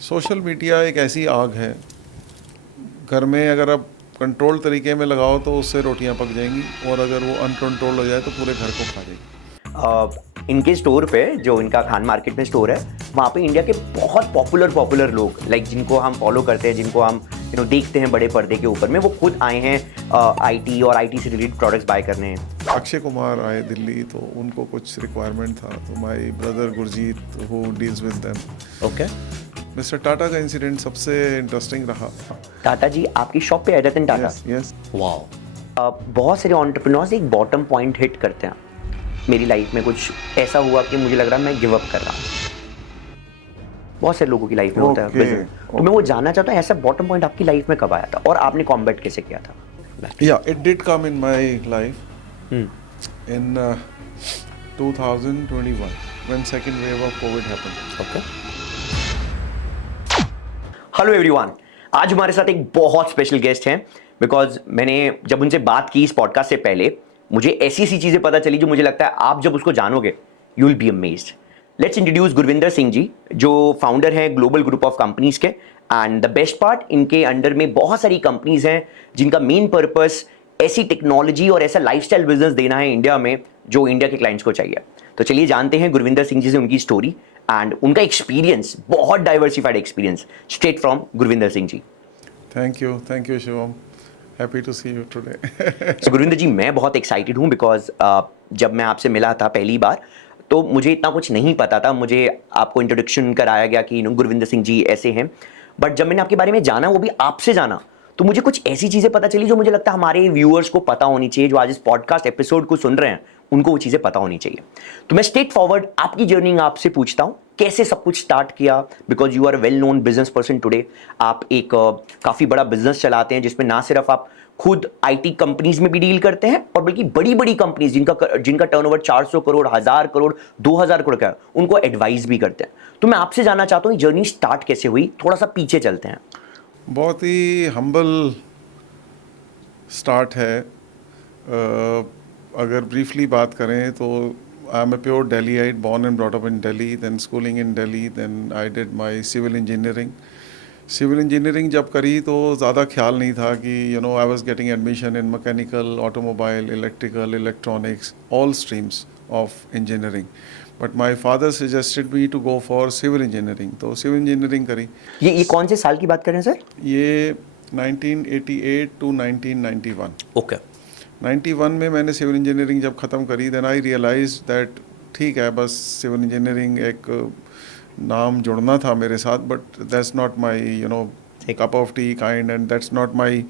Social media एक ऐसी आग है, घर में अगर आप कंट्रोल तरीके में लगाओ तो उससे रोटियां पक जाएंगी, और अगर वो अनकंट्रोल हो जाए तो पूरे घर को खा जाएगी। इनके स्टोर पे, जो इनका खान मार्केट में स्टोर है, वहाँ पे इंडिया के बहुत पॉपुलर लोग, लाइक जिनको हम फॉलो करते हैं, जिनको हम देखते हैं बड़े पर्दे के ऊपर में, वो खुद आए हैं आईटी और आईटी से रिलेटेड प्रोडक्ट्स बाय करने हैं। अक्षय कुमार आए दिल्ली, तो उनको कुछ रिक्वायरमेंट था, तो my brother Gurjeet who deals with them. Okay. Mister Tata का इंसिडेंट सबसे इंटरेस्टिंग रहा। टाटा जी आपकी शॉप पे आए रतन टाटा? यस। वाओ। बहुत सारे एंटरप्रेन्योर्स एक बॉटम पॉइंट हिट करते हैं। मेरी लाइफ में कुछ ऐसा हुआ कि मुझे लग रहा है मैं गिव अप कर रहा हूँ। बहुत सारे लोगों की लाइफ में होता है बिजनेस। तो मैं वो जानना चाहता हूँ, ऐसा बॉटम पॉइंट आपकी लाइफ में कब आया था और आपने कॉम्बैट कैसे किया था? Yeah, it did come in my life in 2021 when second wave of COVID happened. Okay. Hello everyone, आज हमारे साथ एक बहुत स्पेशल गेस्ट हैं, बिकॉज मैंने जब उनसे बात की इस पॉडकास्ट से पहले, मुझे ऐसी सी चीजें पता चली जो मुझे लगता है आप जब उसको जानोगे you will be amazed. Let's introduce Gurvinder Singh ji, जो फाउंडर हैं ग्लोबल ग्रुप ऑफ कंपनीज के। एंड द बेस्ट पार्ट, इनके अंडर में बहुत सारी कंपनीज हैं जिनका मेन पर्पस ऐसी टेक्नोलॉजी और ऐसा लाइफस्टाइल बिजनेस देना है इंडिया में जो इंडिया के क्लाइंट्स को चाहिए। तो चलिए जानते हैं गुरविंदर सिंह जी से उनकी स्टोरी एंड उनका एक्सपीरियंस, बहुत diversified experience, straight from Gurvinder Singh ji. Thank you, Shivam. Happy to see you today. So, Gurvinder ji, मैं बहुत एक्साइटेड हूँ बिकॉज जब मैं आपसे मिला था पहली बार तो मुझे इतना कुछ नहीं पता था। मुझे आपको इंट्रोडक्शन कराया गया कि गुरविंदर सिंह जी ऐसे हैं, बट जब मैंने आपके बारे में जाना, वो भी आपसे जाना, तो मुझे कुछ ऐसी चीज़ें पता चली जो मुझे लगता है हमारे व्यूअर्स को पता होनी चाहिए, जो आज इस पॉडकास्ट एपिसोड को सुन रहे हैं उनको वो चीज़ें पता होनी चाहिए। तो मैं स्ट्रेट फॉरवर्ड आपकी जर्नी आपसे पूछता हूँ, कैसे सब कुछ स्टार्ट किया, because you are well known business person today. आप एक काफ़ी बड़ा बिजनेस चलाते हैं जिसमें ना सिर्फ आप खुद आईटी कंपनीज में भी डील करते हैं, और बल्कि बड़ी बड़ी कंपनीज जिनका टर्नओवर 400 करोड़, 1000 करोड़, 2000 करोड़ का है, उनको एडवाइस भी करते हैं। तो मैं आपसे जानना चाहता हूँ ये जर्नी स्टार्ट कैसे हुई, थोड़ा सा पीछे चलते हैं। बहुत ही हम्बल स्टार्ट है। अगर ब्रीफली बात करें तो I am a pure Delhiite, born and brought up in Delhi, then schooling in Delhi, then I did my civil engineering. Civil engineering जब करी तो ज़्यादा ख्याल नहीं था कि I was getting admission in mechanical, automobile, electrical, electronics, all streams of engineering, but my father suggested me to go for civil engineering, तो civil engineering करी। ये कौन से साल की बात कर रहे हैं सर? ये 1988 टू 1991। ओके। 91 में मैंने सिविल इंजीनियरिंग जब ख़त्म करी, देन आई रियलाइज दैट ठीक है, बस सिविल इंजीनियरिंग एक नाम जुड़ना था मेरे साथ, but that's not my cup of tea kind, and that's not my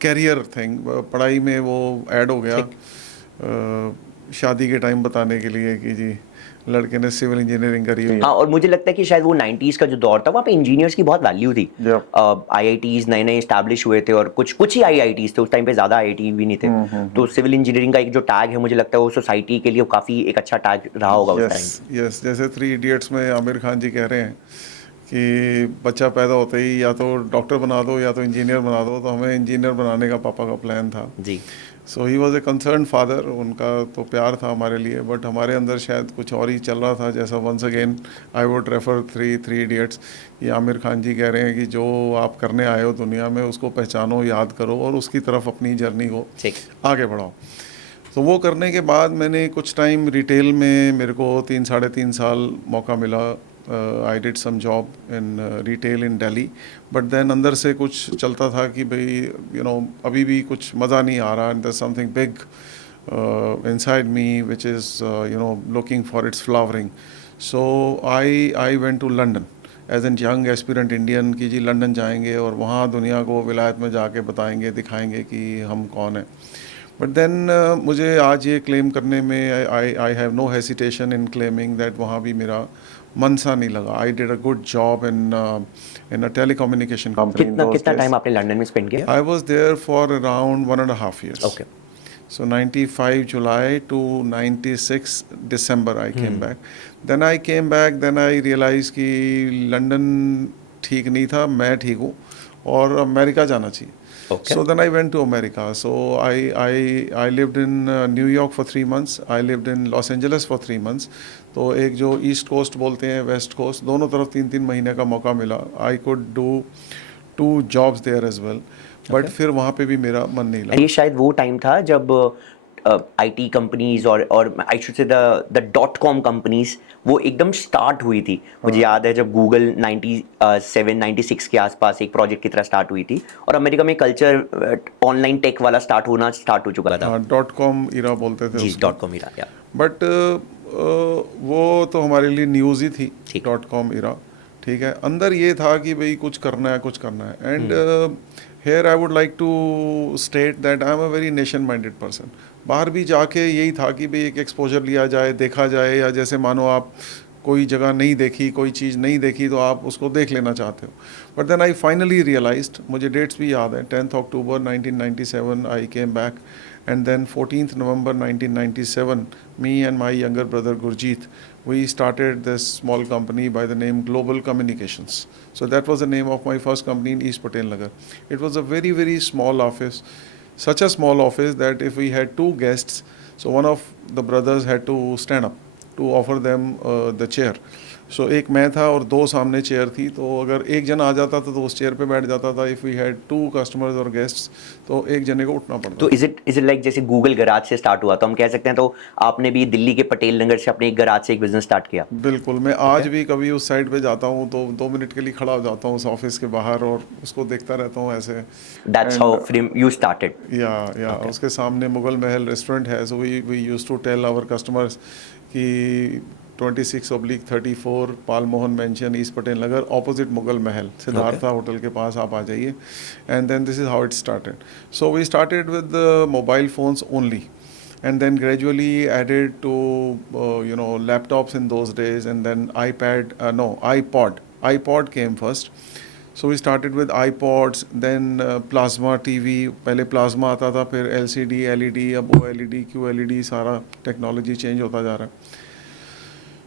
career thing. पढ़ाई में वो ऐड हो गया शादी के टाइम बताने के लिए कि जी लड़के ने सिविल इंजीनियरिंग करी हुई है। हाँ, और मुझे लगता है कि शायद वो 90s का जो दौर था, वहाँ पे इंजीनियर्स की बहुत वैल्यू थी। आईआईटीज नए नए स्टैब्लिश हुए थे, और कुछ ही आईआईटीज थे उस टाइम पे, ज़्यादा आईआईटी भी नहीं थे। तो सिविल इंजीनियरिंग का एक जो टैग है, मुझे लगता है वो सोसाइटी के लिए काफ़ी एक अच्छा टैग रहा होगा उस टाइम। यस, जैसे 3 इडियट्स में आमिर खान जी कह रहे हैं कि बच्चा पैदा होते ही या तो डॉक्टर बना दो या तो इंजीनियर बना दो, तो हमें इंजीनियर बनाने का पापा का प्लान था जी। So he was a concern father. उनका तो प्यार था हमारे लिए, बट हमारे अंदर शायद कुछ और ही चल रहा था। जैसा once again I would refer 3 idiots, ये आमिर खान जी कह रहे हैं कि जो आप करने आए हो दुनिया में उसको पहचानो, याद करो और उसकी तरफ अपनी जर्नी को आगे बढ़ाओ। तो वो करने के बाद मैंने कुछ टाइम रिटेल में, मेरे को 3-3.5 साल मौका मिला। I did some job in retail in Delhi, but then अंदर से कुछ चलता था कि भाई अभी भी कुछ मज़ा नहीं आ रहा, and there something big inside me which is looking for its flowering. So I went to London as an young aspirant Indian कि जी लंदन जाएंगे और वहाँ दुनिया को विलायत में जाके बताएंगे, दिखाएंगे कि हम कौन हैं। बट देन मुझे आज ये क्लेम करने में I have no hesitation in claiming that वहाँ भी मेरा मन सा नहीं लगा। I did a good job in a telecommunication company. कितना टाइम आपने लंदन में स्पेंड किया? I was there for around 1.5 years. Okay. So 95 July to 96 December I came back. Then I came back, then I realized कि London ठीक नहीं था, मैं ठीक हूँ और अमेरिका जाना चाहिए. Okay. So then I went to America. So I lived in New York for 3 months. I lived in Los Angeles for 3 months. तो एक जो ईस्ट कोस्ट बोलते हैं, वेस्ट कोस्ट, दोनों तरफ 3-3 महीने का मौका मिला. I could do 2 jobs there as well. But फिर वहाँ पे भी मेरा मन नहीं लगा. ये शायद वो टाइम था जब आईटी कंपनीज और आई शुड से द डॉट कॉम कंपनीज वो एकदम स्टार्ट हुई थी. मुझे याद है जब गूगल 97-96 के आसपास एक प्रोजेक्ट की तरह स्टार्ट हुई थी और अमेरिका में कल्चर ऑनलाइन टेक वाला स्टार्ट हो चुका था. डॉट कॉम इरा बोलते थे जी, डॉट कॉम इरा. बट वो तो हमारे लिए न्यूज़ ही थी. ठीक. डॉट कॉम इरा, ठीक है. अंदर ये था कि भाई कुछ करना है. And here I would like to state that I am a very nation minded person. बाहर भी जाके यही था कि भाई एक एक्सपोजर लिया जाए, देखा जाए, या जैसे मानो आप कोई जगह नहीं देखी, कोई चीज़ नहीं देखी तो आप उसको देख लेना चाहते हो. But then I finally realised, मुझे डेट्स भी याद है, 10th October 1997 I came back. And then 14th November 1997, me and my younger brother Gurjeet, we started this small company by the name Global Communications. So that was the name of my first company in East Patel Nagar. It was a very, very small office, such a small office that if we had 2 guests, so one of the brothers had to stand up to offer them the chair. सो एक मैं था और 2 सामने chair थी. तो अगर एक जन आ जाता था तो उस चेयर पे बैठ जाता था. इफ़ वी हैड 2 कस्टमर्स और गेस्ट्स तो एक जने को उठना पड़ता. तो इज इट लाइक जैसे गूगल गराज से स्टार्ट हुआ तो हम कह सकते हैं, तो आपने भी दिल्ली के पटेल नगर से अपने एक गराज से एक बिजनेस स्टार्ट किया? बिल्कुल. मैं आज भी कभी उस साइड पे जाता हूँ तो 2 मिनट के लिए खड़ा हो जाता हूँ उस ऑफिस के बाहर और उसको देखता रहता हूँ ऐसे. That's how you started. या उसके सामने मुगल महल रेस्टोरेंट है. So we used to tell our customers कि 26/34 Pal Mohan mansion, east Patel Nagar, opposite Mughal Mahal, Siddhartha hotel के पास आप आ जाइए. And then this is how it started. So we started with mobile phones only and then gradually added to laptops in those days, and then iPod came first. So we started with iPods, then plasma TV. पहले plasma आता था, फिर LCD, LED, अब OLED, QLED, सारा technology change होता जा रहा है.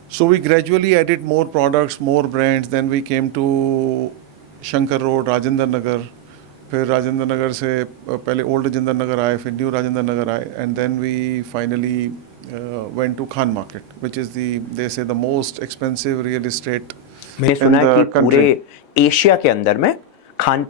So we gradually added more products, more brands. Then we came to Shankar Road, Rajendra Nagar. फिर राजेंद्र नगर से पहले ओल्ड राजेंद्र नगर आए, फिर न्यू राजेंद्र नगर आए. And then we finally went to Khan market, which is they say the most expensive real estate. मैंने सुना है कि पूरे एशिया के अंदर में Khan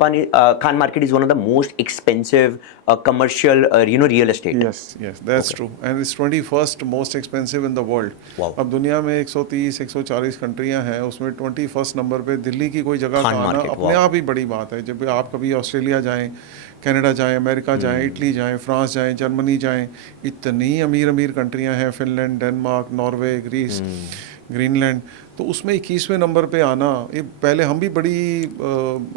market is one of the most expensive commercial real estate. Yes, that's true. And it's 21st most expensive in the world. Wow. अब दुनिया में 130-140 कंट्रियां हैं, उसमें 21st नंबर पे दिल्ली की कोई जगह का आना अपने आप ही बड़ी बात है. जब आप कभी ऑस्ट्रेलिया जाएं, कनाडा जाएं, अमेरिका जाएं, इटली जाएं, फ्रांस जाएं, जर्मनी जाएं, इतनी अमीर कंट्रियां हैं, Finland, Denmark, Norway, Greece, Greenland. तो उसमें 21वें नंबर पे आना, ये पहले हम भी बड़ी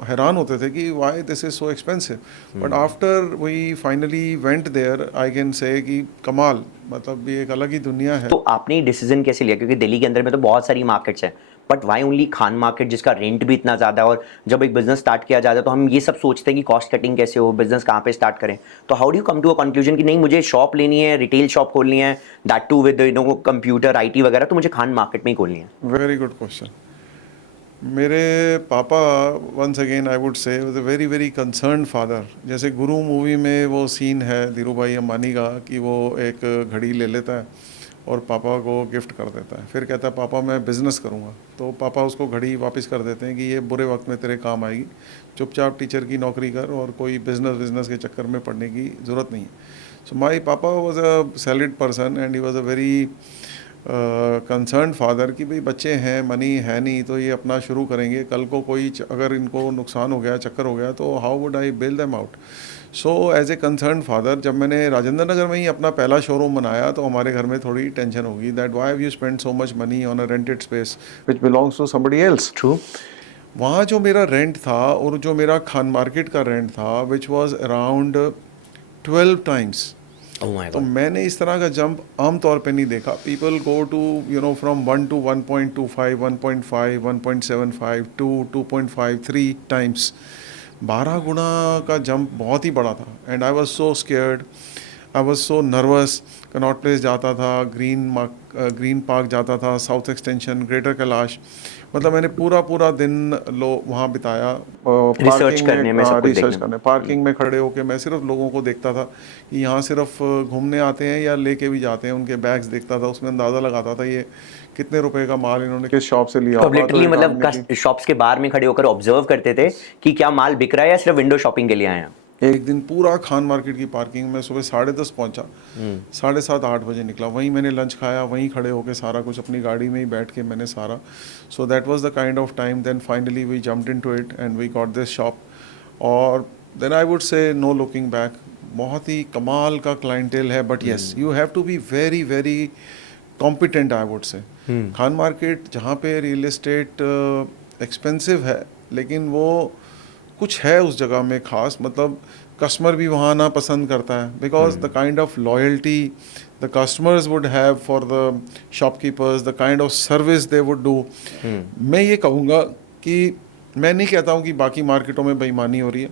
हैरान होते थे कि why this is so expensive. But after we finally went there, I can say कि कमाल, मतलब ये एक अलग ही दुनिया है. तो आपने डिसीजन कैसे लिया, क्योंकि दिल्ली के अंदर में तो बहुत सारी मार्केट्स हैं, but why only Khan market जिसका रेंट भी इतना ज़्यादा है, और जब एक बिजनेस स्टार्ट किया जाता है तो हम ये सब सोचते हैं कि कॉस्ट कटिंग कैसे हो, बिजनेस कहाँ पे स्टार्ट करें. तो how do you come to a conclusion कि नहीं मुझे शॉप लेनी है, रिटेल शॉप खोलनी है, that too with computer IT वगैरह, तो मुझे खान मार्केट में ही खोलनी है? Very good question. मेरे पापा, once again I would say, was a very very concerned father. जैसे गुरु मूवी में वो सीन है धीरू भाई अंबानी का कि वो एक घड़ी ले लेता है और पापा को गिफ्ट कर देता है, फिर कहता है पापा मैं बिज़नेस करूँगा. तो पापा उसको घड़ी वापस कर देते हैं कि ये बुरे वक्त में तेरे काम आएगी, चुपचाप टीचर की नौकरी कर और कोई बिज़नेस के चक्कर में पड़ने की ज़रूरत नहीं है. सो माई पापा was a salaried person and he was a very concern father कि भाई बच्चे हैं, मनी है नहीं, तो ये अपना शुरू करेंगे, कल को कोई अगर इनको नुकसान हो गया, चक्कर हो गया, तो how would I bail them out. So as a concern father, जब मैंने राजेंद्र नगर में ही अपना पहला शोरूम बनाया तो हमारे घर में थोड़ी टेंशन होगी that why have you spend so much money on a rented space which belongs to somebody else. True. वहाँ जो मेरा रेंट था और जो मेरा खान मार्केट का रेंट था विच वॉज अराउंड 12 times. तो मैंने इस तरह का जंप आमतौर पे नहीं देखा. People go to from 1 to 1.25, 1.5, 1.75, 2, 2.5, 3 times. 12 गुना का जंप बहुत ही बड़ा था. And I was so scared, I was so nervous. Connaught place जाता था, ग्रीन पार्क जाता था, साउथ एक्सटेंशन, ग्रेटर कैलाश. मतलब मैंने पूरा पूरा दिन वहाँ बिताया रिसर्च करने में, सब कुछ रिसर्च देखने में। करने, पार्किंग में खड़े होके मैं सिर्फ लोगों को देखता था कि यहाँ सिर्फ घूमने आते हैं या लेके भी जाते हैं, उनके बैग्स देखता था, उसमें अंदाज़ा लगाता था ये कितने रुपए का माल इन्होंने किस शॉप से लिया तो होगा। तो लिटरली एक आदमी मतलब शॉप्स के बाहर में खड़े होकर ऑब्जर्व करते थे कि क्या माल बिक रहा है या सिर्फ विंडो शॉपिंग के लिए आए हैं। एक दिन पूरा खान मार्केट की पार्किंग में सुबह 10:30 पहुंचा, 7:30-8 बजे निकला, वहीं मैंने लंच खाया, वहीं खड़े होके सारा कुछ अपनी गाड़ी में ही बैठ के मैंने सारा, so that was the kind of time, then finally we jumped into it and we got this shop, और then I would say no looking back, बहुत ही कमाल का क्लाइंटेल है, but yes you have to be very very competent I would say. Khan market जहाँ पे real estate expensive है, लेकिन वो कुछ है उस जगह में खास, मतलब कस्टमर भी वहाँ आना पसंद करता है, because the kind of loyalty the customers would have for the shopkeepers, the kind of service they would do. मैं ये कहूँगा कि मैं नहीं कहता हूँ कि बाकी मार्केटों में बेईमानी हो रही है,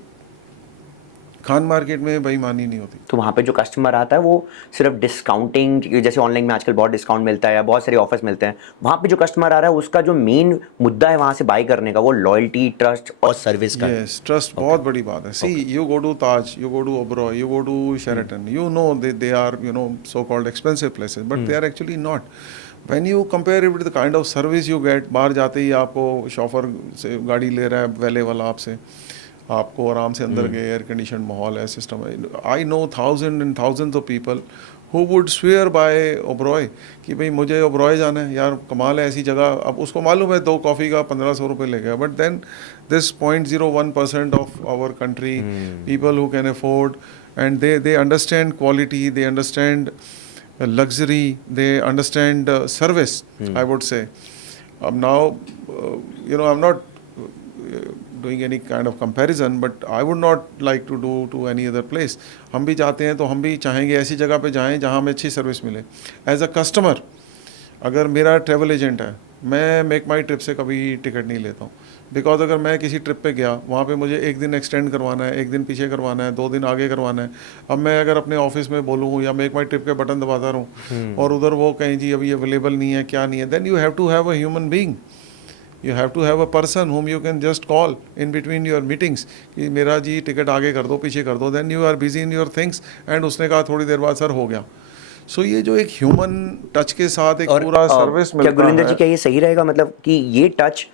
खान मार्केट में बेईमानी नहीं होती। तो वहाँ पे जो कस्टमर आता है वो सिर्फ डिस्काउंटिंग, जैसे ऑनलाइन में आजकल बहुत डिस्काउंट मिलता है या बहुत सारे ऑफर्स मिलते हैं, वहाँ पे जो कस्टमर आ रहा है उसका जो मेन मुद्दा है वहाँ से बाई करने का वो लॉयल्टी, ट्रस्ट और सर्विस का। यस, ट्रस्ट बहुत बड़ी बात है। See, you go to Taj, you go to Oberoi, you go to Sheraton, you know they are, you know, so called expensive places, but they are actually not. When you compare it with the kind of service you get, बाहर जाते ही आपको chauffeur से गाड़ी ले रहा है वैले वाला आपको आराम से अंदर गए, एयर कंडीशन माहौल है, सिस्टम है। I know thousand and thousands of people who would swear by Oberoi कि भाई मुझे ओबरॉय जाना है यार, कमाल है ऐसी जगह। अब उसको मालूम है 2 कॉफ़ी का 1500 रुपये ले गया, but then this 0.01% of our country people who can afford, and they understand quality, they understand luxury, they understand service, I would say. Now, you know, I'm not doing any kind of comparison, but I would not like to do to any other place. हम भी जाते हैं तो हम भी चाहेंगे ऐसी जगह पे जाएं जहाँ हमें अच्छी सर्विस मिले। एज अ कस्टमर, अगर मेरा ट्रैवल एजेंट है, मैं मेक माई ट्रिप से कभी टिकट नहीं लेता हूँ, बिकॉज अगर मैं किसी ट्रिप पे गया, वहाँ पे मुझे एक दिन एक्सटेंड करवाना है, एक दिन पीछे करवाना है, 2 दिन आगे करवाना है। अब मैं अगर अपने ऑफिस में बोलूँ या मेक माई ट्रिप के बटन दबाता रहूँ और उधर वो कहीं जी अभी अवेलेबल नहीं है, क्या नहीं है, then you have to have a human being, you have to have a person whom you can just call in between your meetings कि मेरा जी टिकट आगे कर दो, पीछे कर दो, then you are busy in your things, and उसने कहा थोड़ी देर बाद सर हो गया। सो ये जो एक ह्यूमन टच के साथ एक पूरा सर्विस मिलता है। क्या गुरविंदर जी, क्या ये सही रहेगा मतलब कि ये टच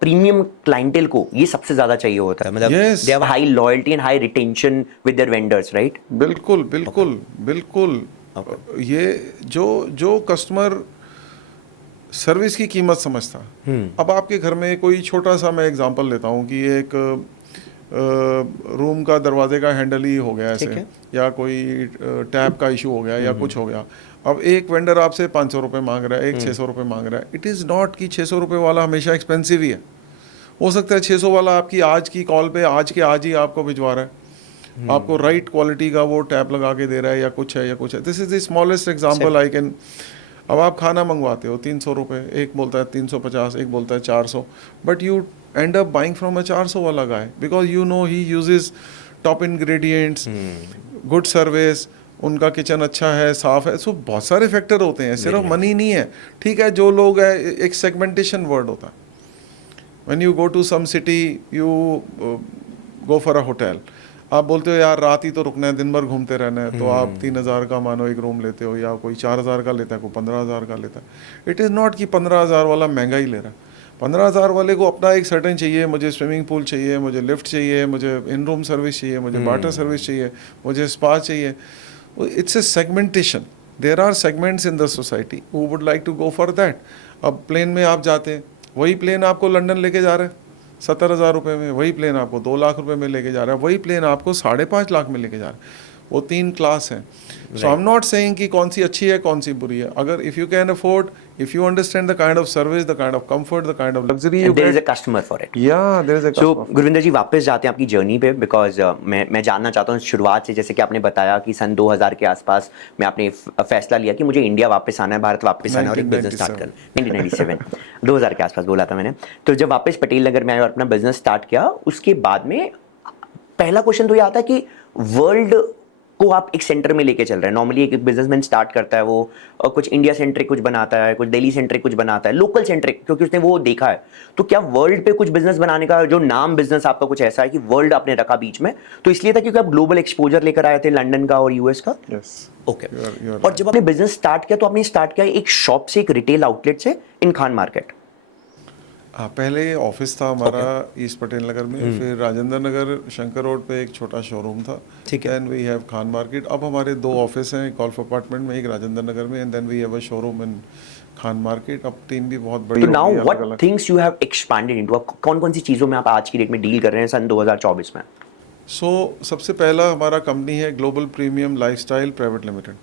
प्रीमियम क्लाइंटेल को ये सबसे ज्यादा चाहिए होता है, मतलब they have high loyalty and high retention with their vendors, right? बिल्कुल बिल्कुल बिल्कुल। ये जो कस्टमर सर्विस की कीमत समझता। अब आपके घर में कोई छोटा सा, मैं एग्जांपल लेता हूँ कि एक रूम का दरवाजे का हैंडल ही हो गया ऐसे, या कोई टैप का इशू हो गया या कुछ हो गया। अब एक वेंडर आपसे 500 रुपये मांग रहा है, एक 600 रुपये मांग रहा है। इट इज़ नॉट कि 600 रुपये वाला हमेशा एक्सपेंसिव ही है, हो सकता है 600 वाला आपकी आज की कॉल पे आज के आज ही आपको भिजवा रहा है, आपको राइट क्वालिटी का वो टैप लगा के दे रहा है या कुछ है। This is the smallest example I can. अब आप खाना मंगवाते हो 300 रुपये, एक बोलता है 350, एक बोलता है 400, but you end up buying from a 400 वाला guy, because you know he uses top ingredients, good service, उनका किचन अच्छा है, साफ है। सो बहुत सारे फैक्टर होते हैं, सिर्फ मनी नहीं है। ठीक है, जो लोग है, एक सेगमेंटेशन वर्ड होता है। When you go to some city, you go for a hotel, आप बोलते हो यार रात ही तो रुकना है, दिन भर घूमते रहना है, तो आप 3000 का मानो एक रूम लेते हो, या कोई 4000 का लेता है, कोई 15000 का लेता है। इट इज़ नॉट कि 15000 वाला महंगा ही ले रहा है। 15000 वाले को अपना एक सर्टन चाहिए, मुझे स्विमिंग पूल चाहिए, मुझे लिफ्ट चाहिए, मुझे इन रूम सर्विस चाहिए, मुझे वाटर सर्विस चाहिए, मुझे स्पा चाहिए। It's a segmentation, there are segments in the society who would like to go for that. अब प्लेन में आप जाते हैं, वही प्लेन आपको लंदन लेके जा रहा है 70,000 रुपये में, वही प्लेन आपको 2 लाख रुपए में लेके जा रहा है, वही प्लेन आपको 5.5 लाख में लेके जा रहा है। वो 3 क्लास हैं। सो आई एम नॉट सेइंग कि कौन सी अच्छी है कौन सी बुरी है। अगर if you can afford, if you understand the kind of service, the kind of comfort, the kind of luxury you there is a gate, customer for it. या there is a so customer. Gurvinder ji, वापस जाते हैं आपकी journey पे, because मैं जानना चाहता हूँ शुरुआत से, जैसे कि आपने बताया कि सन 2000 के आसपास में आपने फैसला लिया कि मुझे इंडिया वापस आना है, भारत वापस आना है और एक बिजनेस स्टार्ट करना है। 1997 2000 के आसपास बोला था मैंने। तो जब वापस पटेल नगर में आए और अपना बिजनेस स्टार्ट किया, उसके बाद में पहला क्वेश्चन तो ये आता है कि वर्ल्ड को आप एक सेंटर में लेके चल रहे हैं। नॉर्मली एक बिजनेसमैन स्टार्ट करता है वो कुछ इंडिया सेंट्रिक कुछ बनाता है, कुछ दिल्ली सेंट्रिक कुछ बनाता है, लोकल सेंट्रिक, क्योंकि उसने वो देखा है। तो क्या वर्ल्ड पे कुछ बिजनेस बनाने का जो नाम बिजनेस आपका कुछ ऐसा है कि वर्ल्ड आपने रखा बीच में, तो इसलिए था क्योंकि आप ग्लोबल एक्सपोजर लेकर आए थे लंदन का और यूएस का? यस। ओके। और जब आपने बिजनेस स्टार्ट किया तो आपने स्टार्ट किया एक शॉप से, एक रिटेल आउटलेट से इन खान मार्केट? हाँ, पहले ऑफिस था हमारा ईस्ट पटेल नगर में, फिर राजेंद्र नगर शंकर रोड पे एक छोटा शोरूम था। ठीक है। Then we have Khan Market. अब हमारे 2 ऑफिस हैं, एक गोल्फ अपार्टमेंट में, एक राजेंद्र नगर में, and then we have a showroom in Khan Market. अब टीम भी बहुत बड़ी तो हो नाउ गई है, व्हाट अलग-अलग। Things you have expanded into, आप कौन कौन सी चीजों में आप आज की डेट में डील कर रहे हैं सन 2024 में? सबसे पहला हमारा कंपनी है global premium lifestyle private limited.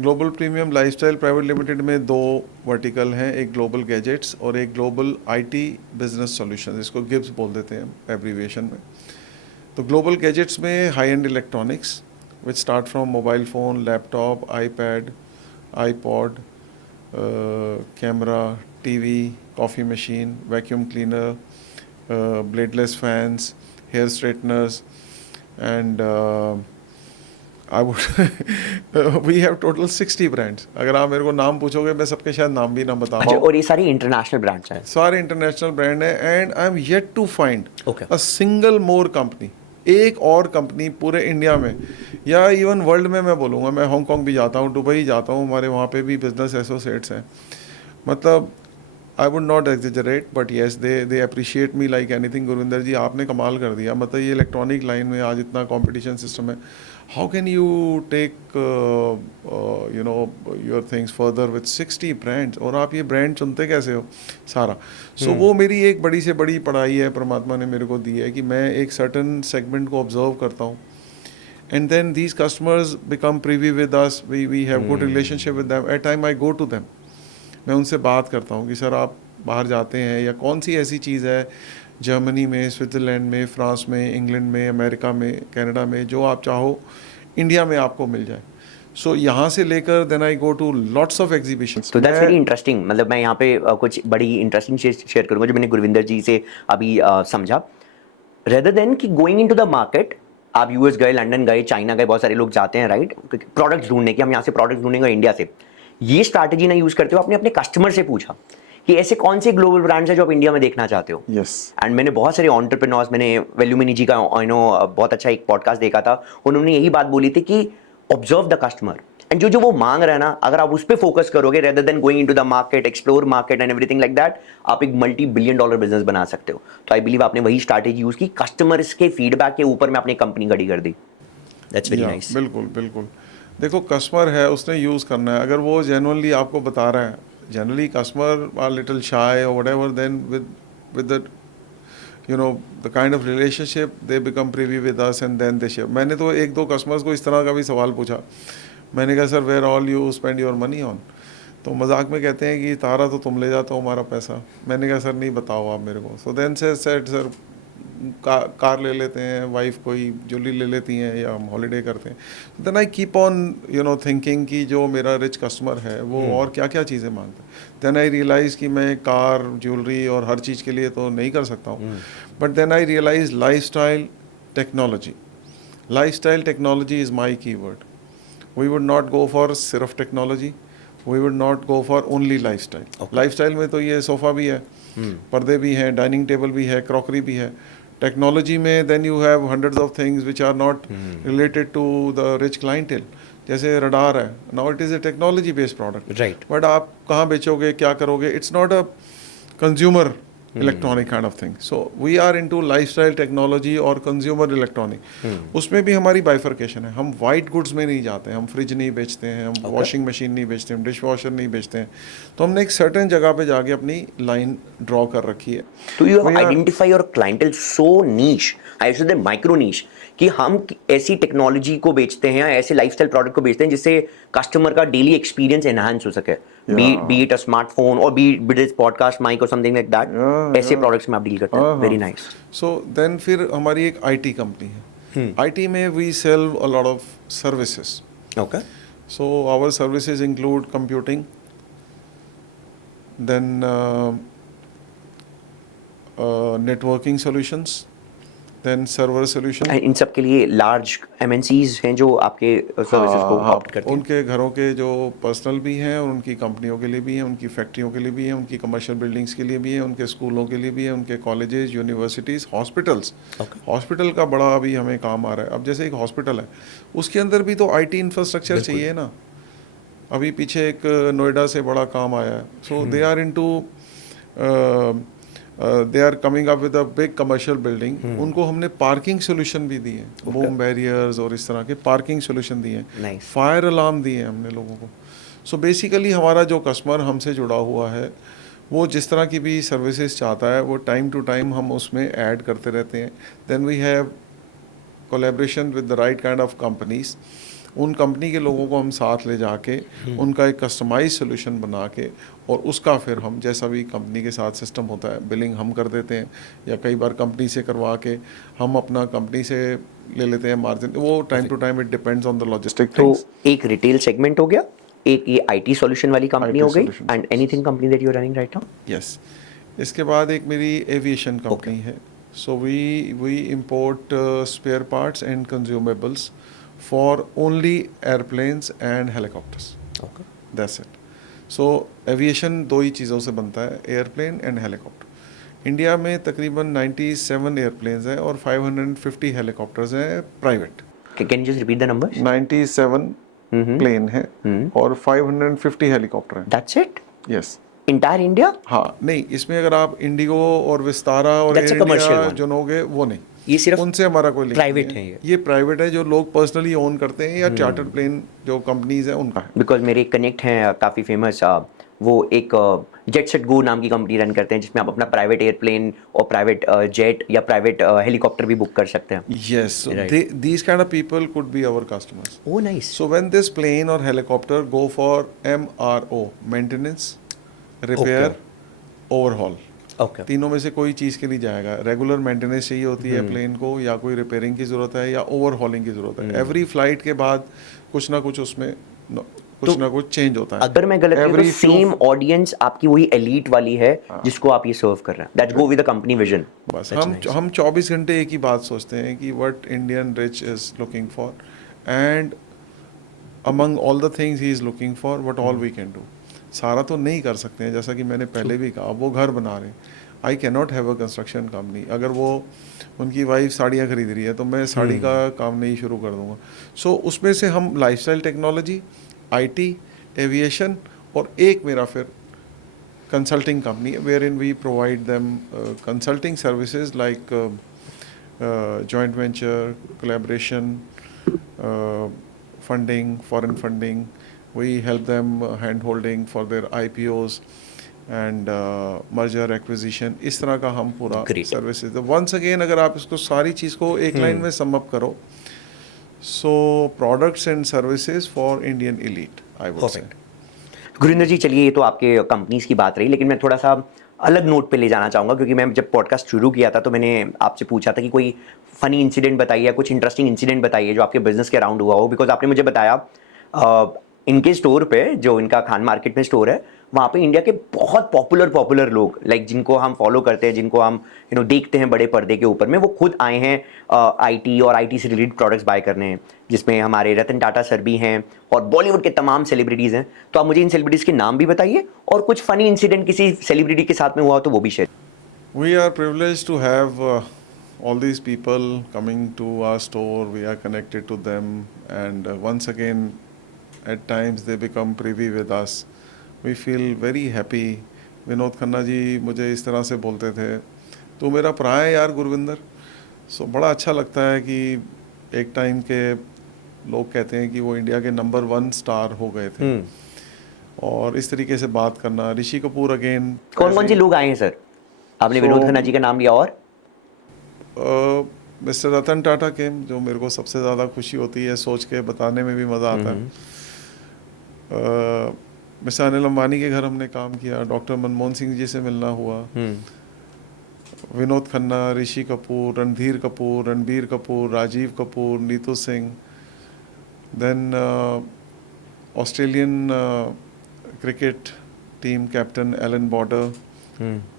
Global premium lifestyle private limited में 2 वर्टिकल हैं, एक ग्लोबल गैजेट्स और एक ग्लोबल आईटी बिजनेस सॉल्यूशन, इसको गिब्स बोल देते हैं एब्रीविएशन में। तो ग्लोबल गैजेट्स में high end electronics which start from mobile phone, laptop, iPad, iPod, camera, TV, coffee machine, vacuum cleaner, bladeless fans, hair straighteners, and I would we have total 60 brands. अगर आप मेरे को नाम पूछोगे मैं सबके शायद नाम भी ना बता अच्छा, पाऊँ। और ये सारी इंटरनेशनल ब्रांड्स हैं? सारे इंटरनेशनल ब्रांड है, and I am yet to find Okay. A single more company, एक और कंपनी पूरे इंडिया में या इवन वर्ल्ड में। मैं बोलूँगा, मैं हांगकांग भी जाता हूँ, दुबई जाता हूँ, हमारे वहाँ पे भी बिजनेस एसोसिएट्स हैं। मतलब I would not exaggerate, but yes they appreciate me like anything. Gurvinder ji, आपने कमाल कर दिया। मतलब ये इलेक्ट्रॉनिक लाइन में आज इतना कंपटीशन सिस्टम है, how can you take you know your things further with 60 brands, और आप ये ब्रांड चुनते कैसे हो सारा। सो वो मेरी एक बड़ी से बड़ी पढ़ाई है परमात्मा ने मेरे को दी है, कि मैं एक सर्टन सेगमेंट को ऑब्जर्व करता हूँ, and then these customers become privy with us, we have good relationship with them, at time I go to them, मैं उनसे बात करता हूँ कि सर आप बाहर जाते हैं, या कौन सी ऐसी चीज़ है जर्मनी में, स्विट्ज़रलैंड में, फ्रांस में, इंग्लैंड में, अमेरिका में, कनाडा में, जो आप चाहो इंडिया में आपको मिल जाए। सो यहाँ से लेकर then I go to lots of exhibitions. तो दैट्स वेरी इंटरेस्टिंग। मतलब मैं यहाँ पे कुछ बड़ी इंटरेस्टिंग चीज शेयर करूंगा जो मैंने गुरविंदर जी से अभी समझा। रेदर देन कि गोइंग इनटू द मार्केट, आप यूएस गए, लंदन गए, चाइना गए, बहुत सारे लोग जाते हैं राइट, प्रोडक्ट्स ढूंढने की, हम यहाँ से प्रोडक्ट्स ढूंढेंगे इंडिया से। ये स्ट्रैटेजी ना यूज करते हो, आपने अपने कस्टमर से पूछा कि ऐसे कौन से ग्लोबल ब्रांड्स हैं जो आप इंडिया में देखना चाहते हो। यस। एंड मैंने बहुत सारे एंटरप्रेन्योर्स, मैंने वेल्यूमिनी जी का बहुत अच्छा एक पॉडकास्ट देखा था, उन्होंने यही बात बोली थी कि ऑब्जर्व द कस्टमर, एंड जो जो वो मांग रहा है ना, अगर आप उस पर फोकस करोगे rather than going into the market, explore market and everything like that, आप एक मल्टी बिलियन डॉलर बिजनेस बना सकते हो। तो आई बिलीव आपने वही स्ट्रैटेजी यूज की, कस्टमर्स के फीडबैक के ऊपर में अपनी कंपनी खड़ी कर दी। That's very nice. बिल्कुल बिल्कुल। देखो, कस्टमर है, उसने यूज़ करना है। अगर वो जेनुअनली आपको बता रहा है, generally customer are little shy और whatever, then with the you know the kind of relationship they become privy with us and then they share। मैंने तो 1-2 कस्टमर्स को इस तरह का भी सवाल पूछा। मैंने कहा sir where all you spend your money on, तो मजाक में कहते हैं कि तारा तो तुम ले जाते हो हमारा पैसा। मैंने कहा सर नहीं, बताओ आप मेरे को। सो देन से सेड सर कार ले लेते हैं, वाइफ कोई ज्वेलरी ले लेती हैं, या हम हॉलीडे करते हैं। Then I keep on thinking कि जो मेरा रिच कस्टमर है वो और क्या क्या चीज़ें मांगता है। देन आई रियलाइज़ कि मैं कार, ज्वेलरी और हर चीज़ के लिए तो नहीं कर सकता हूँ, but then I realise lifestyle technology. Lifestyle technology is my key word. We would not go for सिर्फ technology, we would not go for only lifestyle. Lifestyle में तो ये सोफ़ा भी है, पर्दे भी हैं, डाइनिंग टेबल भी है, क्रॉकरी भी है। टेक्नोलॉजी में then you have hundreds of things which are not related to the rich clientele. जैसे रडार है, now it is a technology based product, right, but आप कहाँ बेचोगे, क्या करोगे, it's not a consumer electronic kind of thing. So we are into lifestyle technology और consumer electronic. उसमें भी हमारी बाइफर्केशन है। हम वाइट गुड्स में नहीं जाते हैं, हम फ्रिज नहीं बेचते हैं, हम वॉशिंग मशीन नहीं बेचते, हम डिश वॉशर नहीं बेचते हैं। तो हमने एक सर्टेन जगह पे जाके अपनी लाइन ड्रॉ कर रखी है। तो you have identify your clientele so niche, I should say micro niche, कि हम ऐसी टेक्नोलॉजी को बेचते हैं या ऐसे लाइफस्टाइल प्रोडक्ट को बेचते हैं जिससे कस्टमर का डेली एक्सपीरियंस एनहांस हो सके, बी इट अ स्मार्टफोन और बी इट पॉडकास्ट माइक और समथिंग लाइक दैट। ऐसे प्रोडक्ट्स में आप डील करते हैं। Very nice. सो देन फिर हमारी एक आईटी कंपनी है। आईटी में we sell a lot of services. Okay. So our services include computing, then networking solutions, then server solution. इन सब के लिए लार्ज एमएनसीज हैं जो आपके सर्विसेज को हाँ, ऑप्ट करते हैं। उनके घरों के जो पर्सनल भी हैं और उनकी कंपनियों के लिए भी हैं, उनकी फैक्ट्रियों के लिए भी हैं, उनकी कमर्शियल बिल्डिंग्स के लिए भी हैं, उनके स्कूलों के लिए भी हैं, उनके colleges, universities, hospitals. Okay. Hospital का बड़ा अभी हमें काम आ रहा है। अब जैसे एक हॉस्पिटल है, उसके अंदर भी तो आईटी इंफ्रास्ट्रक्चर चाहिए ना। अभी पीछे एक नोएडा से बड़ा काम आया है, so they are into they are coming up with a big commercial building. उनको हमने पार्किंग सोल्यूशन भी दिए हैं, बूम बैरियर्स और इस तरह के पार्किंग सोल्यूशन दिए हैं, Nice. फायर अलार्म दिए हैं हमने लोगों को। सो बेसिकली हमारा जो कस्टमर हमसे जुड़ा हुआ है, वो जिस तरह की भी सर्विसेज चाहता है, वो टाइम टू टाइम हम उसमें ऐड करते रहते हैं। Then we have collaboration with the right kind of companies. उन कंपनी के लोगों को हम साथ ले जाके उनका एक कस्टमाइज सोल्यूशन बना के, और उसका फिर हम जैसा भी कंपनी के साथ सिस्टम होता है, बिलिंग हम कर देते हैं, या कई बार कंपनी से करवा के हम अपना कंपनी से ले लेते हैं मार्जिन। वो time to time it depends on the logistic to things. एक रिटेल सेगमेंट हो गया, एक ये आईटी सॉल्यूशन वाली कंपनी IT हो गई, solution and services. Anything company that you are running right now? Yes, इसके बाद एक मेरी एविएशन कंपनी है। So we import spare parts and consumables for only airplanes and helicopters. Okay. That's it. So aviation दो ही चीज़ों से बनता है, एयरप्लेन एंड हेलीकॉप्टर। इंडिया में तकरीबन 97 एयरप्लेन्स हैं और 550 हेलीकॉप्टर्स हैं private. Can you just repeat the numbers? 97 plane है और 550 हेलीकॉप्टर हैं। That's it? Yes. Entire India? हाँ, नहीं, इसमें अगर आप इंडिगो और विस्तारा और That's a air commercial India one. चुनोगे, वो नहीं, ये सिर्फ उनसे हमारा कोई लिंक private नहीं है ये प्राइवेट है, जो लोग पर्सनली ओन करते हैं, या चार्टर प्लेन जो कंपनीज हैं उनका है। बिकॉज मेरे एक कनेक्ट हैं काफ़ी फेमस, वो एक जेट सेट गो नाम की कंपनी रन करते हैं जिसमें आप अपना प्राइवेट एयरप्लेन और प्राइवेट जेट या प्राइवेट हेलीकॉप्टर भी बुक कर सकते हैं। Yes, so Right. these kind of people could be our customers. Oh nice. So when this plane or helicopter go for MRO, maintenance, repair, overhaul, okay. तीनों में से कोई चीज़ के लिए जाएगा। रेगुलर मेंटेनेंस चाहिए होती है प्लेन को, या कोई रिपेयरिंग की ज़रूरत है, या ओवरहॉलिंग की ज़रूरत है। एवरी फ्लाइट के बाद कुछ ना कुछ उसमें कुछ ना कुछ चेंज होता है। अगर मैं गलत नहीं हूं, तो Every few- सेम ऑडियंस आपकी वही एलीट वाली है जिसको आप ये सर्व कर रहे हैं। That's go with the company vision. बस हम 24 घंटे एक ही बात सोचते हैं कि what Indian rich is looking for, and among all the things he is looking for, what all we can do. सारा तो नहीं कर सकते हैं, जैसा कि मैंने पहले भी कहा, वो घर बना रहे हैं। I can not have a construction company. अगर वो उनकी वाइफ साड़ियाँ खरीद रही है तो मैं साड़ी का काम नहीं शुरू कर दूंगा। सो उसमें से हम लाइफस्टाइल टेक्नोलॉजी, आईटी, एविएशन, और एक मेरा फिर consulting company wherein we provide them consulting services like joint venture, collaboration, funding, foreign funding. We help them hand holding for their IPOs and merger acquisition. इस तरह का हम पूरा Great. सर्विसेज। तो वंस अगेन अगर आप इसको सारी चीज़ को एक लाइन में सम अप करो, so products and services for Indian elite, I would say. Gurinder जी, चलिए ये तो आपके कंपनीज की बात रही, लेकिन मैं थोड़ा सा अलग नोट पे ले जाना चाहूँगा, क्योंकि मैं जब पॉडकास्ट शुरू किया था तो मैंने आपसे पूछा था कि कोई फनी इंसिडेंट बताइए, कुछ इंटरेस्टिंग इंसिडेंट बताइए जो आपके बिजनेस के अराउंड हुआ हो। बिकॉज आपने मुझे बताया इनके स्टोर पे, जो इनका खान मार्केट में स्टोर है, वहाँ पे इंडिया के बहुत पॉपुलर लोग, लाइक जिनको हम फॉलो करते हैं, जिनको हम देखते हैं बड़े पर्दे के ऊपर में, वो खुद आए हैं आईटी और आईटी से रिलेटेड प्रोडक्ट्स बाय करने, जिसमें हमारे रतन टाटा सर भी हैं और बॉलीवुड के तमाम सेलिब्रिटीज़ हैं। तो आप मुझे इन सेलिब्रिटीज़ के नाम भी बताइए, और कुछ फनी इंसिडेंट किसी सेलिब्रिटी के साथ में हुआ हो तो वो भी share. We are privileged to have all these people coming to our store. We are connected to them, and once again, at times they become privy with us. We feel very happy. Vinod Khanna ji मुझे इस तरह से बोलते थे, तो मेरा भरा है यार गुरविंदर। सो बड़ा अच्छा लगता है कि एक टाइम के लोग कहते हैं कि वो इंडिया के नंबर 1 स्टार हो गए थे, और इस तरीके से बात करना। ऋषि कपूर अगेन। कौन से लोग आए हैं सर? आपने विनोद खन्ना जी का नाम लिया, और मिस्टर रतन टाटा के, जो मेरे को सबसे ज़्यादा खुशी होती है, सोच के बताने में भी मज़ा आता है। मिस्टर अनिल अंबानी के घर हमने काम किया, डॉक्टर मनमोहन सिंह जी से मिलना हुआ, Vinod Khanna, Rishi Kapoor, Randhir Kapoor, Ranbir Kapoor, Rajiv Kapoor, Neetu Singh, then Australian cricket team captain Allan Border,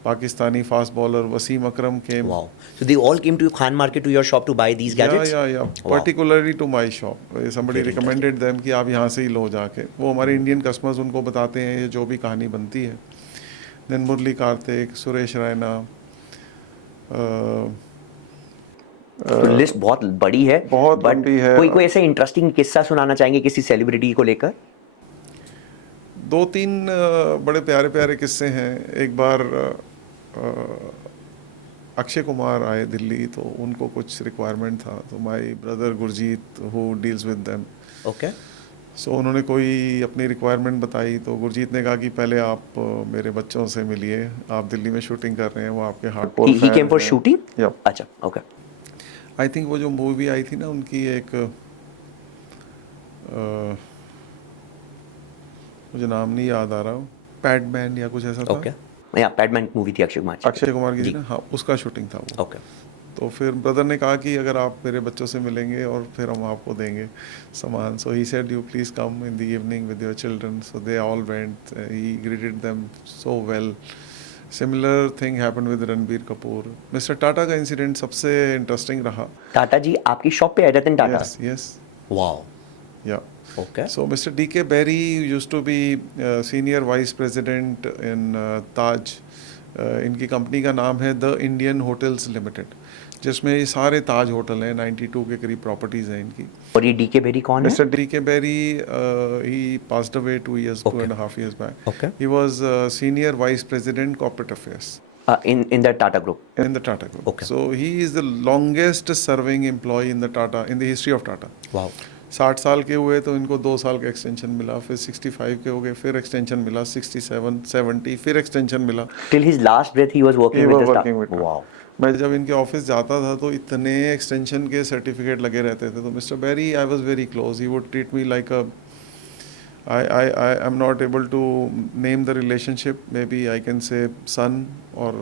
Pakistani fast bowler Wasim Akram came. Wow. So they all came to Khan Market to your shop to buy these gadgets? Yeah. Wow. Particularly to my shop. Somebody Very recommended them कि आप यहाँ से ही लो जाके. वो हमारे Indian customers उनको बताते हैं ये जो भी कहानी बनती है. Then मुरली कार्तिक, सुरेश रैना. तो लिस्ट बहुत बड़ी है. बहुत but लंबी है. कोई ऐसे इंटरेस्टिंग किस्सा सुनाना चाहेंगे किसी सेलिब्रिटी को लेकर? 2-3 बड़े प्यारे प्यारे किस्से हैं. एक बार अक्षय कुमार आए दिल्ली तो उनको कुछ रिक्वायरमेंट था तो my brother Gurjeet who deals with them. Okay. So उन्होंने कोई अपनी रिक्वायरमेंट बताई तो गुरजीत ने कहा कि पहले आप मेरे बच्चों से मिलिए. आप दिल्ली में शूटिंग कर रहे हैं, वो आपके hardcore He came for shooting? या अच्छा. ओके. आई थिंक वो जो मूवी आई थी ना उनकी एक मुझे नाम नहीं याद आ रहा, पैडमैन या कुछ ऐसा था. ओके. या पैडमैन मूवी थी अक्षय कुमार की. अक्षय कुमार की जी. थी ना, हाँ उसका शूटिंग था वो. ओके. तो फिर ब्रदर ने कहा कि अगर आप मेरे बच्चों से मिलेंगे और फिर हम आपको देंगे सामान. So he said you please come in the evening with your children. So they all went. He greeted them so well. Similar thing happened with Ranbir Kapoor. Mister Tata का इंसिडेंट सबसे इंटरेस्टिंग रहा. टाटा जी आपकी शॉप पे आए रतन टाटा? यस. वाओ. या okay. So Mr. D.K. Berry used to be senior vice president in Taj. इनकी company का नाम है द इंडियन होटल्स लिमिटेड, जिसमें ये सारे ताज होटल हैं. 92 के करीब प्रॉपर्टीज हैं इनकी. और ये डीके बेरी कौन है? Mr. D.K. Berry, he passed away 2.5 years back. Okay. He was senior vice president corporate affairs in the Tata group. in the Tata Group. Okay. So he is the longest serving employee in the history of Tata. Wow. 60 साल के हुए तो इनको 2 साल का extension मिला. फिर 65 के हो गए, फिर एक्सटेंशन मिला. 67, 70 फिर एक्सटेंशन मिला. Till his last breath he was working with the staff. Wow. मैं जब इनके ऑफिस जाता था तो इतने एक्सटेंशन के सर्टिफिकेट लगे रहते थे. तो mister Berry, I was very close. He would treat me like a I am not able to name the relationship. Maybe I can say son or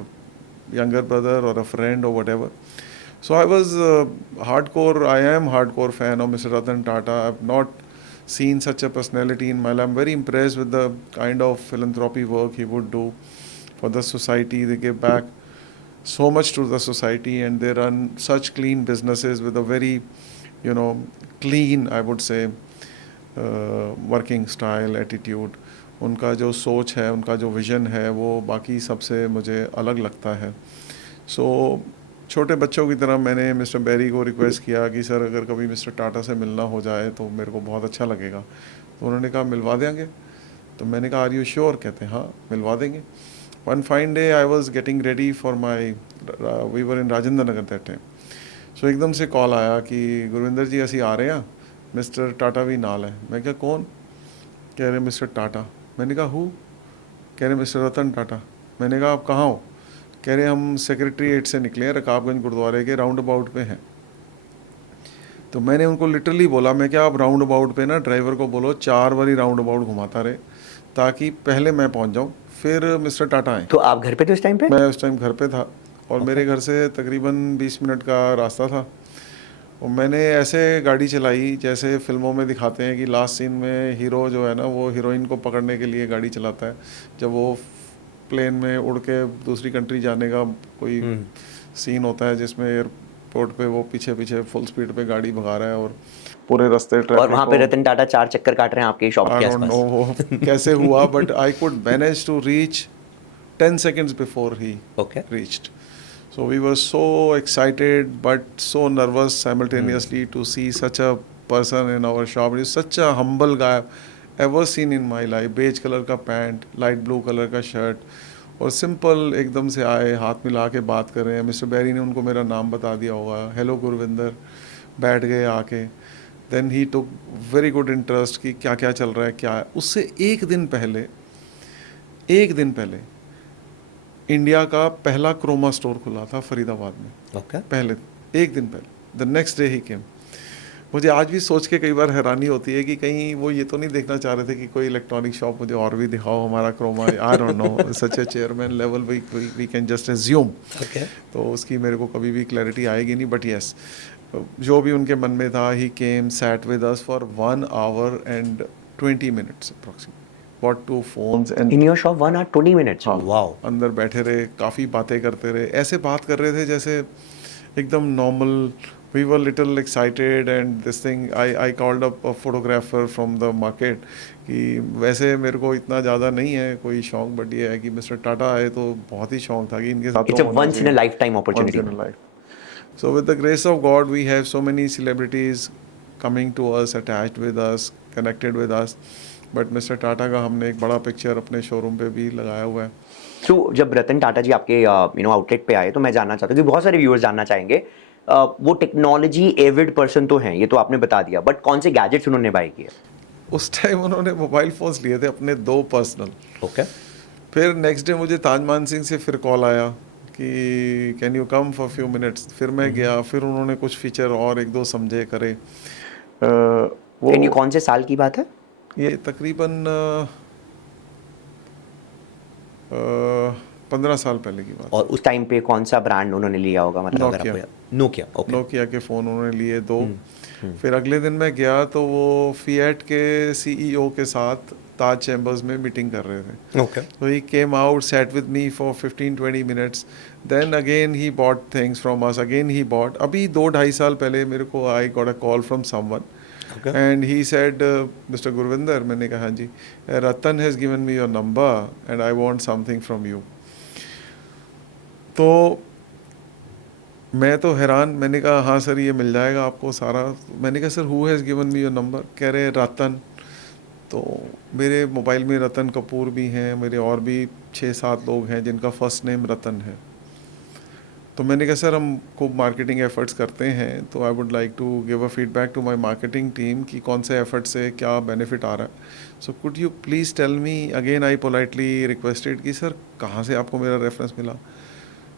younger brother or a friend or whatever. So I was hardcore. I am hardcore fan of Mr. Ratan Tata. I've not seen such a personality in my life. I'm very impressed with the kind of philanthropy work he would do for the society. They give back so much to the society, and they run such clean businesses with a very, clean, I would say, working style, attitude. उनका जो सोच है, उनका जो vision है, वो बाकी सबसे मुझे अलग लगता है. So छोटे बच्चों की तरह मैंने मिस्टर बेरी को रिक्वेस्ट किया कि सर अगर कभी मिस्टर टाटा से मिलना हो जाए तो मेरे को बहुत अच्छा लगेगा. तो उन्होंने कहा मिलवा देंगे. तो मैंने कहा आर यू श्योर? कहते हैं हाँ मिलवा देंगे. One fine day I was getting ready for my we were in Rajendra Nagar that time. So एकदम से कॉल आया कि गुरविंदर जी असी आ रहे हैं, मिस्टर टाटा भी नाल है. मैं क्या कौन? कह रहे मिस्टर टाटा. मैंने कहा हु? कह रहे मिस्टर रतन टाटा. मैंने कहा आप कहाँ हो? कह रहे हम सेक्रेटरीट से निकले हैं, रकाबगंज गुरुद्वारे के राउंड अबाउट पे हैं. तो मैंने उनको लिटरली बोला, मैं क्या आप राउंड अबाउट पे ना ड्राइवर को बोलो 4 बारी राउंड अबाउट घुमाता रहे ताकि पहले मैं पहुंच जाऊं फिर मिस्टर टाटा आए. तो आप घर पे थे उस टाइम पे? मैं उस टाइम घर पे था और मेरे घर से तकरीबन 20 मिनट का रास्ता था. और मैंने ऐसे गाड़ी चलाई जैसे फिल्मों में दिखाते हैं कि लास्ट सीन में हीरो जो है ना वो हीरोइन को पकड़ने के लिए गाड़ी चलाता है. जब वो प्लेन में उड़ के दूसरी कंट्री जाने का कोई सीन होता है जिसमें एयरपोर्ट पे वो पीछे पीछे फुल स्पीड पे गाड़ी भगा रहा है और पूरे रास्ते ट्रैफिक. और वहाँ पे रतन टाटा 4 चक्कर काट रहे हैं आपके शॉप के आसपास. I don't know वो कैसे हुआ, but I could manage to reach 10 seconds before he reached. So we were so excited but so nervous simultaneously to see such a person in our shop. He's such a humble guy ever seen in my life. Beige colour का pant, light blue colour का shirt और simple एकदम से आए, हाथ मिला के बात कर रहे हैं. मिस्टर बेरी ने उनको मेरा नाम बता दिया होगा, हेलो गुरविंदर. बैठ गए आके. Then he took very good interest कि क्या क्या चल रहा है क्या है. उससे एक दिन पहले इंडिया का पहला क्रोमा स्टोर खुला था फरीदाबाद में. पहले एक दिन पहले द नेक्स्ट डे ही केम. मुझे आज भी सोच के कई बार हैरानी होती है कि कहीं वो ये तो नहीं देखना चाह रहे थे कि कोई इलेक्ट्रॉनिक शॉप मुझे और भी दिखाओ हमारा Croma. I don't know, such a chairman level we can just assume. तो उसकी मेरे को कभी भी क्लैरिटी आएगी नहीं. बट येस, जो भी उनके मन में था, he came sat with us for 1 hour and 20 minutes approximately. bought 2 phones and In your shop 1 hour 20 minutes. हाँ, Wow. अंदर बैठे रहे, काफ़ी बातें करते रहे, ऐसे बात कर रहे थे जैसे एकदम normal. We were little excited and this thing I called up a photographer from the market कि वैसे मेरे को इतना ज़्यादा नहीं है कोई शौक, बट ये है कि मिस्टर टाटा आए तो बहुत ही शौक था कि इनके साथ It's a once in a lifetime opportunity. once in a life. So with the grace of God, we have so many celebrities coming to us, attached with us, connected with us. But mister Tata का हमने एक बड़ा picture अपने showroom पे भी लगाया हुआ है. तो जब रतन टाटा जी आपके आउटलेट पे आए तो मैं जानना चाहता हूँ कि बहुत सारे व्यूअर्स जानना चाहेंगे वो टेक्नोलॉजी एविड पर्सन तो हैं, ये तो आपने बता दिया, बट कौन से गैजेट्स उन्होंने बाय किए? उस टाइम उन्होंने मोबाइल फ़ोन्स लिए थे अपने 2 पर्सनल. ओके. फिर नेक्स्ट डे मुझे ताजमान सिंह से फिर कॉल आया कि can you come for few minutes. फिर मैं गया, फिर उन्होंने कुछ फीचर और 1-2 समझे करे. वो ये कौन से साल की बात है? ये तकरीबन 15 साल पहले की बात. और उस टाइम पे कौन सा ब्रांड उन्होंने लिया होगा, मतलब अगर Nokia. आपको नोकिया. ओके. नोकिया के फ़ोन उन्होंने लिए 2. फिर अगले दिन मैं गया तो वो फिएट के सीईओ के साथ ताज चैम्बर्स में मीटिंग कर रहे थे. Okay. So he came out, sat with me for 15-20 minutes. Then again he bought things from us. Again he bought. अभी 2-2.5 साल पहले मेरे को I got a call from someone. Okay. And he said, Mr. Gurvinder, मैंने कहा हाँ जी, रतन has given me your number and I want something from you. तो मैं तो हैरान, मैंने कहा हाँ सर ये मिल जाएगा आपको सारा. मैंने कहा sir who has given me your number. कह रहे रतन. तो मेरे मोबाइल में रतन कपूर भी हैं, मेरे और भी 6-7 लोग हैं जिनका फर्स्ट नेम रतन है. तो मैंने कहा सर हम खूब मार्केटिंग एफर्ट्स करते हैं, तो I would like to give a feedback to my marketing team कि कौन से एफर्ट से क्या बेनिफिट आ रहा है. So could you please tell me. Again I politely requested कि सर कहाँ से आपको मेरा रेफरेंस मिला.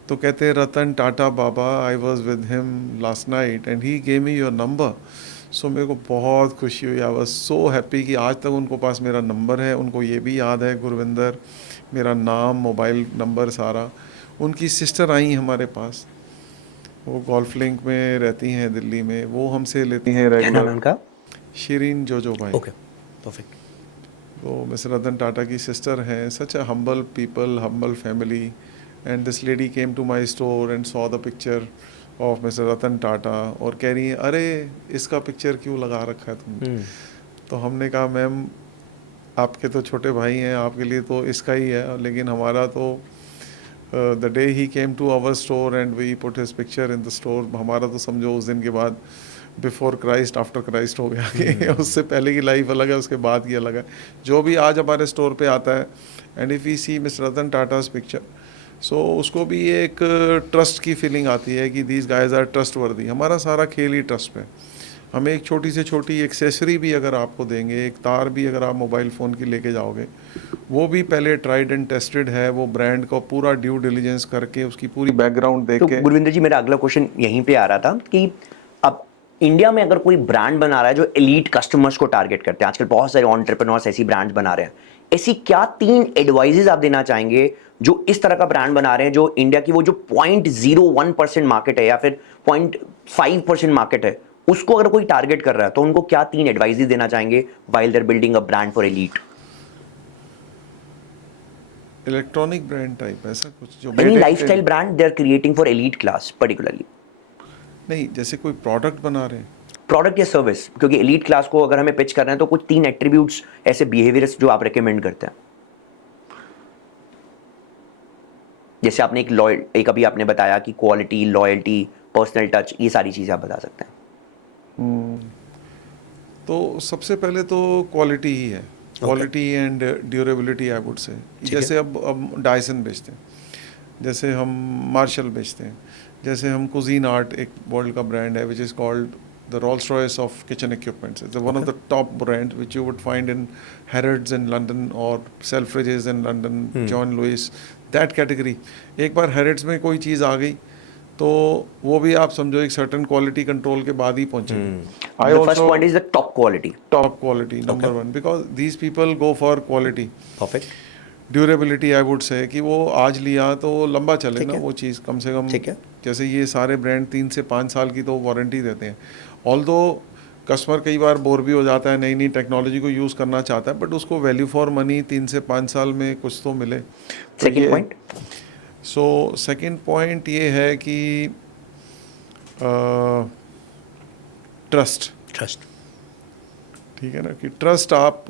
तो कहते हैं रतन टाटा बाबा, I was with him last night and he gave me your number. So मेरे को बहुत खुशी हुई. आई वॉज सो हैप्पी कि आज तक उनको पास मेरा नंबर है, उनको ये भी याद है गुरविंदर, मेरा नाम, मोबाइल नंबर सारा. उनकी सिस्टर आई हमारे पास, वो गोल्फ लिंक में रहती हैं दिल्ली में, वो हमसे लेती हैं क्या नाम है रेगुलर. उनका? शिरीन जोजो भाई. ओके. परफेक्ट. तो मिस्टर रतन टाटा की सिस्टर हैं. Such a humble people, humble family. And this lady came to my store and saw the picture of mister Ratan Tata और कह रही हैं अरे इसका पिक्चर क्यों लगा रखा है तुमने. तो हमने कहा मैम आपके तो छोटे भाई हैं, आपके लिए तो इसका ही है, लेकिन हमारा तो the day he came to our store and we put his picture in the store, हमारा तो समझो उस दिन के बाद बिफोर क्राइस्ट आफ्टर क्राइस्ट हो गया कि उससे पहले की लाइफ अलग है, उसके बाद की अलग है. जो भी आज हमारे स्टोर पे आता है and if we see mister Ratan Tata's picture, so उसको भी एक ट्रस्ट की फीलिंग आती है कि दीज गाइज आर ट्रस्ट वर्दी. हमारा सारा खेल ही ट्रस्ट पे. हमें एक छोटी से छोटी एक्सेसरी भी अगर आपको देंगे, एक तार भी अगर आप मोबाइल फ़ोन की लेके जाओगे, वो भी पहले ट्राइड एंड टेस्टेड है. वो ब्रांड का पूरा ड्यू डिलीजेंस करके उसकी पूरी बैकग्राउंड देख तो के. गुरविंदर जी मेरा अगला क्वेश्चन यहीं पे आ रहा था कि अब इंडिया में अगर कोई ब्रांड बना रहा है जो एलीट कस्टमर्स को टारगेट करते हैं, आजकल बहुत सारे एंटरप्रेन्योर्स ऐसी ब्रांड्स बना रहे हैं, ऐसी क्या 3 एडवाइजेस आप देना चाहेंगे जो इस तरह का ब्रांड बना रहे हैं जो इंडिया की वो जो 0.01% मार्केट है या फिर 0.5% मार्केट है, उसको अगर कोई टारगेट कर रहा है तो उनको क्या 3 एडवाइजेस देना चाहेंगे while they are building a brand for elite? Electronic brand type ऐसा कुछ जो any lifestyle brand they are creating for elite class particularly. नहीं, जैसे कोई प्रोडक्ट बना रहे हैं. प्रोडक्ट या सर्विस, क्योंकि एलीट क्लास को अगर हमें पिच कर रहे हैं तो कुछ 3 एट्रीब्यूट्स ऐसे बिहेवियर्स जो आप रेकमेंड करते हैं. जैसे आपने एक अभी आपने बताया कि क्वालिटी, लॉयल्टी, पर्सनल टच, ये सारी चीजें आप बता सकते हैं. तो सबसे पहले तो क्वालिटी ही है. Quality and durability I would से. जैसे अब डायसन बेचते हैं, जैसे हम मार्शल बेचते हैं, जैसे हम कुजीन आर्ट एक वर्ल्ड का ब्रांड है which is called the Rolls Royce of kitchen equipments. It's one of the top brand which you would find in Harrods in London or Selfridges in London, John Lewis, that category. एक बार Harrods में कोई चीज़ आ गई तो वो भी आप समझो एक certain quality control के बाद ही पहुंचेगी. The first point is the top quality. Top quality number one because these people go for quality. Perfect. Durability I would से कि वो आज लिया तो लंबा चले ना वो चीज़, कम से कम. ठीक है. जैसे ये सारे ब्रांड 3 से 5 साल की तो वारंटी देते हैं. ऑल्दो कस्टमर कई बार बोर भी हो जाता है, नई नई टेक्नोलॉजी को यूज़ करना चाहता है, बट उसको वैल्यू फॉर मनी 3 से 5 साल में कुछ तो मिले। Second point? So second point ये है कि ट्रस्ट। ठीक है ना, कि ट्रस्ट आप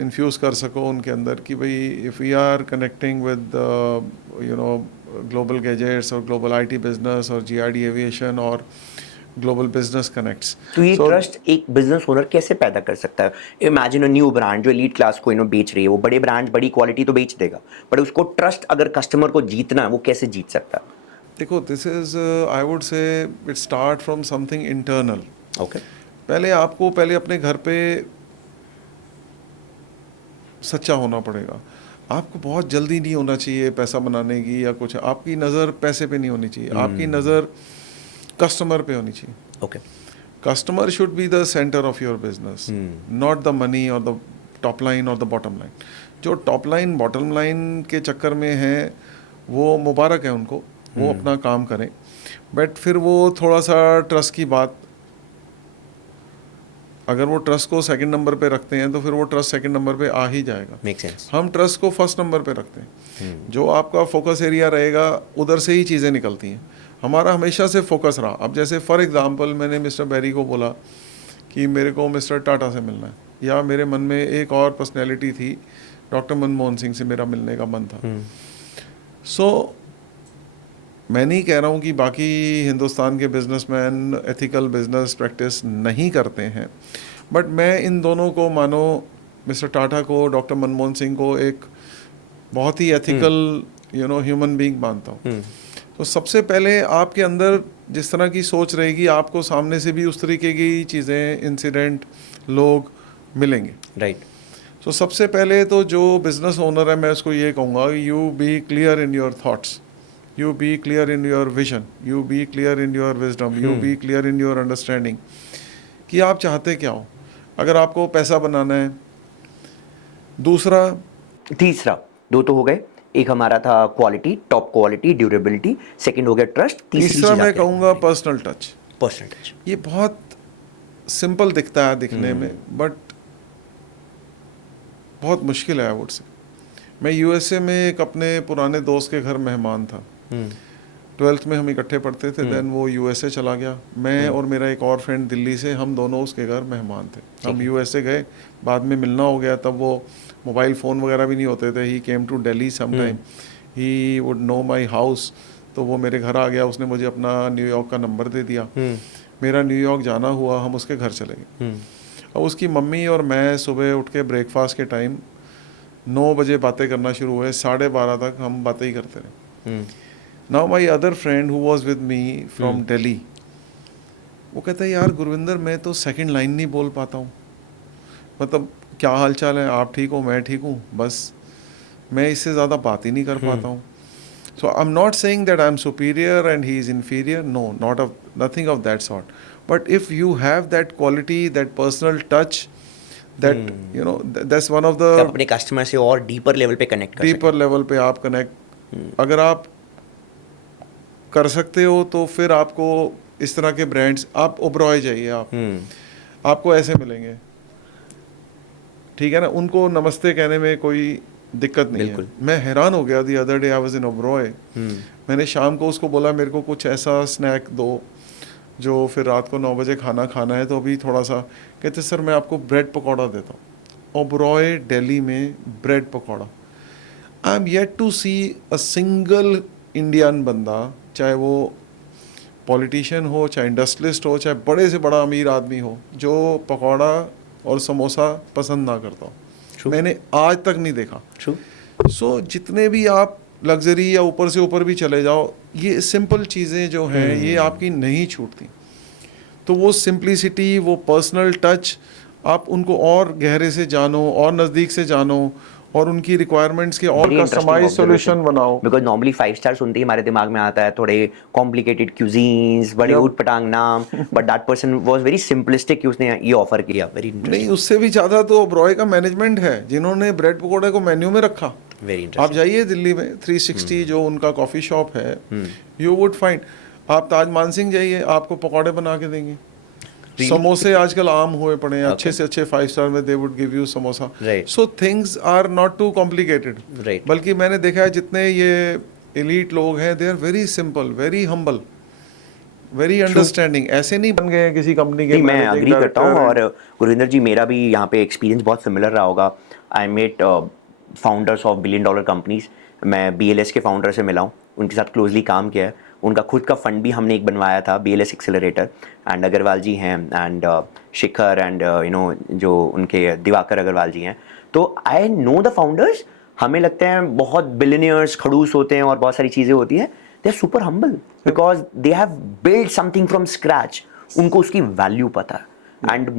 इन्फ्यूज़ कर सको उनके अंदर कि भाई if we are connecting with you know global gadgets और ग्लोबल आईटी बिजनेस और जीआरडी एविएशन और ग्लोबल बिजनेस कनेक्ट्स। तो ये ट्रस्ट एक बिजनेस ओनर कैसे पैदा कर सकता है? इमेजिन अ न्यू ब्रांड जो एलीट क्लास को बेच रही है, वो बड़े ब्रांड बड़ी क्वालिटी तो बेच देगा, बट उसको ट्रस्ट अगर कस्टमर को जीतना है, वो कैसे जीत सकता है? देखो, दिस इज आई वुड से it start from something internal. Okay. पहले अपने घर पे सच्चा होना पड़ेगा। आपको बहुत जल्दी नहीं होना चाहिए पैसा बनाने की या कुछ। आपकी नज़र पैसे पे नहीं होनी चाहिए, आपकी नज़र कस्टमर पे होनी चाहिए। Okay. Customer should be the centre of your business, not the money और द टॉप लाइन और द बॉटम लाइन। जो टॉप लाइन बॉटम लाइन के चक्कर में है वो मुबारक है उनको, वो अपना काम करें, बट फिर वो थोड़ा सा ट्रस्ट की बात, अगर वो ट्रस्ट को सेकंड नंबर पे रखते हैं तो फिर वो ट्रस्ट सेकंड नंबर पे आ ही जाएगा। Make sense. हम ट्रस्ट को फर्स्ट नंबर पे रखते हैं। जो आपका फोकस एरिया रहेगा उधर से ही चीज़ें निकलती हैं। हमारा हमेशा से फोकस रहा। अब जैसे फॉर एग्जांपल मैंने मिस्टर बैरी को बोला कि मेरे को मिस्टर टाटा से मिलना है, या मेरे मन में एक और पर्सनैलिटी थी, डॉक्टर मनमोहन सिंह से मेरा मिलने का मन था। सो मैं नहीं कह रहा हूँ कि बाकी हिंदुस्तान के बिजनेसमैन एथिकल बिजनेस प्रैक्टिस नहीं करते हैं, बट मैं इन दोनों को, मानो मिस्टर टाटा को, डॉक्टर मनमोहन सिंह को, एक बहुत ही एथिकल ह्यूमन बीइंग मानता हूँ। तो सबसे पहले आपके अंदर जिस तरह की सोच रहेगी, आपको सामने से भी उस तरीके की चीज़ें, इंसिडेंट, लोग मिलेंगे। राइट। तो सबसे पहले तो जो बिजनेस ओनर है, मैं उसको ये कहूँगा, you be clear in your thoughts, you be clear in your vision, you be clear in your wisdom, you be clear in your understanding कि आप चाहते क्या हो। अगर आपको पैसा बनाना है, दूसरा, तीसरा, दो तो हो गए, एक हमारा था quality, top quality, durability, second हो गया ट्रस्ट, तीसरा मैं कहूँगा पर्सनल टच। Personal touch. ये बहुत सिंपल दिखता है दिखने में, बट बहुत मुश्किल है। वुड से मैं यूएसए में एक अपने पुराने दोस्त के घर मेहमान था। 12th में हम इकट्ठे पढ़ते थे। देन वो यूएसए चला गया। मैं और मेरा एक और फ्रेंड दिल्ली से, हम दोनों उसके घर मेहमान थे। हम यूएसए गए, बाद में मिलना हो गया। तब वो मोबाइल फ़ोन वगैरह भी नहीं होते थे। He came to Delhi sometime, he would know my house. तो वो मेरे घर आ गया, उसने मुझे अपना न्यूयॉर्क का नंबर दे दिया। मेरा न्यूयॉर्क जाना हुआ, हम उसके घर चले गए। अब उसकी मम्मी और मैं सुबह उठ के ब्रेकफास्ट के टाइम 9 बजे बातें करना शुरू हुए, 12:30 तक हम बातें ही करते रहे। Now my other friend who was with me from Delhi, वो कहता है, यार गुरविंदर, मैं तो सेकंड लाइन नहीं बोल पाता हूँ। मतलब क्या हाल चाल है, आप ठीक हो, मैं ठीक हूँ, बस मैं इससे ज़्यादा बात ही नहीं कर पाता हूँ। So I am not saying that I am superior and he is inferior, no, nothing of that sort, but if you have that quality, that personal touch, that that's one of the, अपने customer से और deeper level पे connect कर deeper level पे आप connect अगर आप कर सकते हो, तो फिर आपको इस तरह के ब्रांड्स, आप ओबरॉय जाइए, आपको ऐसे मिलेंगे, ठीक है ना। उनको नमस्ते कहने में कोई दिक्कत नहीं है। मैं हैरान हो गया, the other day I was in Oberoi, मैंने शाम को उसको बोला मेरे को कुछ ऐसा स्नैक दो जो फिर रात को 9 बजे खाना है, तो अभी थोड़ा सा, कहते सर मैं आपको ब्रेड पकौड़ा देता हूँ। ओबरॉय दिल्ली में bread pakora, I am yet to see a single Indian बंदा, चाहे वो पॉलिटिशियन हो, चाहे इंडस्ट्रियलिस्ट हो, चाहे बड़े से बड़ा अमीर आदमी हो, जो पकौड़ा और समोसा पसंद ना करता हो। मैंने आज तक नहीं देखा। सो जितने भी आप लग्जरी या ऊपर से ऊपर भी चले जाओ, ये सिंपल चीज़ें जो हैं ये आपकी नहीं छूटती। तो वो सिंप्लिसिटी, वो पर्सनल टच, आप उनको और गहरे से जानो और नज़दीक से जानो और उनकी रिक्वायरमेंट्स के और कस्टमाइज सॉल्यूशन बनाओ। बिकॉज नॉर्मली 5 स्टार सुनते ही हमारे दिमाग में आता है थोड़े कॉम्प्लिकेटेड क्यूजीन्स, बड़े ऊट पटांग नाम, but that person was very simplistic कि उसने ये ऑफर किया। Very interesting. नहीं, उससे भी ज़्यादा तो ओबरॉय का मैनेजमेंट है, जिन्होंने ब्रेड पकौड़े को मेन्यू में रखा। Very interesting. आप जाइए दिल्ली में 360 जो उनका कॉफ़ी शॉप है, यू वुड फाइंड। आप ताज मानसिंह जाइए, आपको पकौड़े बना के देंगे। समोसे आजकल आम हुए पड़े हैं, अच्छे से अच्छे 5 स्टार में they would give you samosa. So things are not too complicated. बल्कि मैंने देखा है जितने ये एलीट लोग हैं, they are very simple, very humble, very understanding. ऐसे नहीं बन गए हैं किसी कंपनी के. मैं अग्री करता हूँ. और गुरविंदर जी, मेरा भी यहाँ पे एक्सपीरियंस बहुत सिमिलर रहा होगा. I met founders of $1 billion companies. मैं BLS के फाउंडर से मिला हूँ, उनके साथ क्लोजली काम किया है. उनका खुद का फंड भी हमने एक बनवाया था, BLS एक्सेलरेटर. एंड अग्रवाल जी हैं, एंड शिखर, एंड जो उनके दिवाकर अग्रवाल जी हैं. तो आई नो द फाउंडर्स. हमें लगते हैं बहुत बिलियनियर्स खड़ूस होते हैं और बहुत सारी चीज़ें होती हैं. They are super humble because they have build something from scratch. उनको उसकी वैल्यू पता है. एंड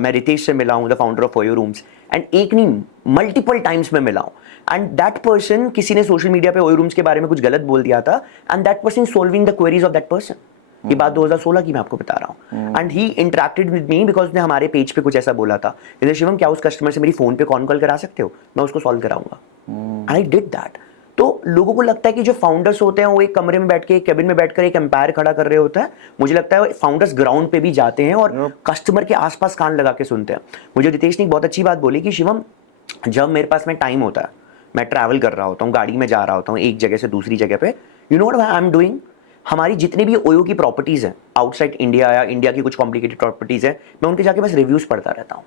मैं रितेश से मिला हूँ, the founder of OYO rooms. And एक नहीं, मल्टीपल टाइम्स में मिला हूँ. एंड दैट पर्सन, किसी ने सोशल मीडिया पे ओयो रूम्स के बारे में कुछ गलत बोल दिया था, and that person solving the queries of that person. ये बात 2016 की मैं आपको बता रहा हूँ. And he interacted with me because उसने हमारे पेज पे कुछ ऐसा बोला था, जैसे शिवम क्या उस कस्टमर से मेरी फोन पे कॉल करा सकते हो, मैं उसको सॉल्व कराऊंगा. I did that. तो लोगों को लगता है कि जो फाउंडर्स होते हैं वो एक कमरे में बैठ के, एक कैबिन में बैठकर एक एम्पायर खड़ा कर रहे होते हैं. मुझे लगता है फाउंडर्स ग्राउंड पे भी जाते हैं और कस्टमर के आसपास कान लगा के सुनते हैं. मुझे रितेश ने एक बहुत अच्छी बात बोली कि शिवम, जब मेरे पास में टाइम होता है, मैं ट्रैवल कर रहा होता हूँ, गाड़ी में जा रहा होता हूँ एक जगह से दूसरी जगह पे, you know what I am doing. हमारी जितनी भी ओयो की प्रॉपर्टीज हैं आउटसाइड इंडिया या इंडिया की कुछ कॉम्प्लिकेटेड प्रॉपर्टीज है, मैं उनके जाके बस रिव्यूज पढ़ता रहता हूँ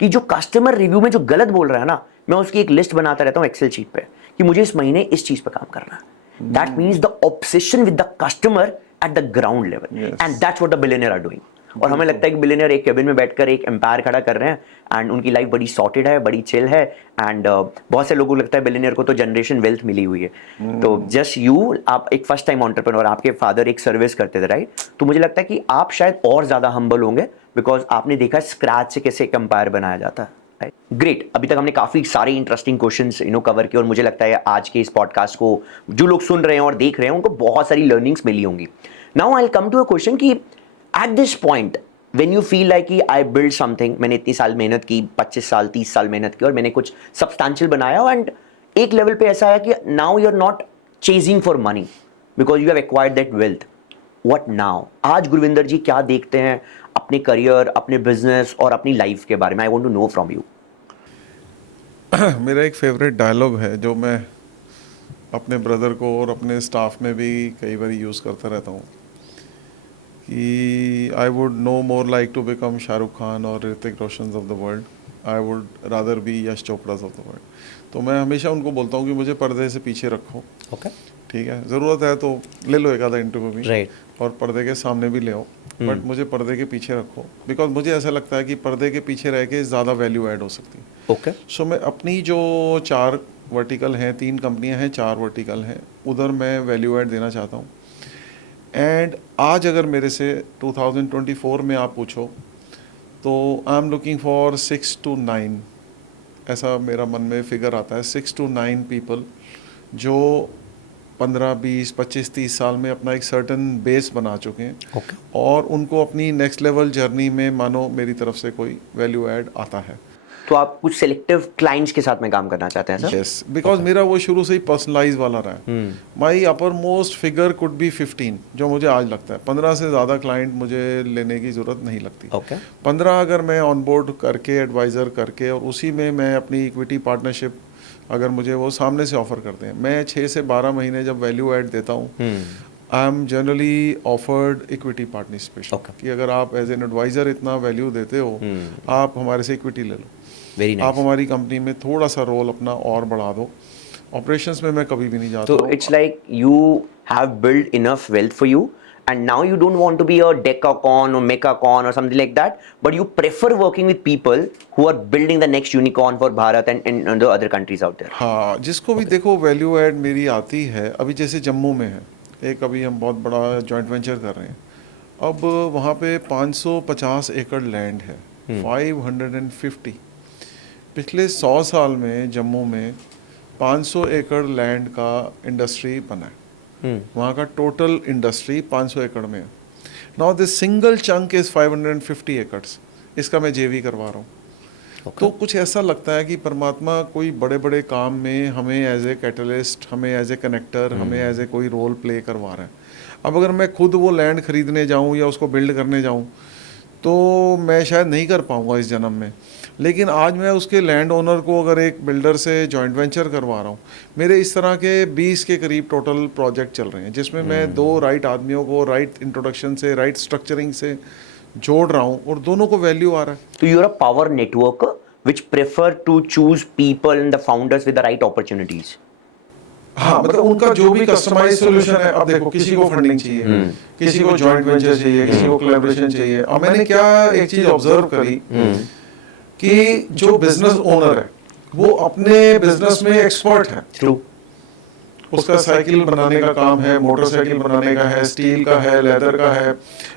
कि जो कस्टमर रिव्यू में जो गलत बोल रहा है ना, मैं उसकी एक लिस्ट बनाता रहता हूँ एक्सेल शीट पे कि मुझे इस महीने इस चीज पे काम करना है. That means the obsession with the customer at the ground level, and that's what the billionaire are doing. और हमें लगता है कि बिलियनियर एक कैबिन में बैठकर एक एम्पायर खड़ा कर रहे हैं एंड उनकी लाइफ बड़ी सॉर्टेड है, बड़ी चिल है. एंड बहुत से लोगों को लगता है बिलियनियर को तो जनरेशन वेल्थ मिली हुई है. तो जस्ट यू, आप एक फर्स्ट टाइम एंटरप्रेन्योर, आपके फादर एक सर्विस करते थे, राइट? तो मुझे लगता है कि आप शायद और ज्यादा हम्बल होंगे बिकॉज आपने देखा स्क्रैच से कैसे एक एम्पायर बनाया जाता है. ग्रेट. अभी तक हमने काफी सारे इंटरेस्टिंग क्वेश्चंस कवर किए और मुझे लगता है आज के इस पॉडकास्ट को जो लोग सुन रहे हैं और देख रहे हैं उनको बहुत सारी लर्निंग्स मिली होंगी. Now I will come to a question कि at this point when you feel like कि आई बिल्ड समथिंग, मैंने इतनी साल मेहनत की, 25 साल 30 साल मेहनत की और मैंने कुछ सब्सटैंशियल बनाया, एंड एक लेवल पे ऐसा है कि now you are not chasing for money because you have acquired that wealth. What now? आज गुरविंदर जी क्या देखते हैं अपने करियर, अपने बिजनेस और अपनी लाइफ के बारे में? I want to know from you. मेरा एक फेवरेट डायलॉग है जो मैं अपने ब्रदर को और अपने स्टाफ में भी कई बार यूज़ करता रहता हूँ कि I would no more like to become Shahrukh Khan और Hrithik Roshan of the world. I would rather be Yash Chopras of the world. तो मैं हमेशा उनको बोलता हूँ कि मुझे पर्दे से पीछे रखो. ठीक है, ज़रूरत है तो ले लो एक आधा इंटरव्यू भी, और पर्दे के सामने भी ले आओ, बट मुझे पर्दे के पीछे रखो बिकॉज मुझे ऐसा लगता है कि पर्दे के पीछे रह के ज़्यादा वैल्यू ऐड हो सकती है. सो मैं अपनी जो 4 वर्टिकल हैं, 3 कंपनियां हैं, 4 वर्टिकल हैं, उधर मैं वैल्यू ऐड देना चाहता हूँ. एंड आज अगर मेरे से 2024 में आप पूछो तो I am looking for 6 to 9, ऐसा मेरा मन में फिगर आता है, 6 to 9 पीपल जो 15, 20, 25, 30 साल में अपना एक सर्टन बेस बना चुके हैं. और उनको अपनी नेक्स्ट लेवल जर्नी में मानो मेरी तरफ से कोई वैल्यू ऐड आता है. तो आप कुछ सिलेक्टिव क्लाइंट्स के साथ में काम करना चाहते हैं सर? यस, बिकॉज मेरा वो शुरू से ही पर्सनलाइज वाला रहा है. My upper most figure could be 15, जो मुझे आज लगता है. 15 से ज़्यादा क्लाइंट मुझे लेने की ज़रूरत नहीं लगती. 15 अगर मैं ऑन बोर्ड करके, एडवाइज़र करके, और उसी में मैं अपनी इक्विटी पार्टनरशिप अगर मुझे वो सामने से ऑफर करते हैं, मैं 6 से 12 महीने जब वैल्यू ऐड देता हूँ, I am generally offered equity partnership कि अगर आप एज एन एडवाइज़र इतना वैल्यू देते हो, आप हमारे से इक्विटी ले लो. आप हमारी कंपनी में थोड़ा सा रोल अपना और बढ़ा दो. ऑपरेशंस में मैं कभी भी नहीं जाता. तो it's like you have build enough wealth for you and now you don't want to be a decacorn or mecacorn or something like that, but you prefer working with people who are building the next unicorn for Bharat and the other countries out there. हाँ, जिसको भी देखो value add मेरी आती है. अभी जैसे जम्मू में है एक, अभी हम बहुत बड़ा जॉइंट वेंचर कर रहे हैं. अब वहाँ पे 550 एकड़ लैंड है, 550. पिछले 100 साल में जम्मू में 500 एकड़ लैंड का इंडस्ट्री बना है. वहाँ का टोटल इंडस्ट्री 500 एकड़ में है. Now this single chunk is 550 एकड़्स. इसका मैं जेवी करवा रहा हूँ. तो कुछ ऐसा लगता है कि परमात्मा कोई बड़े बड़े काम में हमें एज ए कैटलिस्ट, हमें एज ए कनेक्टर, हमें एज ए कोई रोल प्ले करवा रहा है. अब अगर मैं खुद वो लैंड खरीदने जाऊँ या उसको बिल्ड करने जाऊँ तो मैं शायद नहीं कर पाऊँगा इस जन्म में। लेकिन आज मैं उसके लैंड ओनर को अगर एक बिल्डर से जॉइंट वेंचर करवा रहा हूँ, मेरे इस तरह के 20 के करीब टोटल प्रोजेक्ट चल रहे हैं, जिसमें मैं 2 राइट आदमियों को राइट इंट्रोडक्शन से, राइट स्ट्रक्चरिंग से जोड़ रहा हूँ और दोनों को वैल्यू आ रहा है। तो you're a power network which prefer to choose people and the founders with the right opportunities. हाँ, मतलब उनका जो भी कस्टमाइज सोल्यूशन है। अब देखो, किसी को फंडिंग चाहिए, किसी को जॉइंट वेंचर चाहिए, किसी को कोलैबोरेशन चाहिए। अब मैंने क्या एक चीज ऑब्जर्व करी कि जो बिजनेस ओनर है वो अपने बिजनेस में एक्सपर्ट है। True. उसका साइकिल बनाने का काम है, मोटरसाइकिल बनाने का है, स्टील का है, लेदर का है।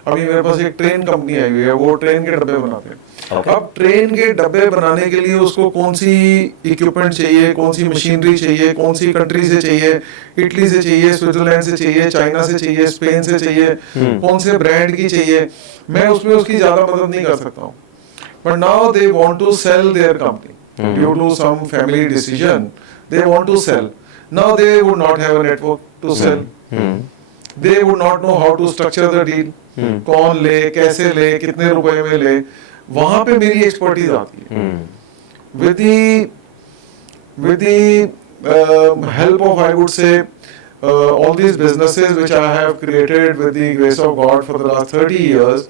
अभी मेरे पास एक ट्रेन कंपनी आई हुई है, वो ट्रेन के डब्बे बनाते हैं। अब ट्रेन के डब्बे बनाने के लिए उसको कौन सी इक्विपमेंट चाहिए, कौन सी मशीनरी चाहिए, कौन सी कंट्री से चाहिए, इटली से चाहिए, स्विट्जरलैंड से चाहिए, चाइना से चाहिए, स्पेन से चाहिए, कौन से ब्रांड की चाहिए, मैं उसमें उसकी ज्यादा मदद नहीं कर सकता हूँ। But now they want to sell their company due to some family decision, they want to sell. Now they would not have a network to sell. They would not know how to structure the deal. कौन ले, कैसे ले, कितने रुपए में ले, वहां पे मेरी एक्सपर्टीज आती है। With the help of, I would say, all these businesses which I have created with the grace of God for the last 30 years,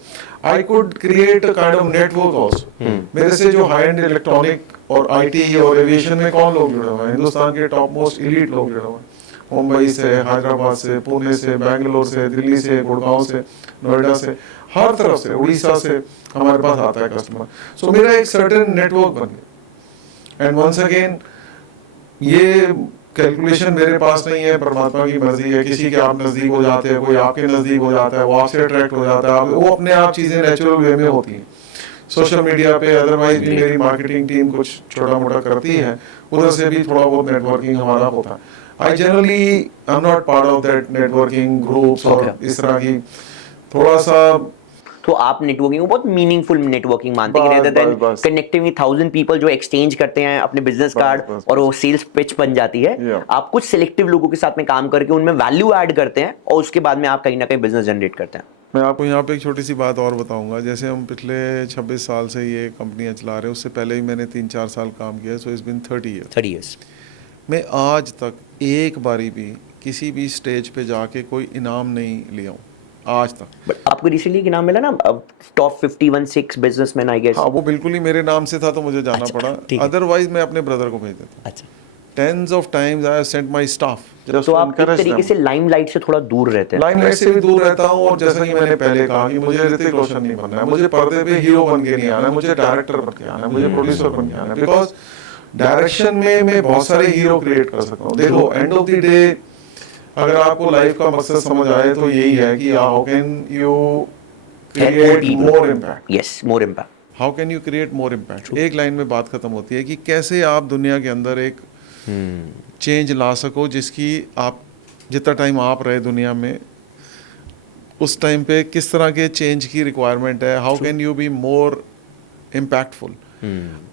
I could create a kind of network also. मेरे से जो high end electronic और IT और aviation में कौन लोग जुड़े हुए हैं, हिंदुस्तान के टॉप मोस्ट एलीट लोग जुड़े हुए हैं। मुंबई से, हैदराबाद से, पुणे से, बेंगलोर से, दिल्ली से, गुड़गांव से, नोएडा से, हर तरफ से, उड़ीसा से हमारे पास आता है कस्टमर। सो मेरा एक सर्टेन नेटवर्क बन गया। एंड वंस अगेन, ये कैलकुलेशन मेरे पास नहीं है, परमात्मा की मर्जी है। किसी के आप नजदीक हो जाते हैं, कोई आपके नजदीक हो जाता है, वो आपसे अट्रैक्ट हो जाता है, वो अपने आप चीजें नेचुरल वे में होती हैं। सोशल मीडिया पे अदरवाइज भी मेरी मार्केटिंग टीम कुछ छोटा मोटा करती है, उधर से भी थोड़ा बहुत नेटवर्किंग हमारा होता है। I generally I am not part of that networking groups और इस तरह की थोड़ा सा। तो आप नेटवर्किंग को बहुत मीनिंगफुल नेटवर्किंग मानते हैं, rather than connecting with 1000 people जो एक्सचेंज करते हैं अपने बिजनेस कार्ड और वो सेल्स पिच बन जाती है। आप कुछ सिलेक्टिव लोगों के साथ में काम करके उनमें वैल्यू ऐड करते हैं और उसके बाद में आप कहीं ना कहीं बिजनेस जनरेट करते हैं। मैं आपको यहाँ पे एक छोटी सी बात और बताऊंगा। जैसे हम पिछले 26 साल से ये कंपनियां चला रहे हैं, उससे पहले ही मैंने 3-4 साल काम किया, सो इट्स बिन 30 ईयर्स। मैं आज तक एक बारी भी किसी भी स्टेज पे जाके कोई इनाम नहीं लिया हूँ आज तक। बट आपको रिसेंटली एक इनाम मिला ना, टॉप 51 बिजनेसमैन आई गेस। हाँ, वो बिल्कुल ही मेरे नाम से था तो मुझे जाना पड़ा, अदरवाइज मैं अपने ब्रदर को भेज देता। अच्छा। Tens of times I have sent my staff. तो आप एक तरीके से लाइमलाइट से थोड़ा दूर रहते हैं। लाइमलाइट से भी दूर रहता हूँ, और जैसा कि मैंने पहले कहा कि मुझे ऋतिक रोशन नहीं बनना है, मुझे पर्दे पे हीरो बन के नहीं आना है, मुझे डायरेक्टर बन के आना है, मुझे प्रोड्यूसर बन के आना है। बिकॉज डायरेक्शन में मैं बहुत सारे हीरो क्रिएट कर सकता हूँ। देखो, एंड ऑफ द डे अगर आपको लाइफ का मकसद समझ आए तो यही है कि how can you create more impact. Yes, more impact. How can you create more impact. एक लाइन में बात खत्म होती है कि कैसे आप दुनिया के अंदर एक चेंज ला सको, जिसकी आप जितना टाइम आप रहे दुनिया में उस टाइम पे किस तरह के चेंज की रिक्वायरमेंट है। How can you be more impactful.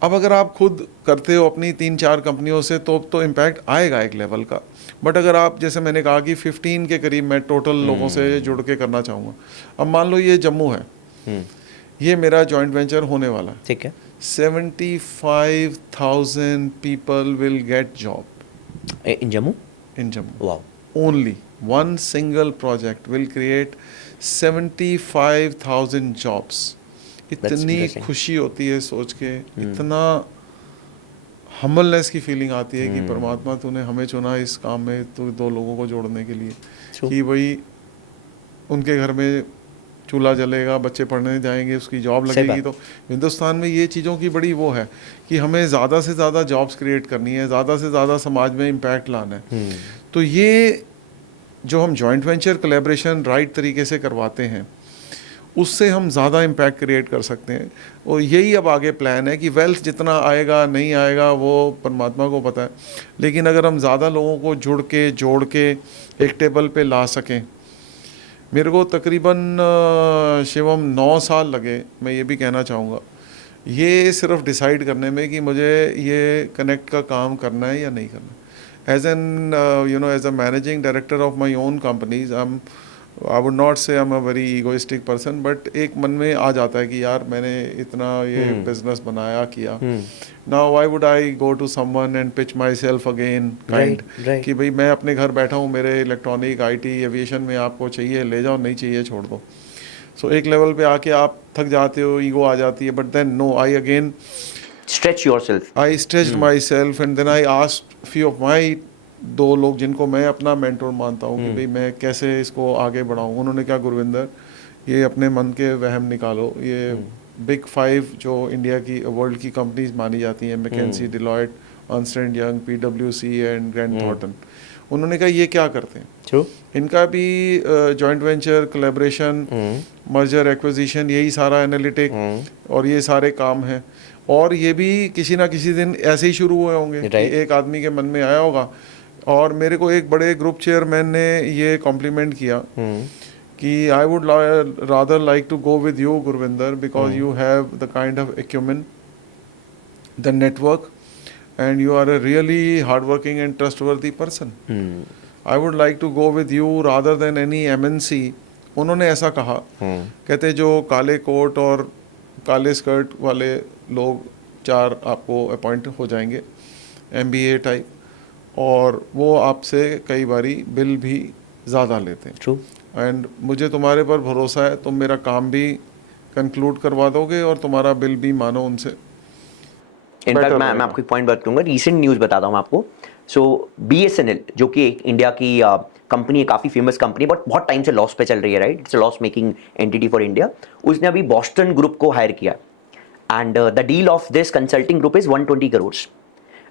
अब अगर आप खुद करते हो अपनी 3-4 कंपनियों से तो इम्पैक्ट आएगा एक लेवल का। बट अगर आप, जैसे मैंने कहा कि 15 के करीब मैं टोटल लोगों से जुड़ के करना चाहूँगा। अब मान लो ये जम्मू है, ये मेरा जॉइंट वेंचर होने वाला है, ठीक है। 75,000 people will get job in Jammu. Wow. Only one single project will create 75,000 jobs. इतनी खुशी होती है सोच के, इतना हम्बलनेस की फीलिंग आती है कि परमात्मा तूने हमें चुना इस काम में, तू 2 लोगों को जोड़ने के लिए कि भाई उनके घर में चूल्हा जलेगा, बच्चे पढ़ने जाएंगे, उसकी जॉब लगेगी। तो हिंदुस्तान में ये चीज़ों की बड़ी वो है कि हमें ज़्यादा से ज़्यादा जॉब्स क्रिएट करनी है, ज़्यादा से ज़्यादा समाज में इम्पैक्ट लाना है। तो ये जो हम जॉइंट वेंचर कोलैबोरेशन राइट तरीके से करवाते हैं, उससे हम ज़्यादा इम्पैक्ट क्रिएट कर सकते हैं। और यही अब आगे प्लान है कि वेल्थ जितना आएगा नहीं आएगा वो परमात्मा को पता है, लेकिन अगर हम ज़्यादा लोगों को जोड़ के एक टेबल पे ला सकें। मेरे को तकरीबन शिवम 9 साल लगे, मैं ये भी कहना चाहूँगा, ये सिर्फ डिसाइड करने में कि मुझे ये कनेक्ट का काम करना है या नहीं करना। As an as a managing director of my own companies, I would not say I am a very egoistic person, but एक मन में आ जाता है कि यार मैंने इतना ये बिजनेस बनाया किया, now why would I go to someone and pitch myself again kind, right. कि भाई मैं अपने घर बैठा हूँ, मेरे इलेक्ट्रॉनिक आईटी एविएशन में आपको चाहिए ले जाओ, नहीं चाहिए छोड़ दो। सो एक लेवल पे आके आप थक जाते हो, ईगो आ जाती है, but then no, I again stretch yourself. I stretched myself and then I asked few of my, दो लोग जिनको मैं अपना मेंटोर मानता हूँ कि भाई मैं कैसे इसको आगे बढ़ाऊँ। उन्होंने कहा गुरविंदर ये अपने मन के वहम निकालो, ये बिग 5 जो इंडिया की वर्ल्ड की कंपनीज मानी जाती हैं, McKinsey, Deloitte, Ernst and Young, पीडब्ल्यूसी एंड ग्रैंड थॉर्टन, उन्होंने कहा ये क्या करते हैं, True. इनका भी joint venture, collaboration, merger, acquisition, यही सारा एनालिटिक और ये सारे काम हैं, और ये भी किसी ना किसी दिन ऐसे ही शुरू हुए होंगे कि एक आदमी के मन में आया होगा। और मेरे को एक बड़े ग्रुप चेयरमैन ने ये कॉम्प्लीमेंट किया कि I would rather like to go with you Gurvinder because you have the kind of acumen, the network, and you are a really hardworking and trustworthy person. I would like to go with you rather than any MNC. उन्होंने ऐसा कहा, कहते जो काले coat और काले skirt वाले लोग 4 आपको अपॉइंट हो जाएंगे, MBA टाइप, और वो आपसे कई बारी बिल भी ज़्यादा लेते हैं। True. एंड मुझे तुम्हारे पर भरोसा है, तुम मेरा काम भी कंक्लूड करवा दोगे और तुम्हारा बिल भी मानो उनसे। इनफैक्ट मैं आपको एक पॉइंट बात करूंगा, रीसेंट न्यूज़ बताता हूँ आपको। सो BSNL जो कि एक इंडिया की कंपनी है, काफ़ी फेमस कंपनी, बट बहुत टाइम से लॉस पे चल रही है, right, it's a loss making entity for India. उसने अभी बॉस्टन ग्रुप को हायर किया, and the deal of this consulting group is 120 crore.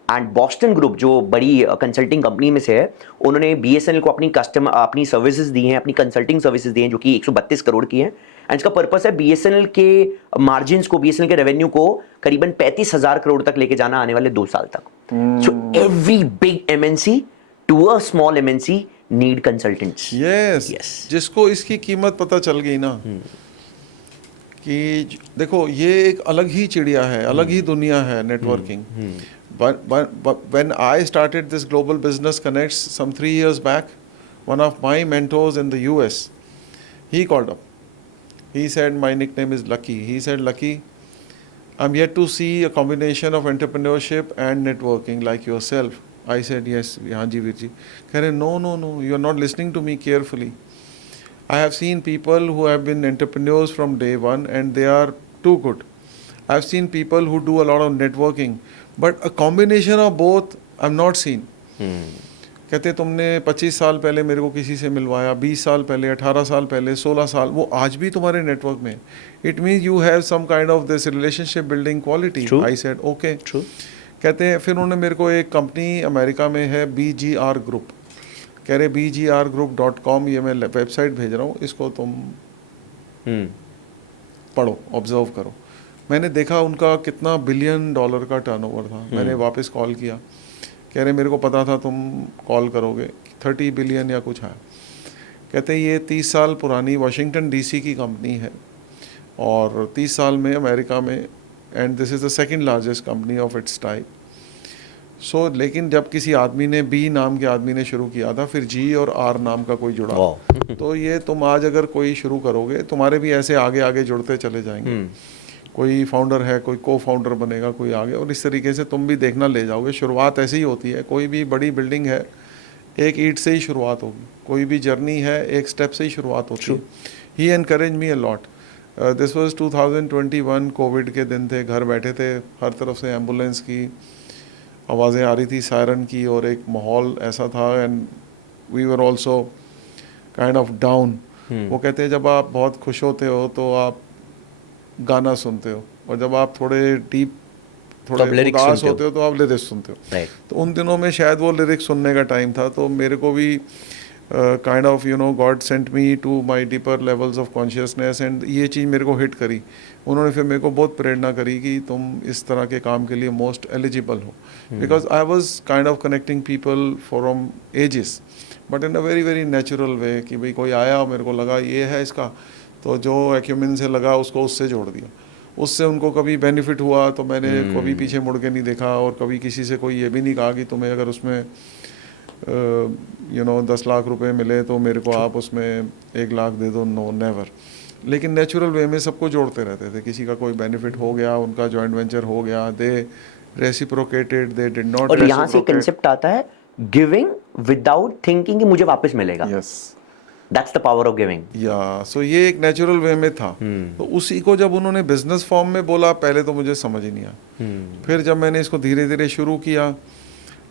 And Boston group जो बड़ी कंसल्टिंग कंपनी में से है, उन्होंने BSNL को अपनी सर्विसेज दी हैं, अपनी कंसल्टिंग सर्विसेज दी हैं, जो कि 132 करोड़ की हैं। एंड इसका पर्पस है BSNL के मार्जिन्स को, BSNL के रेवेन्यू को करीबन 35,000 करोड़ तक लेके जाना आने वाले 2 साल तक। So every big MNC to a small MNC need consultants. Yes, जिसको इसकी कीमत पता चल गई ना कि देखो ये एक अलग ही चिड़िया है, अलग ही दुनिया है networking. When I started this Global Business Connects some 3 years back, one of my mentors in the US, he called up. He said, my nickname is Lucky. He said, Lucky, I'm yet to see a combination of entrepreneurship and networking like yourself. I said, yes, haan ji, Veer ji. Keh rahe, no, you're not listening to me carefully. I have seen people who have been entrepreneurs from day one and they are too good. I've seen people who do a lot of networking, but a combination of both I've not seen. कहते तुमने 25 साल पहले मेरे को किसी से मिलवाया, 20 साल पहले, 18 साल पहले, 16 साल, वो आज भी तुम्हारे नेटवर्क में। It means you have some kind of this relationship building quality. I said okay. कहते हैं फिर उन्होंने मेरे को एक कंपनी अमेरिका में है BGR ग्रुप, कह रहे bgrgroup.com, ये मैं वेबसाइट भेज रहा हूँ, इसको तुम पढ़ो, ऑब्जर्व करो। मैंने देखा उनका कितना $1 बिलियन का टर्नओवर था। मैंने वापस कॉल किया, कह रहे मेरे को पता था तुम कॉल करोगे, 30 बिलियन या कुछ है। कहते ये 30 साल पुरानी वाशिंगटन DC की कंपनी है और 30 साल में अमेरिका में, and this is the second largest company of its type. So लेकिन जब किसी आदमी ने, B नाम के आदमी ने शुरू किया था, फिर G और R नाम का कोई जुड़ा। तो ये तुम आज अगर कोई शुरू करोगे, तुम्हारे भी ऐसे आगे आगे जुड़ते चले जाएंगे। कोई फाउंडर है, कोई को फाउंडर बनेगा, कोई आगे, और इस तरीके से तुम भी देखना ले जाओगे। शुरुआत ऐसी ही होती है, कोई भी बड़ी बिल्डिंग है, एक ईंट से ही शुरुआत होगी। कोई भी जर्नी है, एक स्टेप से ही शुरुआत होती है। He encourage me a lot. This was 2021, Covid के दिन थे, घर बैठे थे, हर तरफ से एम्बुलेंस की आवाज़ें आ रही थी, सायरन की, और एक माहौल ऐसा था, and we were also kind of down. वो कहते हैं जब आप बहुत खुश होते हो तो आप गाना सुनते हो, और जब आप थोड़े डीप, थोड़े उदास होते हो तो आप लिरिक्स सुनते हो। तो उन दिनों में शायद वो लिरिक्स सुनने का टाइम था। तो मेरे को भी kind of God sent me to my deeper levels of consciousness, and ये चीज़ मेरे को हिट करी। उन्होंने फिर मेरे को बहुत प्रेरणा करी कि तुम इस तरह के काम के लिए मोस्ट एलिजिबल हो, because I was kind of connecting people from ages, but in a very very natural way, कि भाई कोई आया, मेरे को लगा ये है इसका, तो जो एक्यूमेन से लगा उसको उससे जोड़ दिया। उससे उनको कभी बेनिफिट हुआ तो मैंने कभी पीछे मुड़ के नहीं देखा, और कभी किसी से कोई ये भी नहीं कहा कि तुम्हें अगर उसमें 10 लाख रुपए मिले तो मेरे को आप उसमें 1 लाख दे दो, नो नेवर। लेकिन नेचुरल वे में सबको जोड़ते रहते थे, किसी का कोई बेनिफिट हो गया, उनका जॉइंट वेंचर हो गया, दे रेसिप्रोकेटेड, दे डिड नॉट और यहाँ से रेसिप्रोकेट। कंसेप्ट आता है गिविंग विदाउट थिंकिंग कि मुझे वापस मिलेगा। Yes, that's the power of giving. या सो ये एक नेचुरल वे में था। तो उसी को जब उन्होंने बिजनेस फॉर्म में बोला, पहले तो मुझे समझ ही नहीं आया। फिर जब मैंने इसको धीरे धीरे शुरू किया,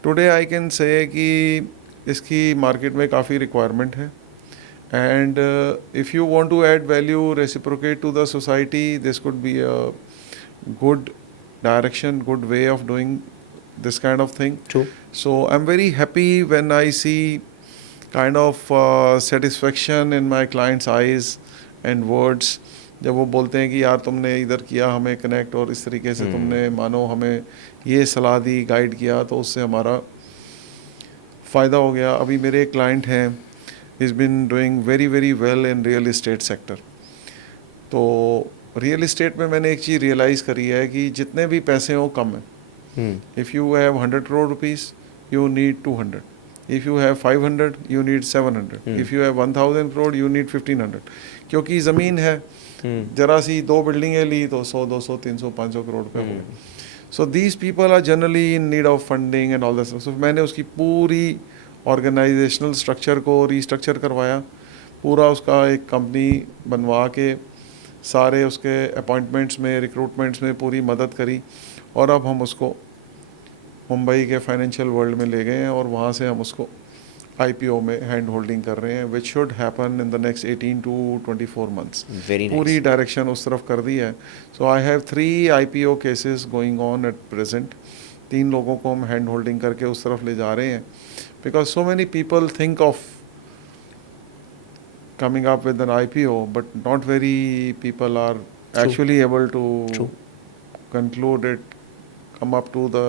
टुडे आई कैन से कि इसकी मार्केट में काफ़ी रिक्वायरमेंट है। And if you want to add value, reciprocate to the society, this could be a good direction, good way of doing this kind of thing. True. So I'm very happy when I see kind of satisfaction in my clients' eyes and words. जब वो बोलते हैं कि यार तुमने इधर किया हमें कनेक्ट, और इस तरीके से तुमने मानो हमें ये सलाह दी, गाइड किया, तो उससे हमारा फ़ायदा हो गया। अभी मेरे एक क्लाइंट हैं, is been doing very very well in real estate sector. तो रियल इस्टेट में मैंने एक चीज़ रियलाइज़ करी है कि जितने भी पैसे हो कम है। If you have 100 crore rupees, you need 200। If you have 500, you need 700। If you have 1000 crore, you need 1500। क्योंकि ज़मीन है, जरा सी 2 बिल्डिंगें ली तो 100, 200, 300, 500 करोड़ रुपये हो गए। So these people are generally in need of funding and all this. So मैंने उसकी पूरी ऑर्गेनाइजेशनल स्ट्रक्चर को रीस्ट्रक्चर करवाया, पूरा उसका एक कंपनी बनवा के सारे उसके अपॉइंटमेंट्स में, रिक्रूटमेंट्स में पूरी मदद करी, और अब हम उसको मुंबई के फाइनेंशियल वर्ल्ड में ले गए हैं, और वहाँ से हम उसको आईपीओ में हैंड होल्डिंग कर रहे हैं, which should happen in the next 18 to 24 months। पूरी डायरेक्शन उस तरफ कर दी है। So I have 3 IPO cases going on at present. 3 लोगों को हम हैंड होल्डिंग करके उस तरफ ले जा रहे हैं, because so many people think of coming up with an IPO, but not very people are actually able to conclude it, come up to the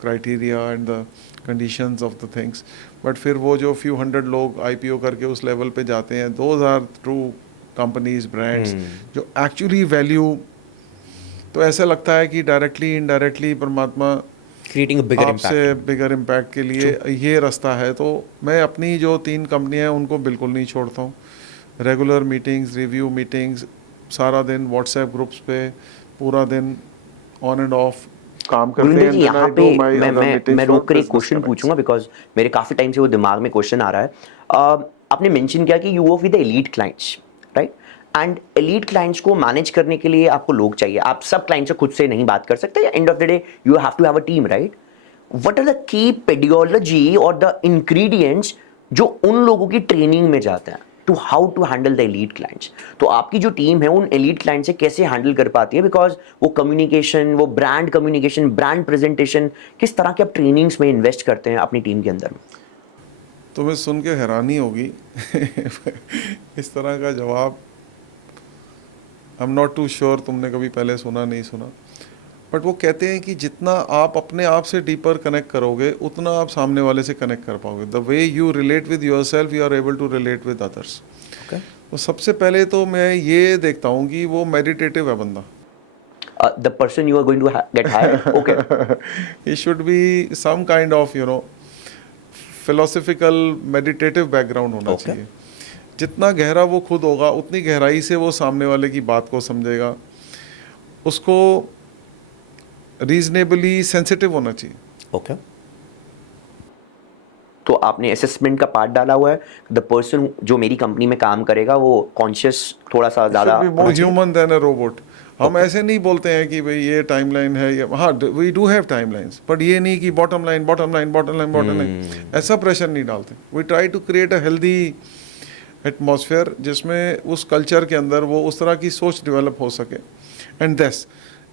criteria and the conditions of the things. But फिर वो जो few hundred लोग IPO करके उस level पे जाते हैं, those are true companies, brands, जो actually value। तो ऐसा लगता है कि डायरेक्टली इनडायरेक्टली परमात्मा क्रिएटिंग अ बिगर आपसे बिगर इम्पैक्ट के लिए ये रास्ता है। तो मैं अपनी जो 3 कंपनियां हैं उनको बिल्कुल नहीं छोड़ता हूँ। रेगुलर मीटिंग्स, रिव्यू मीटिंग्स, सारा दिन व्हाट्सएप ग्रुप्स पे पूरा दिन ऑन एंड ऑफ काम करते हैं। जी, यहाँ पे मैं रोक कर एक क्वेश्चन पूछूंगा, बिकॉज मेरे काफ़ी टाइम से वो दिमाग में क्वेश्चन आ रहा है। आपने मेंशन किया कि you work with elite clients, right? And elite clients को मैनेज करने के लिए आपको लोग चाहिए। आप सब क्लाइंट्स से खुद से नहीं बात कर सकते। End of the day you have to have a team, right? What are the key पेडियोलॉजी और द इंग्रेडिएंट्स जो उन लोगों की ट्रेनिंग में जाते हैं to how to handle the elite clients? तो आपकी जो टीम है उन एलीट क्लाइंट से कैसे हैंडल कर पाती है? बिकॉज वो कम्युनिकेशन, वो ब्रांड कम्युनिकेशन, ब्रांड प्रेजेंटेशन, किस तरह के आप ट्रेनिंग्स में इन्वेस्ट करते हैं अपनी टीम के अंदर? तुम्हें सुन के हैरानी होगी इस तरह का जवाब। I am not too sure तुमने कभी पहले सुना नहीं सुना, बट वो कहते हैं कि जितना आप अपने आप से डीपर कनेक्ट करोगे उतना आप सामने वाले से कनेक्ट कर पाओगे। The way you relate with yourself, you are able to relate with others. तो सबसे पहले तो मैं ये देखता हूँ कि वो मेडिटेटिव है बंदा। The person you are going to get hired, okay. He should be some kind of, philosophical, meditative background होना चाहिए। जितना गहरा वो खुद होगा उतनी गहराई से वो सामने वाले की बात को समझेगा। उसको रीजनेबली सेंसिटिव होना चाहिए। ओके। तो आपने असेसमेंट का पार्ट डाला हुआ है। द पर्सन जो मेरी कंपनी में काम करेगा वो कॉन्शियस थोड़ा सा ज़्यादा more human than a robot. हम ऐसे नहीं बोलते हैं कि भाई ये टाइमलाइन है, ये हाँ we do have timelines, but ये नहीं कि bottom line bottom line bottom line bottom line, ऐसा प्रेशर नहीं डालते। We try to create a healthy atmosphere जिसमें उस कल्चर के अंदर वो उस तरह की सोच डेवलप हो सके। And this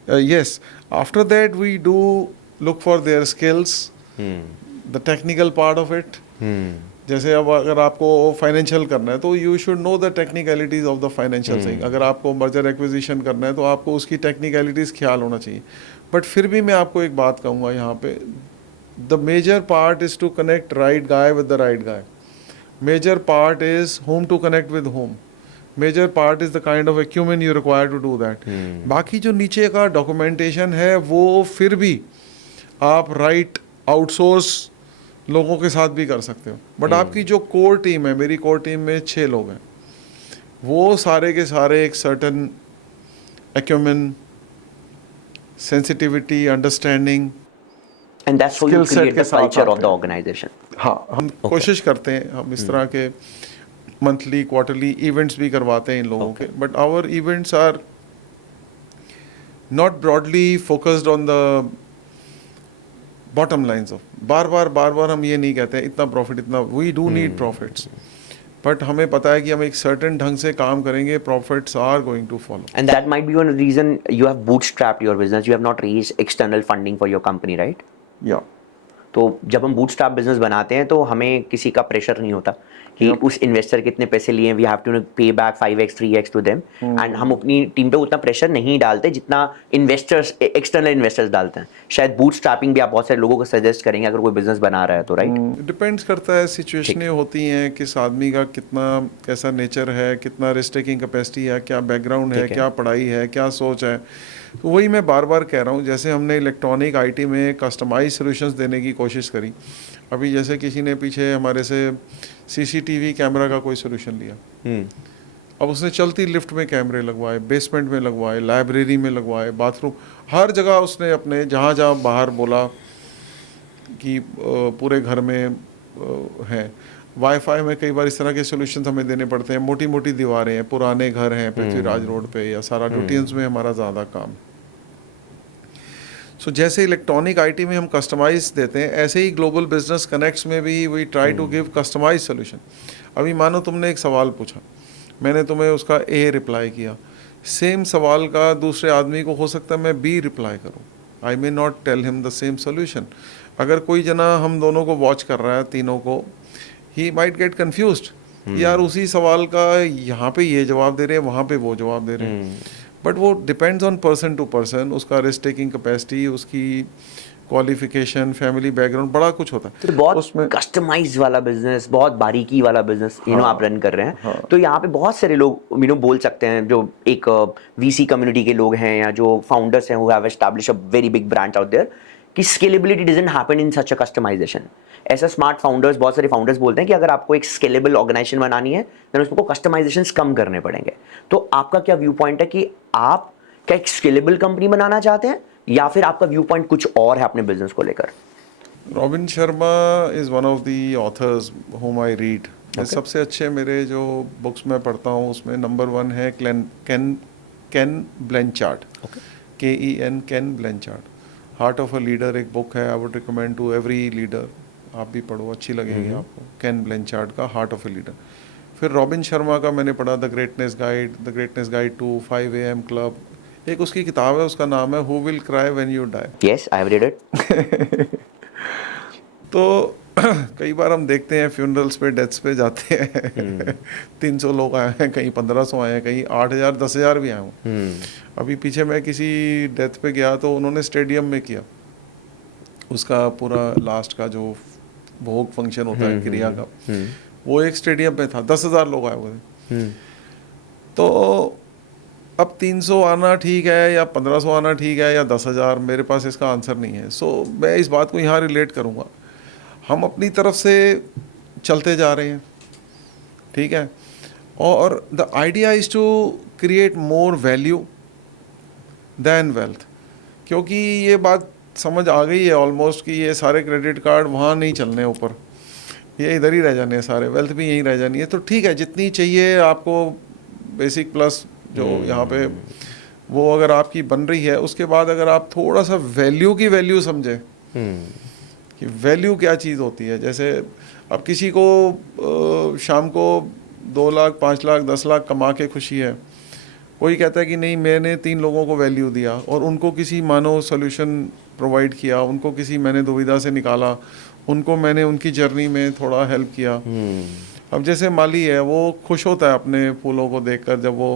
yes, after that we do look for their skills, the technical part of it। जैसे अब अगर आपको फाइनेंशियल करना है तो you should know the technicalities of the financial thing. अगर आपको मर्जर एक्विजिशन करना है तो आपको उसकी टेक्निकलिटीज ख्याल होना चाहिए। बट फिर भी मैं आपको एक बात कहूँगा यहाँ पे, the major part is to connect right guy with the right guy. Major part is whom to connect with whom। Major part is the kind of acumen you require to do that. बाकी जो नीचे का documentation है वो फिर भी आप right outsource लोगों के साथ भी कर सकते हो, बट आपकी जो कोर टीम है, मेरी कोर टीम में 6 लोग हैं, वो सारे के सारे एक certain acumen, sensitivity, understanding, and that's how you skill set create के द साथ कल्चर ऑफ आते द हैं। ऑर्गेनाइजेशन. हाँ, हम कोशिश करते हैं, हम इस तरह के मंथली क्वार्टरली इवेंट्स भी करवाते हैं इन लोगों के, but our events are not broadly focused on the bottom lines of बार बार हम ये नहीं कहते हैं इतना प्रॉफिट, इतना, we do need profits, but हमें पता है कि हम एक सर्टेन ढंग से काम करेंगे, profits are going to follow. And that might be one reason you have bootstrapped your business. You have not raised external funding for your company, right? या तो जब हम बूटस्ट्रैप बिजनेस बनाते हैं तो हमें किसी का प्रेशर नहीं होता कि उस इन्वेस्टर कितने पैसे लिए, we have to pay back 5x 3x to them, and हम अपनी टीम पे उतना प्रेशर नहीं डालते जितना इन्वेस्टर्स, एक्सटर्नल इन्वेस्टर्स डालते हैं. शायद बूटस्ट्रैपिंग भी आप बहुत सारे लोगों को सजेस्ट करेंगे अगर कोई बिजनेस बना रहा है तो, राइट? डिपेंड्स करता है, सिचुएशनें होती हैं, किस आदमी का कितना कैसा नेचर है, कितना रिस्क टेकिंग कैपेसिटी है, क्या बैकग्राउंड है, क्या पढ़ाई है, क्या सोच है. तो वही मैं बार बार कह रहा हूँ, जैसे हमने इलेक्ट्रॉनिक आईटी में कस्टमाइज सॉल्यूशंस देने की कोशिश करी. अभी जैसे किसी ने पीछे हमारे से सीसीटीवी कैमरा का कोई सोल्यूशन लिया, अब उसने चलती लिफ्ट में कैमरे लगवाए, बेसमेंट में लगवाए, लाइब्रेरी में लगवाए, बाथरूम, हर जगह उसने अपने जहाँ जहाँ बाहर बोला कि पूरे घर में हैं. वाईफाई में कई बार इस तरह के सॉल्यूशंस हमें देने पड़ते हैं, मोटी मोटी दीवारें हैं, पुराने घर हैं पृथ्वीराज रोड पे या सारा ड्यूटियंस में हमारा ज़्यादा काम. सो जैसे इलेक्ट्रॉनिक आईटी में हम कस्टमाइज देते हैं, ऐसे ही ग्लोबल बिजनेस कनेक्ट्स में भी we try to give customize solution. अभी मानो तुमने एक सवाल पूछा, मैंने तुम्हें उसका ए रिप्लाई किया, सेम सवाल का दूसरे आदमी को हो सकता है मैं बी रिप्लाई करूं. I may not tell him the same solution. अगर कोई जना हम दोनों को वॉच कर रहा है, तीनों को, ही माइट गेट कन्फ्यूज्ड, यार उसी सवाल का यहाँ पे ये जवाब दे रहे हैं, वहाँ पे वो जवाब दे रहे हैं. बट वो depends on person to person, उसका रिस्क टेकिंग कैपेसिटी, उसकी क्वालिफिकेशन, फैमिली बैकग्राउंड, बड़ा कुछ होता है. तो बहुत उसमें कस्टमाइज वाला बिजनेस, बहुत बारीकी वाला बिजनेस आप रन कर रहे हैं. तो यहाँ पे बहुत सारे लोग बोल सकते हैं, जो एक वीसी कम्युनिटी के लोग हैं या जो फाउंडर्स हैं, who have established a very big branch out there, कि scalability doesn't happen in such a customisation. ऐसा स्मार्ट फाउंडर्स, बहुत सारे फाउंडर्स बोलते हैं कि अगर आपको एक स्केलेबल ऑर्गेनाइजेशन बनानी है तो उसको कस्टमाइजेशंस कम करने पड़ेंगे. तो आपका क्या व्यू पॉइंट है कि आप क्या एक स्केलेबल कंपनी बनाना चाहते हैं या फिर आपका व्यू पॉइंट कुछ और है अपने बिजनेस को लेकर? Robin Sharma is one of the author's whom I read. सबसे अच्छे मेरे जो बुक्स मैं पढ़ता हूँ उसमें नंबर 1 है Ken Blanchard, Ken Blanchard. Heart of a leader एक बुक है, I would recommend to every leader, आप भी पढ़ो, अच्छी लगेगी आपको. केन ब्लैंचार्ड का हार्ट ऑफ अ लीडर. फिर रॉबिन शर्मा का मैंने पढ़ा the greatness guide to 5 AM club. एक उसकी किताब है, उसका नाम है who will cry when you die. Yes, I have read it. तो कई बार हम देखते हैं फ्यूनरल्स पे, डेथ्स पे जाते हैं 300 लोग आए हैं, कहीं 1500 आए हैं, कहीं 8000 10,000 भी आए हों. अभी पीछे मैं किसी डेथ पे गया तो उन्होंने स्टेडियम में किया, उसका पूरा लास्ट का जो भोग फंक्शन होता है क्रिया का, वो एक स्टेडियम में था, 10,000 लोग आए हुए थे. तो अब 300 आना ठीक है या 1500 आना ठीक है या 10,000, मेरे पास इसका आंसर नहीं है. सो मैं इस बात को यहाँ रिलेट करूँगा, हम अपनी तरफ से चलते जा रहे हैं, ठीक है, और the idea is to create more value than wealth. क्योंकि ये बात समझ आ गई है ऑलमोस्ट कि ये सारे क्रेडिट कार्ड वहाँ नहीं चलने ऊपर, ये इधर ही रह जाने हैं सारे, वेल्थ भी यहीं रह जानी है. तो ठीक है, जितनी चाहिए आपको बेसिक प्लस जो यहाँ पे वो अगर आपकी बन रही है, उसके बाद अगर आप थोड़ा सा वैल्यू की वैल्यू समझे कि वैल्यू क्या चीज़ होती है. जैसे अब किसी को शाम को 2 लाख 5 लाख 10 लाख कमा के खुशी है, कोई कहता है कि नहीं मैंने 3 लोगों को वैल्यू दिया और उनको किसी मानो सोल्यूशन प्रोवाइड किया, उनको किसी मैंने दुविधा से निकाला, उनको मैंने उनकी जर्नी में थोड़ा हेल्प किया. अब जैसे माली है, वो खुश होता है अपने फूलों को देखकर, जब वो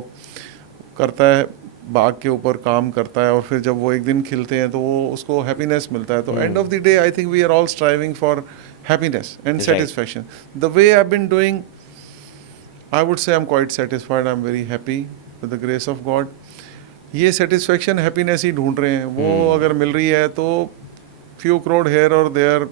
करता है बाग के ऊपर काम करता है और फिर जब वो एक दिन खिलते हैं तो वो उसको हैप्पीनेस मिलता है. तो end of the day I think we are all striving for happiness and satisfaction. The way I been doing, I would say I am quite satisfied, I am very happy with the grace of God. ये satisfaction happiness ही ढूंढ रहे हैं, वो अगर मिल रही है तो फ्यू करोड़ हेयर और देयर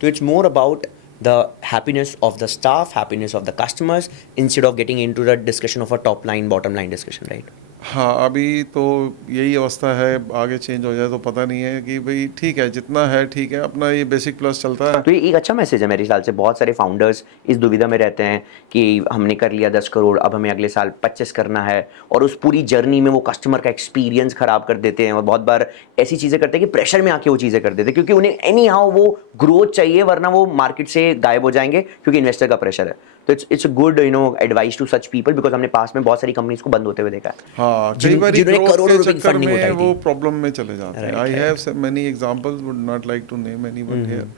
तो it's more about the happiness of the staff, happiness of the customers, instead of getting into the discussion of a top line, bottom line discussion, right? हाँ, अभी तो यही अवस्था है, आगे चेंज हो जाए तो पता नहीं है कि भाई ठीक है, जितना है ठीक है, अपना ये बेसिक प्लस चलता है। तो ये एक अच्छा मैसेज है मेरे ख्याल से। बहुत सारे फाउंडर्स इस दुविधा में रहते हैं कि हमने कर लिया 10 करोड़, अब हमें अगले साल 25 करना है, और उस पूरी जर्नी में वो कस्टमर का एक्सपीरियंस खराब कर देते हैं, और बहुत बार ऐसी चीज़ें करते हैं कि प्रेशर में आके वो चीज़ें कर देते हैं, क्योंकि उन्हें एनी हाउ वो ग्रोथ चाहिए, वरना वो मार्केट से गायब हो जाएंगे क्योंकि इन्वेस्टर का प्रेशर है। तो it's a good advice to such people, because हमने पास में बहुत सारी कंपनीज को बंद होते हुए देखा है। हाँ, कई बार जिन्होंने ग्रोथ करोड़ों के रुपए की चक्कर फंडिंग में उठाई वो थी। प्रॉब्लम में चले जाते हैं। Right, I right. Have many examples, would not like to name anyone here,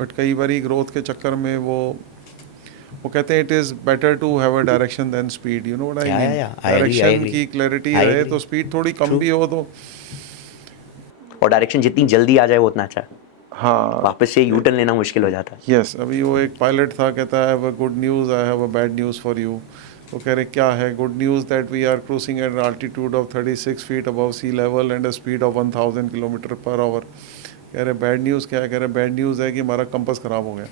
but कई बार ग्रोथ के चक्कर में वो कहते हैं it is better to have a direction than speed, you know what I mean. I direction agree. की clarity I रहे agree. तो स्पीड थोड़ी कम True. भी हो तो और डायरेक्शन जितनी जल्दी आ जाए वो उतना अच्छा है, हाँ, वापस से यू टर्न लेना मुश्किल हो जाता है। यस। अभी वो एक पायलट था, कहता है have a good news, I have a bad news for you. वो कह रहे क्या है? Good news that we are cruising at altitude of 36 feet above sea level and a speed of 1000 kilometre per hour. कह रहे bad news क्या है? कह रहे बैड न्यूज़ है कि हमारा कंपास ख़राब हो गया।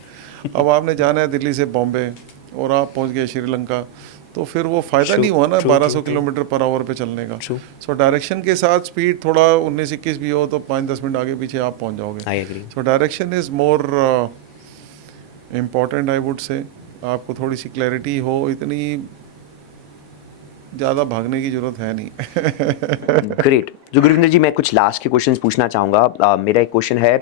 अब आपने जाना है दिल्ली से बॉम्बे और आप पहुंच गए श्रीलंका, तो फिर वो फ़ायदा True, नहीं हुआ ना true, 1200 true, true. Kilometre per hour पे चलने का। True. सो डायरेक्शन के साथ स्पीड थोड़ा 19-21 भी हो तो 5-10 मिनट आगे पीछे आप पहुंच जाओगे। I agree. So direction is more important, I would say. आपको थोड़ी सी क्लैरिटी हो, इतनी ज़्यादा भागने की ज़रूरत है नहीं। ग्रेट। जो गुरविंदर जी, मैं कुछ लास्ट के क्वेश्चंस पूछना चाहूँगा। मेरा एक क्वेश्चन है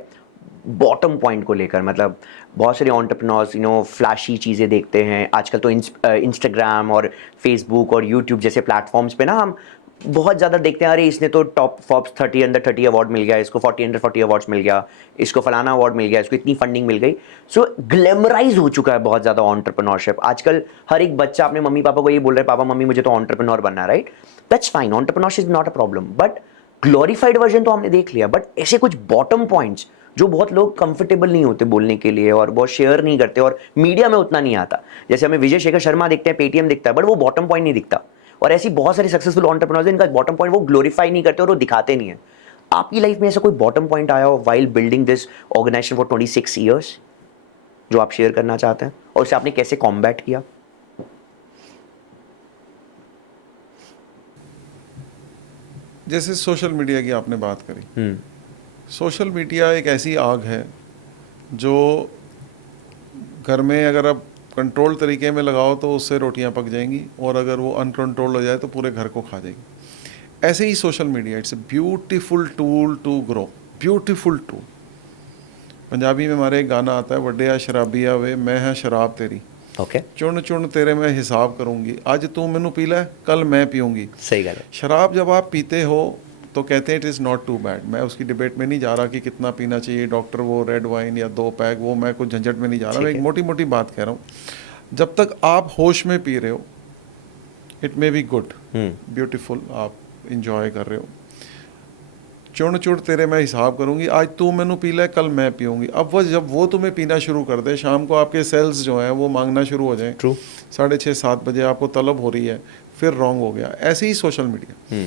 बॉटम पॉइंट को लेकर। मतलब बहुत सारे एंटरप्रेन्योर्स फ्लैशी चीज़ें देखते हैं आजकल, तो इंस्टाग्राम और फेसबुक और यूट्यूब जैसे प्लेटफॉर्म्स पे ना हम बहुत ज़्यादा देखते हैं, अरे इसने तो टॉप फॉर्ब्स 30 अंडर 30 अवार्ड मिल गया, इसको 40 अंडर 40 अवार्ड्स मिल गया, इसको फलाना अवार्ड मिल गया, इसको इतनी फंडिंग मिल गई। सो ग्लैमराइज हो चुका है बहुत ज़्यादा एंटरप्रेन्योरशिप आजकल। हर एक बच्चा अपने मम्मी पापा को ये बोल रहा है, पापा मम्मी मुझे तो एंटरप्रेन्योर बनना है, right? That's fine, entrepreneurship is not a problem, but glorified version तो हमने देख लिया। बट ऐसे कुछ बॉटम पॉइंट्स जो बहुत लोग कंफर्टेबल नहीं होते बोलने के लिए, और बहुत शेयर नहीं करते, और मीडिया में उतना नहीं आता। जैसे हमें विजय शेखर शर्मा दिखते हैं, पेटीएम दिखता है, बट वो बॉटम पॉइंट नहीं दिखता। और ऐसी बहुत सारी सक्सेसफुल एंटरप्रेन्योर्स इनका बॉटम पॉइंट वो ग्लोरीफाई नहीं करते और वो दिखाते नहीं है। आपकी लाइफ में ऐसा कोई बॉटम पॉइंट आया हो while building this organization for 26 years जो आप शेयर करना चाहते हैं, और उसे आपने कैसे कॉम्बैट किया? जैसे सोशल मीडिया की आपने बात करी, सोशल मीडिया एक ऐसी आग है जो घर में अगर आप कंट्रोल तरीके में लगाओ तो उससे रोटियां पक जाएंगी, और अगर वो अनकंट्रोल्ड हो जाए तो पूरे घर को खा जाएगी। ऐसे ही social media, it's a beautiful tool to grow, beautiful tool. Punjabi में हमारे एक गाना आता है, वड्डिया शराबिया वे मैं है शराब तेरी, ओके, चुन चुन तेरे मैं हिसाब करूंगी, आज तू मैनू पी ले कल मैं पीऊँगी। सही गल है। शराब जब आप पीते हो तो कहते हैं it is not too bad. मैं उसकी डिबेट में नहीं जा रहा कि कितना पीना चाहिए, डॉक्टर वो रेड वाइन या 2 पैक, वो मैं कुछ झंझट में नहीं जा रहा। मैं एक मोटी मोटी बात कह रहा हूँ, जब तक आप होश में पी रहे हो it may be good, beautiful, आप इंजॉय कर रहे हो। चुन चुन तेरे मैं हिसाब करूंगी, आज तू मैनू पी ले कल मैं पीऊँगी। अब वो जब वो तुम्हें पीना शुरू कर दे, शाम को आपके सेल्स जो हैं वो मांगना शुरू हो जाएं, ट्रू, 6:30-7 बजे आपको तलब हो रही है, फिर रॉन्ग हो गया। ऐसे ही सोशल मीडिया,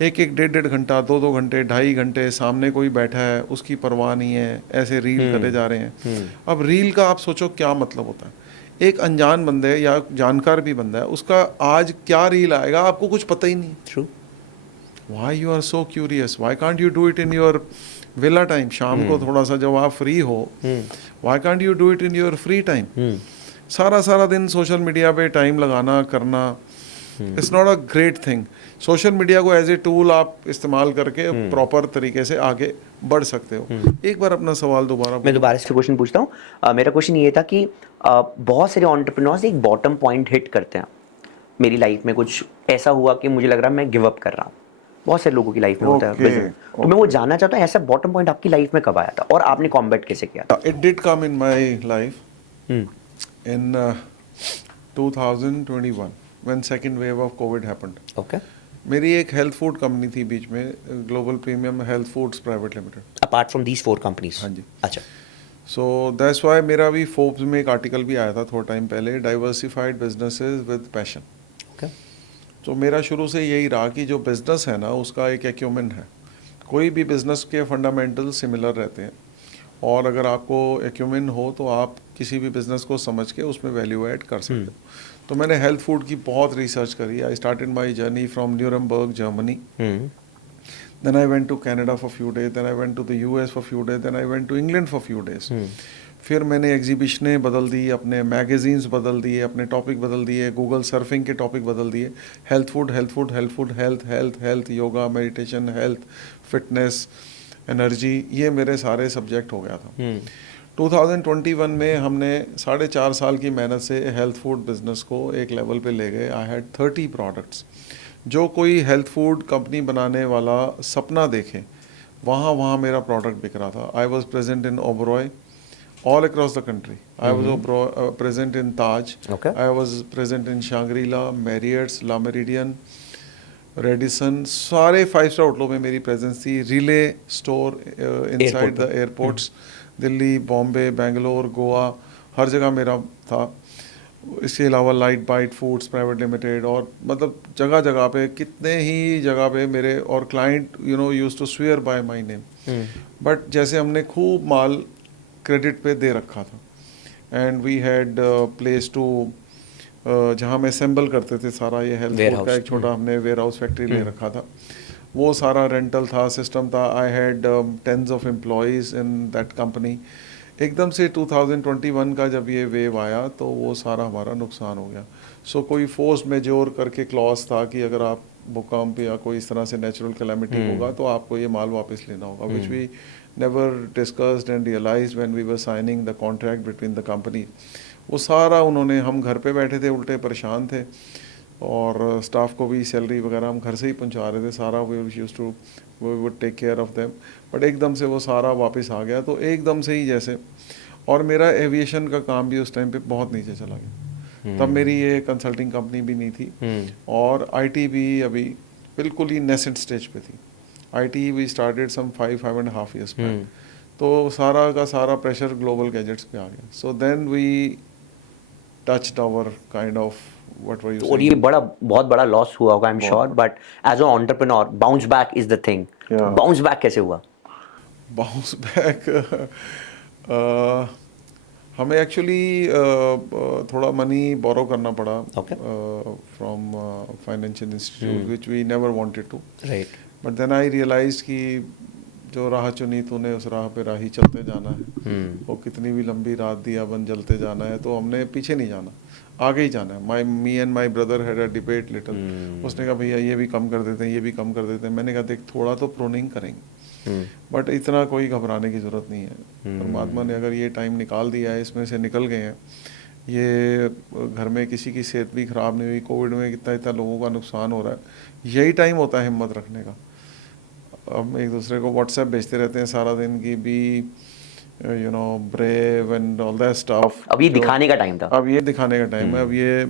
एक 1-1.5 घंटा, 2-2 घंटे, 2.5 घंटे सामने कोई बैठा है, उसकी परवाह नहीं है, ऐसे रील करे जा रहे हैं। अब रील का आप सोचो क्या मतलब होता है। एक अनजान बंदे या जानकार भी बंदा है, उसका आज क्या रील आएगा आपको कुछ पता ही नहीं। True. Why you are so curious? Why can't you do it in your villa time? शाम को थोड़ा सा जब आप फ्री हो, why can't you do it in your free time? सारा दिन सोशल मीडिया पे टाइम लगाना करना, it's not a great thing. Social media को एज ए टूल आप इस्तेमाल करके प्रॉपर तरीके से आगे बढ़ सकते हो। एक बार अपना सवाल दोबारा मैं दोबारा से क्वेश्चन पूछता हूँ। मेरा क्वेश्चन ये था कि बहुत सारे एंटरप्रेन्योर्स एक बॉटम पॉइंट हिट करते हैं। मेरी लाइफ में कुछ ऐसा हुआ कि मुझे लग रहा है मैं गिव अप कर रहा हूँ, बहुत सारे लोगों की लाइफ में होता है business। तो मैं वो जानना चाहता हूँ ऐसा बॉटम पॉइंट आपकी लाइफ में कब आया था और आपने कॉम्बैट कैसे किया था? It did come in my life in 2021 when second wave of Covid happened. Okay. मेरी एक हेल्थ फूड कंपनी थी बीच में, global premium health foods private limited. Apart from these 4 companies? हाँ जी। अच्छा। सो दैट्स व्हाई मेरा भी फोर्ब्स में एक आर्टिकल भी आया था थोड़ा टाइम पहले, diversified businesses with passion. Okay. तो मेरा शुरू से यही रहा कि जो बिज़नेस है ना उसका एक एक्यूमेन है। कोई भी बिज़नेस के फंडामेंटल सिमिलर रहते हैं, और अगर आपको एक्यूमेन हो तो आप किसी भी बिजनेस को समझ के उसमें वैल्यू ऐड कर सकते हो। तो मैंने हेल्थ फूड की बहुत रिसर्च करी। I started my journey from Nuremberg Germany, then I went to Canada for few days, then I went to the US for few days, then I went to England for few days. फिर मैंने एग्जीबिशनें बदल दी, अपने magazines बदल दिए, अपने topic बदल दिए, Google surfing के टॉपिक बदल दिए, health food health food health food health health health, yoga, meditation, health, fitness, energy, ये मेरे सारे सब्जेक्ट हो गया था। 2021 में हमने 4.5 साल की मेहनत से हेल्थ फूड बिजनेस को एक लेवल पे ले गए। I had 30 products. जो कोई हेल्थ फूड कंपनी बनाने वाला सपना देखे, वहाँ वहाँ मेरा प्रोडक्ट बिक रहा था। I was present in Oberoi all across the country. I was present in Taj. Okay. I was present in Shangri-La, Marriott's, La Meridian, Radisson. सारे 5 स्टार होटलों में मेरी प्रेजेंस थी। Relay store inside the airports, Delhi, Bombay, Bangalore, Goa, हर जगह मेरा था। इसके अलावा light bite foods private limited, और मतलब जगह जगह पे, कितने ही जगह पे मेरे और client used to swear by my name. But जैसे हमने खूब माल क्रेडिट पे दे रखा था, and we had place to, जहाँ में असेंबल करते थे सारा ये हेल्थ फूड का एक छोटा हमने वेयर हाउस फैक्ट्री ले रखा था। वो सारा रेंटल था, सिस्टम था। I had tens of employees in that company. एकदम से 2021 का जब ये वेव आया तो वो सारा हमारा नुकसान हो गया। सो कोई फोर्स मेजोर करके क्लॉज था कि अगर आप भूकंप या कोई इस तरह से नेचुरल कैलेमिटी होगा तो आपको ये माल वापस लेना होगा, which we never discussed and realized when we were signing the contract between the company. वो सारा उन्होंने, हम घर पे बैठे थे, उल्टे परेशान थे, और स्टाफ को भी सैलरी वगैरह हम घर से ही पहुंचा रहे थे सारा। We used to, we would take care of them. But एकदम से वो सारा वापस आ गया, तो एकदम से ही जैसे, और मेरा एविएशन का काम भी उस टाइम पे बहुत नीचे चला गया। तब मेरी ये कंसल्टिंग कंपनी भी नहीं थी, और आईटी भी अभी बिल्कुल ही नेसेंट स्टेज पे थी। IT we started some 5.5 years back. तो सारा का सारा प्रेशर ग्लोबल गैजेट्स पे आ गया। So then we touched our kind of what were you और ये बहुत बड़ा लॉस हुआ होगा, I am sure, but as a entrepreneur bounce back is the thing. Bounce back कैसे हुआ? बाउंस बैक हमें एक्चुअली थोड़ा मनी बोरो करना पड़ा from financial institute which we never wanted to. Right. But then I realize कि जो राह चुनी तूने उस राह पे राही चलते जाना है। वो कितनी भी लंबी रात दिया बन जलते जाना है, तो हमने पीछे नहीं जाना, आगे ही जाना है। Me and my brother had a debate little. उसने कहा भैया ये भी कम कर देते हैं, ये भी कम कर देते हैं। मैंने कहा देख थोड़ा तो प्रोनिंग करेंगे, बट इतना कोई घबराने की ज़रूरत नहीं है। परमात्मा ने अगर ये टाइम निकाल दिया है, इसमें से निकल गए हैं, ये घर में किसी की सेहत भी ख़राब नहीं हुई, कोविड में कितना इतना लोगों का नुकसान हो रहा है, यही टाइम होता है हिम्मत रखने का। हम एक दूसरे को व्हाट्सएप भेजते रहते हैं सारा दिन की be brave and all that stuff. अब ये दिखाने का टाइम था, अब ये दिखाने का टाइम है, अब ये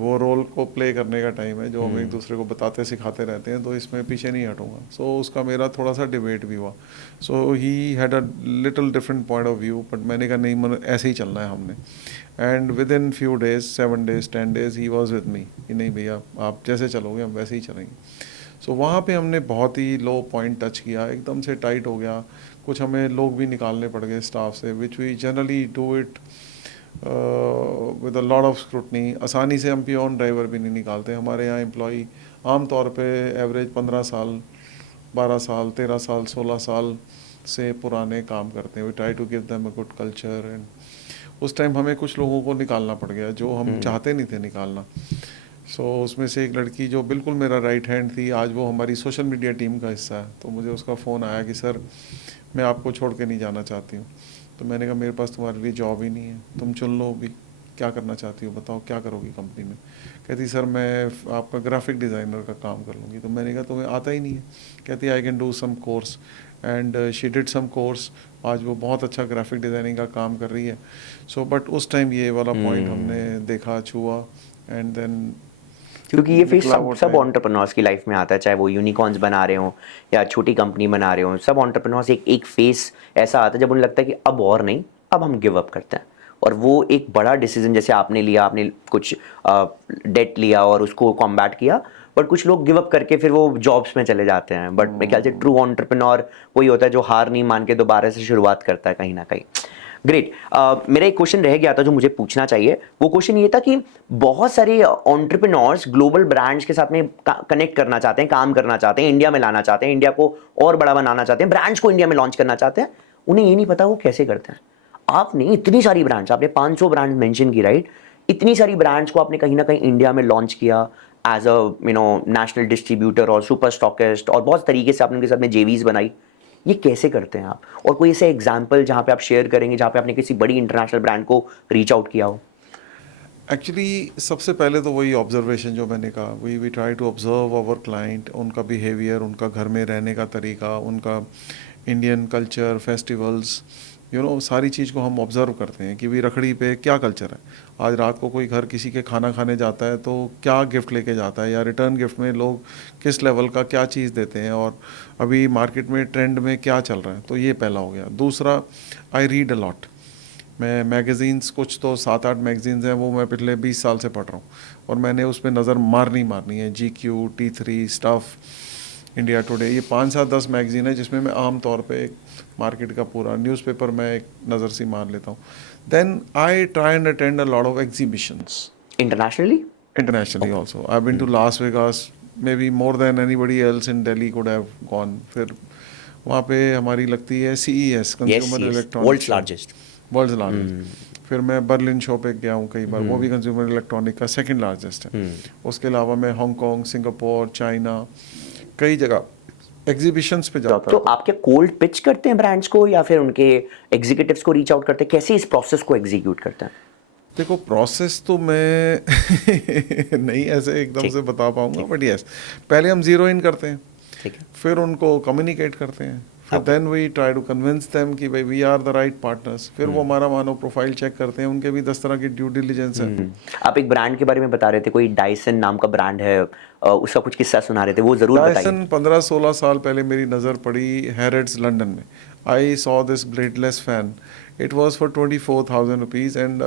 वो रोल को प्ले करने का टाइम है जो हम एक दूसरे को बताते सिखाते रहते हैं। तो इसमें पीछे नहीं हटूंगा। सो उसका मेरा थोड़ा सा डिबेट भी हुआ। So he had a little different point of view, but मैंने कहा नहीं, मन ऐसे ही चलना है हमने। And within few days, 7 days 10 days he was with me कि नहीं भैया आप जैसे चलोगे हम वैसे ही चलेंगे। सो वहाँ पे हमने बहुत ही लो पॉइंट टच किया, एकदम से टाइट हो गया। कुछ हमें लोग भी निकालने पड़ गए स्टाफ से, which we generally do it with a lot of scrutiny. आसानी से हम पियोन ड्राइवर भी नहीं निकालते। हमारे यहाँ एम्प्लॉई आम तौर पे एवरेज 15 साल 12 साल 13 साल 16 साल से पुराने काम करते हैं। We try to give them a good culture. And उस टाइम हमें कुछ लोगों को निकालना पड़ गया जो हम चाहते नहीं थे निकालना। उसमें से एक लड़की जो बिल्कुल मेरा राइट हैंड थी, आज वो हमारी सोशल मीडिया टीम का हिस्सा है। तो मुझे उसका फ़ोन आया कि सर मैं आपको छोड़ के नहीं जाना चाहती हूँ। तो मैंने कहा मेरे पास तुम्हारे लिए जॉब ही नहीं है, तुम चुन लो भी, क्या करना चाहती हो बताओ, क्या करोगी कंपनी में। कहती सर मैं आपका ग्राफिक डिज़ाइनर का काम कर लूँगी। तो मैंने कहा तुम्हें आता ही नहीं है। कहती I can do some course, and she did some course. आज वो बहुत अच्छा ग्राफिक डिज़ाइनिंग का काम कर रही है। बट उस टाइम ये वाला पॉइंट हमने देखा, छुआ, एंड देन क्योंकि ये फेस सब एंटरप्रेन्योर्स की लाइफ में आता है, चाहे वो यूनिकॉर्न्स बना रहे हों या छोटी कंपनी बना रहे हों। सब एंटरप्रेन्योर्स एक फेस ऐसा आता है जब उन्हें लगता है कि अब और नहीं, अब हम गिव अप करते हैं। और वो एक बड़ा डिसीजन जैसे आपने लिया, आपने कुछ डेट लिया और उसको कॉम्बैट किया, बट कुछ लोग गिव अप करके फिर वो जॉब्स में चले जाते हैं, बट मेरे ख्याल से ट्रू एंटरप्रेन्योर वही होता है जो हार नहीं मान के दोबारा से शुरुआत करता है कहीं ना कहीं। ग्रेट। मेरा एक क्वेश्चन रह गया था जो मुझे पूछना चाहिए, वो क्वेश्चन ये था कि बहुत सारे एंटरप्रेन्योर्स ग्लोबल ब्रांड्स के साथ में कनेक्ट करना चाहते हैं, काम करना चाहते हैं, इंडिया में लाना चाहते हैं, इंडिया को और बड़ा बनाना चाहते हैं, ब्रांड्स को इंडिया में लॉन्च करना चाहते हैं, उन्हें ये नहीं पता वो कैसे करते हैं। आपने इतनी सारी ब्रांड्स, आपने 500 ब्रांड्स मेंशन की, राइट? इतनी सारी ब्रांड्स को आपने कहीं ना कहीं इंडिया में लॉन्च किया एज अ नेशनल डिस्ट्रीब्यूटर और सुपर स्टॉकिस्ट, और बहुत तरीके से आपने उनके साथ में जेवीज बनाई। ये कैसे करते हैं आप? और कोई ऐसे एग्जाम्पल जहां पे आप शेयर करेंगे जहां पे आपने किसी बड़ी इंटरनेशनल ब्रांड को रीच आउट किया हो? एक्चुअली सबसे पहले तो वही ऑब्जर्वेशन जो मैंने कहा, we try to observe our client, उनका बिहेवियर, उनका घर में रहने का तरीका, उनका इंडियन कल्चर, फेस्टिवल्स, सारी चीज़ को हम ऑब्जर्व करते हैं कि भाई रखड़ी पे क्या कल्चर है। आज रात को कोई घर किसी के खाना खाने जाता है तो क्या गिफ्ट लेके जाता है, या रिटर्न गिफ्ट में लोग किस लेवल का क्या चीज़ देते हैं, और अभी मार्केट में ट्रेंड में क्या चल रहा है। तो ये पहला हो गया। दूसरा, आई रीड अ लॉट। मैं मैगज़ीन्स, कुछ तो 7-8 मैगज़ीन्स हैं वो मैं पिछले 20 साल से पढ़ रहा हूँ, और मैंने उस पर नज़र मारनी है। GQ, T3, stuff, India today, ये 5-7-10 मैगज़ीन है जिसमें मैं आम तौर पे एक मार्केट का पूरा न्यूज़पेपर मैं एक नज़र सी मार लेता हूँ। Then I try and attend a lot of exhibitions internationally also. I've been to Las Vegas maybe more than anybody else in Delhi could have gone. फिर वहाँ पे हमारी लगती है CES, consumer electronic, world's largest. World largest. फिर मैं Berlin show पे गया हूँ कई बार, वो भी कंज्यूमर इलेक्ट्रॉनिक का सेकंड लार्जेस्ट है। उसके अलावा मैं हांगकांग, सिंगापुर, चाइना, कई जगह एग्जीबिशंस पे जाता तो हूँ। आप क्या कोल्ड पिच करते हैं ब्रांड्स को, या फिर उनके एग्जीक्यूटिव्स को रीच आउट करते हैं? कैसे इस प्रोसेस को एग्जीक्यूट करते हैं? देखो, प्रोसेस तो मैं नहीं ऐसे एकदम से बता पाऊंगा, बट यस, पहले हम जीरो इन करते हैं, ठीक है। फिर उनको कम्युनिकेट करते हैं, फिर then we try to convince them कि भाई we are the right partners. फिर वो हमारा मानो प्रोफाइल चेक करते हैं, उनके भी 10 तरह की ड्यू डिलिजेंस है। आप एक ब्रांड के बारे में बता रहे थे, कोई डायसन नाम का ब्रांड है, उसका कुछ किस्सा सुना रहे थे, वो जरूर बताइए। डायसन 15-16 साल पहले मेरी नज़र पड़ी हैरेड्स लंदन में। I saw this bladeless fan, it was for 24,000 rupees, and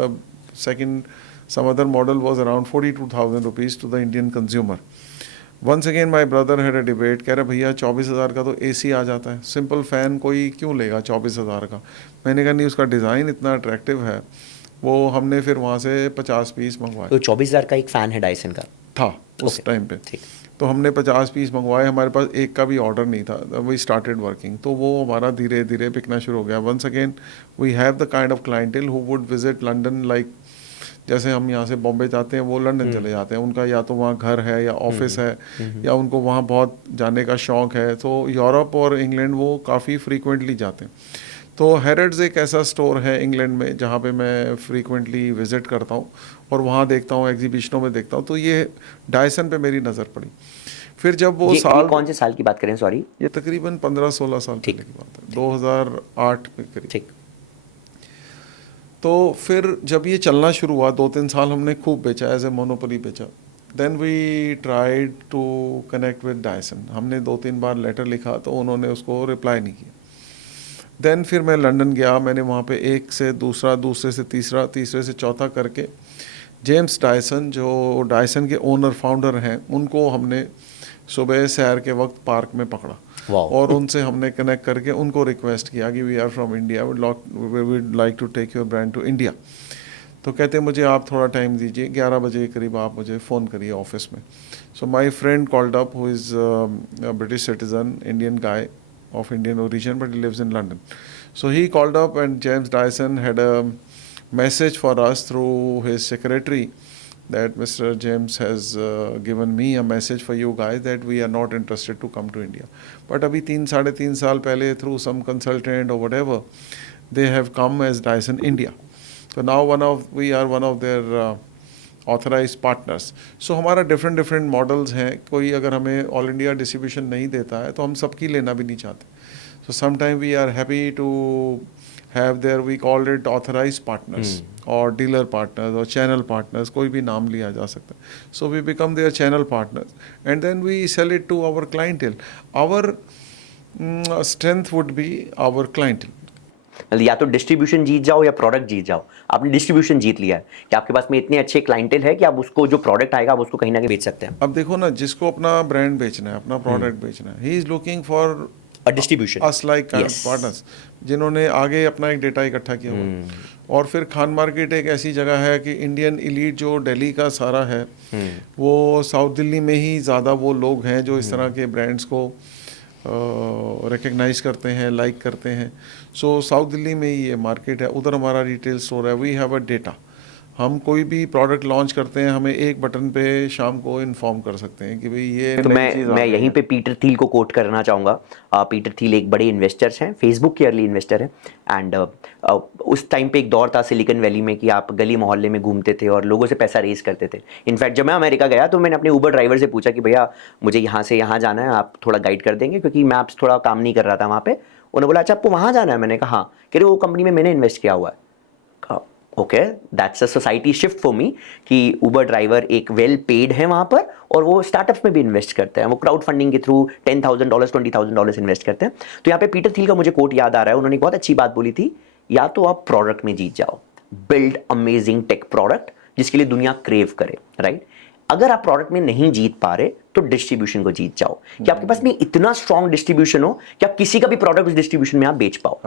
second, some other model was around 42,000 rupees to the Indian consumer. Once again my brother had a debate, कह रहा भैया 24,000 का तो AC आ जाता है, सिंपल फ़ैन कोई क्यों लेगा 24,000 का। मैंने कहा नहीं, उसका डिज़ाइन इतना अट्रैक्टिव है। वो हमने फिर वहाँ से 50 पीस मंगवाए। तो 24,000 का एक फ़ैन है डायसन का? था उस टाइम पे। ठीक। तो हमने 50 पीस मंगवाए, हमारे पास एक का भी ऑर्डर नहीं था। वी स्टार्टेड वर्किंग, तो वो हमारा धीरे धीरे बिकना शुरू हो गया। Once again we have the kind of clientele who would visit London, like जैसे हम यहाँ से बॉम्बे जाते हैं वो लंदन चले जाते हैं। उनका या तो वहाँ घर है या ऑफिस है, या उनको वहाँ बहुत जाने का शौक़ है, तो यूरोप और इंग्लैंड वो काफ़ी फ्रीक्वेंटली जाते हैं। तो हैरेड्स एक ऐसा स्टोर है इंग्लैंड में जहाँ पे मैं फ्रीक्वेंटली विज़िट करता हूँ, और वहाँ देखता हूँ, एग्जीबिशनों में देखता हूँ। तो ये डायसन पे मेरी नज़र पड़ी। फिर जब वो ये कौन से साल की बात करें, सॉरी? ये तकरीबन 15-16 साल पहले की बात है, 2008 में करीब। ठीक। तो फिर जब ये चलना शुरू हुआ, 2-3 साल हमने खूब बेचा, एज ए मोनोपोली बेचा। Then we tried to connect with Dyson. हमने 2-3 बार लेटर लिखा तो उन्होंने उसको रिप्लाई नहीं किया। देन फिर मैं लंदन गया, मैंने वहाँ पे एक से दूसरा, दूसरे से तीसरा, तीसरे से चौथा करके जेम्स डायसन, जो डायसन के ओनर फाउंडर हैं, उनको हमने सुबह सैर के वक्त पार्क में पकड़ा, और उनसे हमने कनेक्ट करके उनको रिक्वेस्ट किया कि we are from India, we'd like to take your brand to India. तो कहते मुझे आप थोड़ा टाइम दीजिए, 11 बजे के करीब आप मुझे फ़ोन करिए ऑफिस में। So my friend called up, who is British citizen, Indian guy of Indian origin, but he lives in London. So he called up, and James Dyson had a message for us through his secretary that Mr. James has given me a message for you guys that we are not interested to come to India. But अभी 3-3.5 साल पहले through some consultant or whatever, they have come as Dyson India. So now we are one of their authorise partners. सो हमारा different models हैं। कोई अगर हमें all India distribution नहीं देता है तो हम सबकी लेना भी नहीं चाहते। So sometime we are happy to have their, we call it authorize partners और डीलर पार्टनर्स और चैनल पार्टनर्स, कोई भी नाम लिया जा सकता है। So we become their channel partners and then we sell it to our clientele. Our strength would be our clientele. मतलब या तो डिस्ट्रीब्यूशन जीत जाओ या प्रोडक्ट जीत जाओ। आपने डिस्ट्रीब्यूशन जीत लिया है कि आपके पास में इतने अच्छे क्लाइंटेल है कि आप उसको जो प्रोडक्ट आएगा आप उसको कहीं ना कहीं बेच सकते हैं। अब देखो ना, जिसको अपना ब्रांड बेचना है, अपना प्रोडक्ट बेचना है, ही is looking for a distribution, us like kind of partners जिन्होंने आगे अपना एक डेटा इकट्ठा किया हुआ। और फिर खान मार्केट एक ऐसी जगह है कि इंडियन एलीट जो दिल्ली का सारा है, वो साउथ दिल्ली में ही ज़्यादा वो लोग हैं जो इस तरह के ब्रांड्स को रिकग्नाइज करते हैं, लाइक करते हैं। सो साउथ दिल्ली में ही ये मार्केट है, उधर हमारा रिटेल स्टोर है। वी हैव अ डेटा, हम कोई भी प्रोडक्ट लॉन्च करते हैं, हमें एक बटन पे शाम को इन्फॉर्म कर सकते हैं कि भाई ये तो नई चीज़ आ मैं गई यहीं है। पे पीटर थील को कोट करना चाहूँगा। पीटर थील एक बड़े इन्वेस्टर्स हैं, फेसबुक के अर्ली इन्वेस्टर हैं। एंड उस टाइम पे एक दौर था सिलिकॉन वैली में कि आप गली मोहल्ले में घूमते थे और लोगों से पैसा रेज करते थे। इनफैक्ट जब मैं अमेरिका गया तो मैंने अपने ऊबर ड्राइवर से पूछा कि भैया मुझे यहाँ से यहाँ जाना है, आप थोड़ा गाइड कर देंगे, क्योंकि मैप्स थोड़ा काम नहीं कर रहा था वहाँ पे। उन्होंने बोला अच्छा आपको वहाँ जाना है? मैंने कहा हाँ। कह रहे वो कंपनी में मैंने इन्वेस्ट किया हुआ है। Okay, that's a society shift for me कि उबर ड्राइवर एक वेल पेड है वहाँ पर और वो स्टार्टअप्स में भी इन्वेस्ट करते हैं। वो क्राउड फंडिंग के थ्रू $10,000 $20,000 इन्वेस्ट करते हैं। तो यहाँ पे पीटर थील का मुझे कोट याद आ रहा है। उन्होंने एक बहुत अच्छी बात बोली थी, या तो आप प्रोडक्ट में जीत जाओ, बिल्ड अमेजिंग टेक प्रोडक्ट जिसके लिए दुनिया क्रेव करे, राइट। अगर आप प्रोडक्ट में नहीं जीत पा रहे तो डिस्ट्रीब्यूशन को जीत जाओ, कि आपके पास में इतना स्ट्रॉन्ग डिस्ट्रीब्यूशन हो कि आप किसी का भी प्रोडक्ट उस डिस्ट्रीब्यूशन में आप बेच पाओ।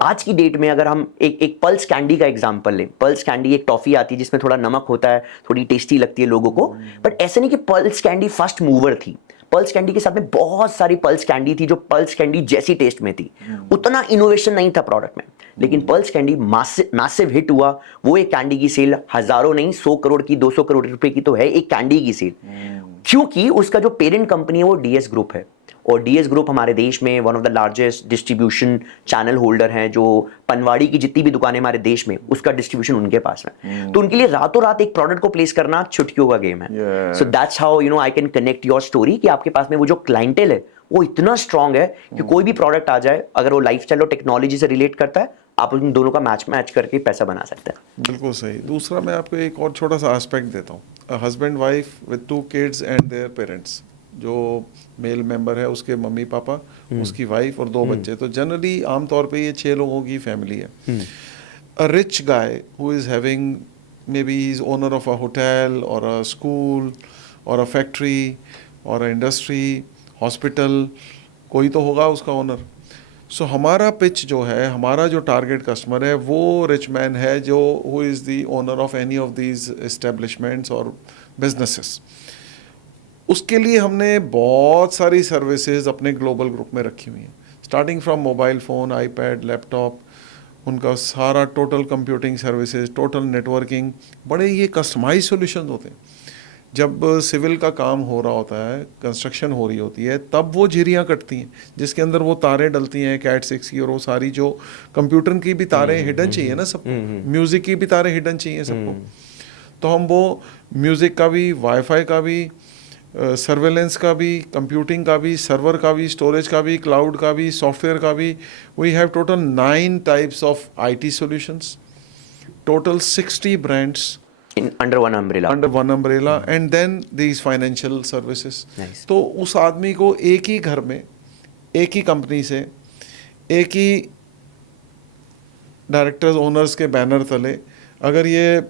आज की डेट में अगर हम एक पल्स कैंडी का एग्जांपल लें, पल्स कैंडी एक टॉफी आती है जिसमें थोड़ा नमक होता है, थोड़ी टेस्टी लगती है लोगों को, बट ऐसे नहीं कि पल्स कैंडी फर्स्ट मूवर थी। पल्स कैंडी के साथ में बहुत सारी पल्स कैंडी थी जो पल्स कैंडी जैसी टेस्ट में थी, उतना इनोवेशन नहीं था प्रोडक्ट में, लेकिन पल्स कैंडी मैसिव हिट हुआ। वो एक कैंडी की सेल हजारों नहीं 100 करोड़ की 200 करोड़ रुपए की तो है एक कैंडी की सेल, क्योंकि उसका जो पेरेंट कंपनी है वो डीएस ग्रुप है। और डीएस ग्रुप हमारे देश में one of the largest distribution channel holder हैं, जो पनवाड़ी की जितनी भी दुकानें हमारे देश में उसका डिस्ट्रीब्यूशन उनके पास है। तो उनके लिए रातों रात एक प्रोडक्ट को प्लेस करना छुटकियों का गेम है। So that's how I can connect your story कि आपके पास में वो जो क्लाइंटेल है वो इतना स्ट्रांग है कि कोई भी प्रोडक्ट आ जाए, अगर वो लाइफस्टाइल और टेक्नोलॉजी से रिलेट करता है, आप उन दोनों का मैच करके पैसा बना सकते हैं। बिल्कुल सही। दूसरा मैं आपको एक और छोटा सा एस्पेक्ट देता हूँ। Husband wife with 2 kids and their parents, जो मेल मेंबर है उसके मम्मी पापा, उसकी वाइफ और 2 बच्चे, तो जनरली आमतौर पे ये 6 लोगों की फैमिली है। A rich guy who is having may be he is owner of a hotel और अ स्कूल और अ फैक्ट्री और अ इंडस्ट्री, हॉस्पिटल, कोई तो होगा उसका ओनर। सो हमारा पिच जो है, हमारा जो टारगेट कस्टमर है वो रिच मैन है जो who is the owner of any of these establishments और बिजनेसेस। उसके लिए हमने बहुत सारी सर्विसेज अपने ग्लोबल ग्रुप में रखी हुई हैं, starting from mobile phone, iPad, laptop, उनका सारा total computing services, total networking, बड़े ये कस्टमाइज सॉल्यूशन होते हैं। जब सिविल का काम हो रहा होता है, कंस्ट्रक्शन हो रही होती है, तब वो झिरियाँ कटती हैं जिसके अंदर वो तारें डलती हैं कैट 6 की, और वो सारी जो कंप्यूटर की भी तारें हिडन चाहिए ना सबको, म्यूज़िक की भी तारें हिडन चाहिए सबको, तो हम वो म्यूज़िक का भी, वाईफाई का भी, सर्वेलेंस का भी, कंप्यूटिंग का भी, सर्वर का भी, स्टोरेज का भी, क्लाउड का भी, सॉफ्टवेयर का भी, we have total 9 types of IT solutions, total 60 brands under one umbrella and then these financial services. Nice. तो उस आदमी को एक ही घर में, एक ही कंपनी से, एक ही डायरेक्टर्स ओनर्स के बैनर तले, अगर ये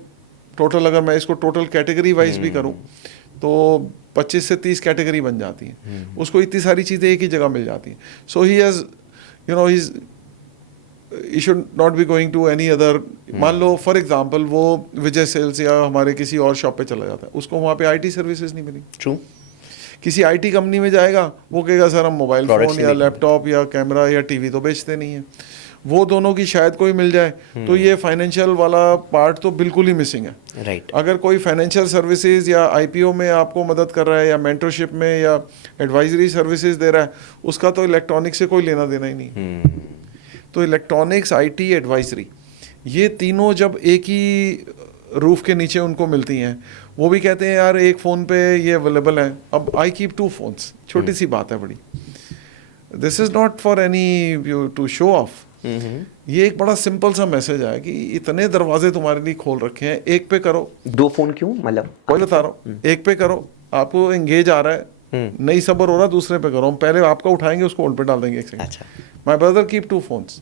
टोटल, अगर मैं इसको टोटल कैटेगरी वाइज भी करूं तो 25 से 30 कैटेगरी बन जाती है। उसको इतनी सारी चीज़ें एक ही जगह मिल जाती हैं। So he has he should not be going to any other. मान लो फॉर एग्जांपल वो विजय सेल्स या हमारे किसी और शॉप पे चला जाता है, उसको वहाँ पे आईटी सर्विसेज नहीं मिली। ट्रू। किसी आईटी कंपनी में जाएगा, वो कहेगा सर हम मोबाइल फ़ोन या लैपटॉप या कैमरा या टीवी तो बेचते नहीं हैं। वो दोनों की शायद कोई मिल जाए, तो ये फाइनेंशियल वाला पार्ट तो बिल्कुल ही मिसिंग है। राइट। अगर कोई फाइनेंशियल सर्विसेज या आईपीओ में आपको मदद कर रहा है, या मेंटरशिप में, या एडवाइजरी सर्विसेज दे रहा है, उसका तो इलेक्ट्रॉनिक से कोई लेना देना ही नहीं। तो इलेक्ट्रॉनिक्स, आईटी, एडवाइजरी, ये तीनों जब एक ही रूफ के नीचे उनको मिलती हैं, वो भी कहते हैं यार एक फ़ोन पे ये अवेलेबल है। अब आई कीप 2 phones, छोटी सी बात है बड़ी। This is not for any two show off. ये एक बड़ा सिंपल सा मैसेज है कि इतने दरवाजे तुम्हारे लिए खोल रखे हैं, एक पे करो। 2 फोन क्यों? मतलब वही बता रहा हूँ, एक पे करो, आपको एंगेज आ रहा है, नहीं सबर हो रहा, दूसरे पे करो। हम पहले आपका उठाएंगे, उसको होल्ड पे डाल देंगे एक सेकंड। अच्छा। My brother keep 2 phones,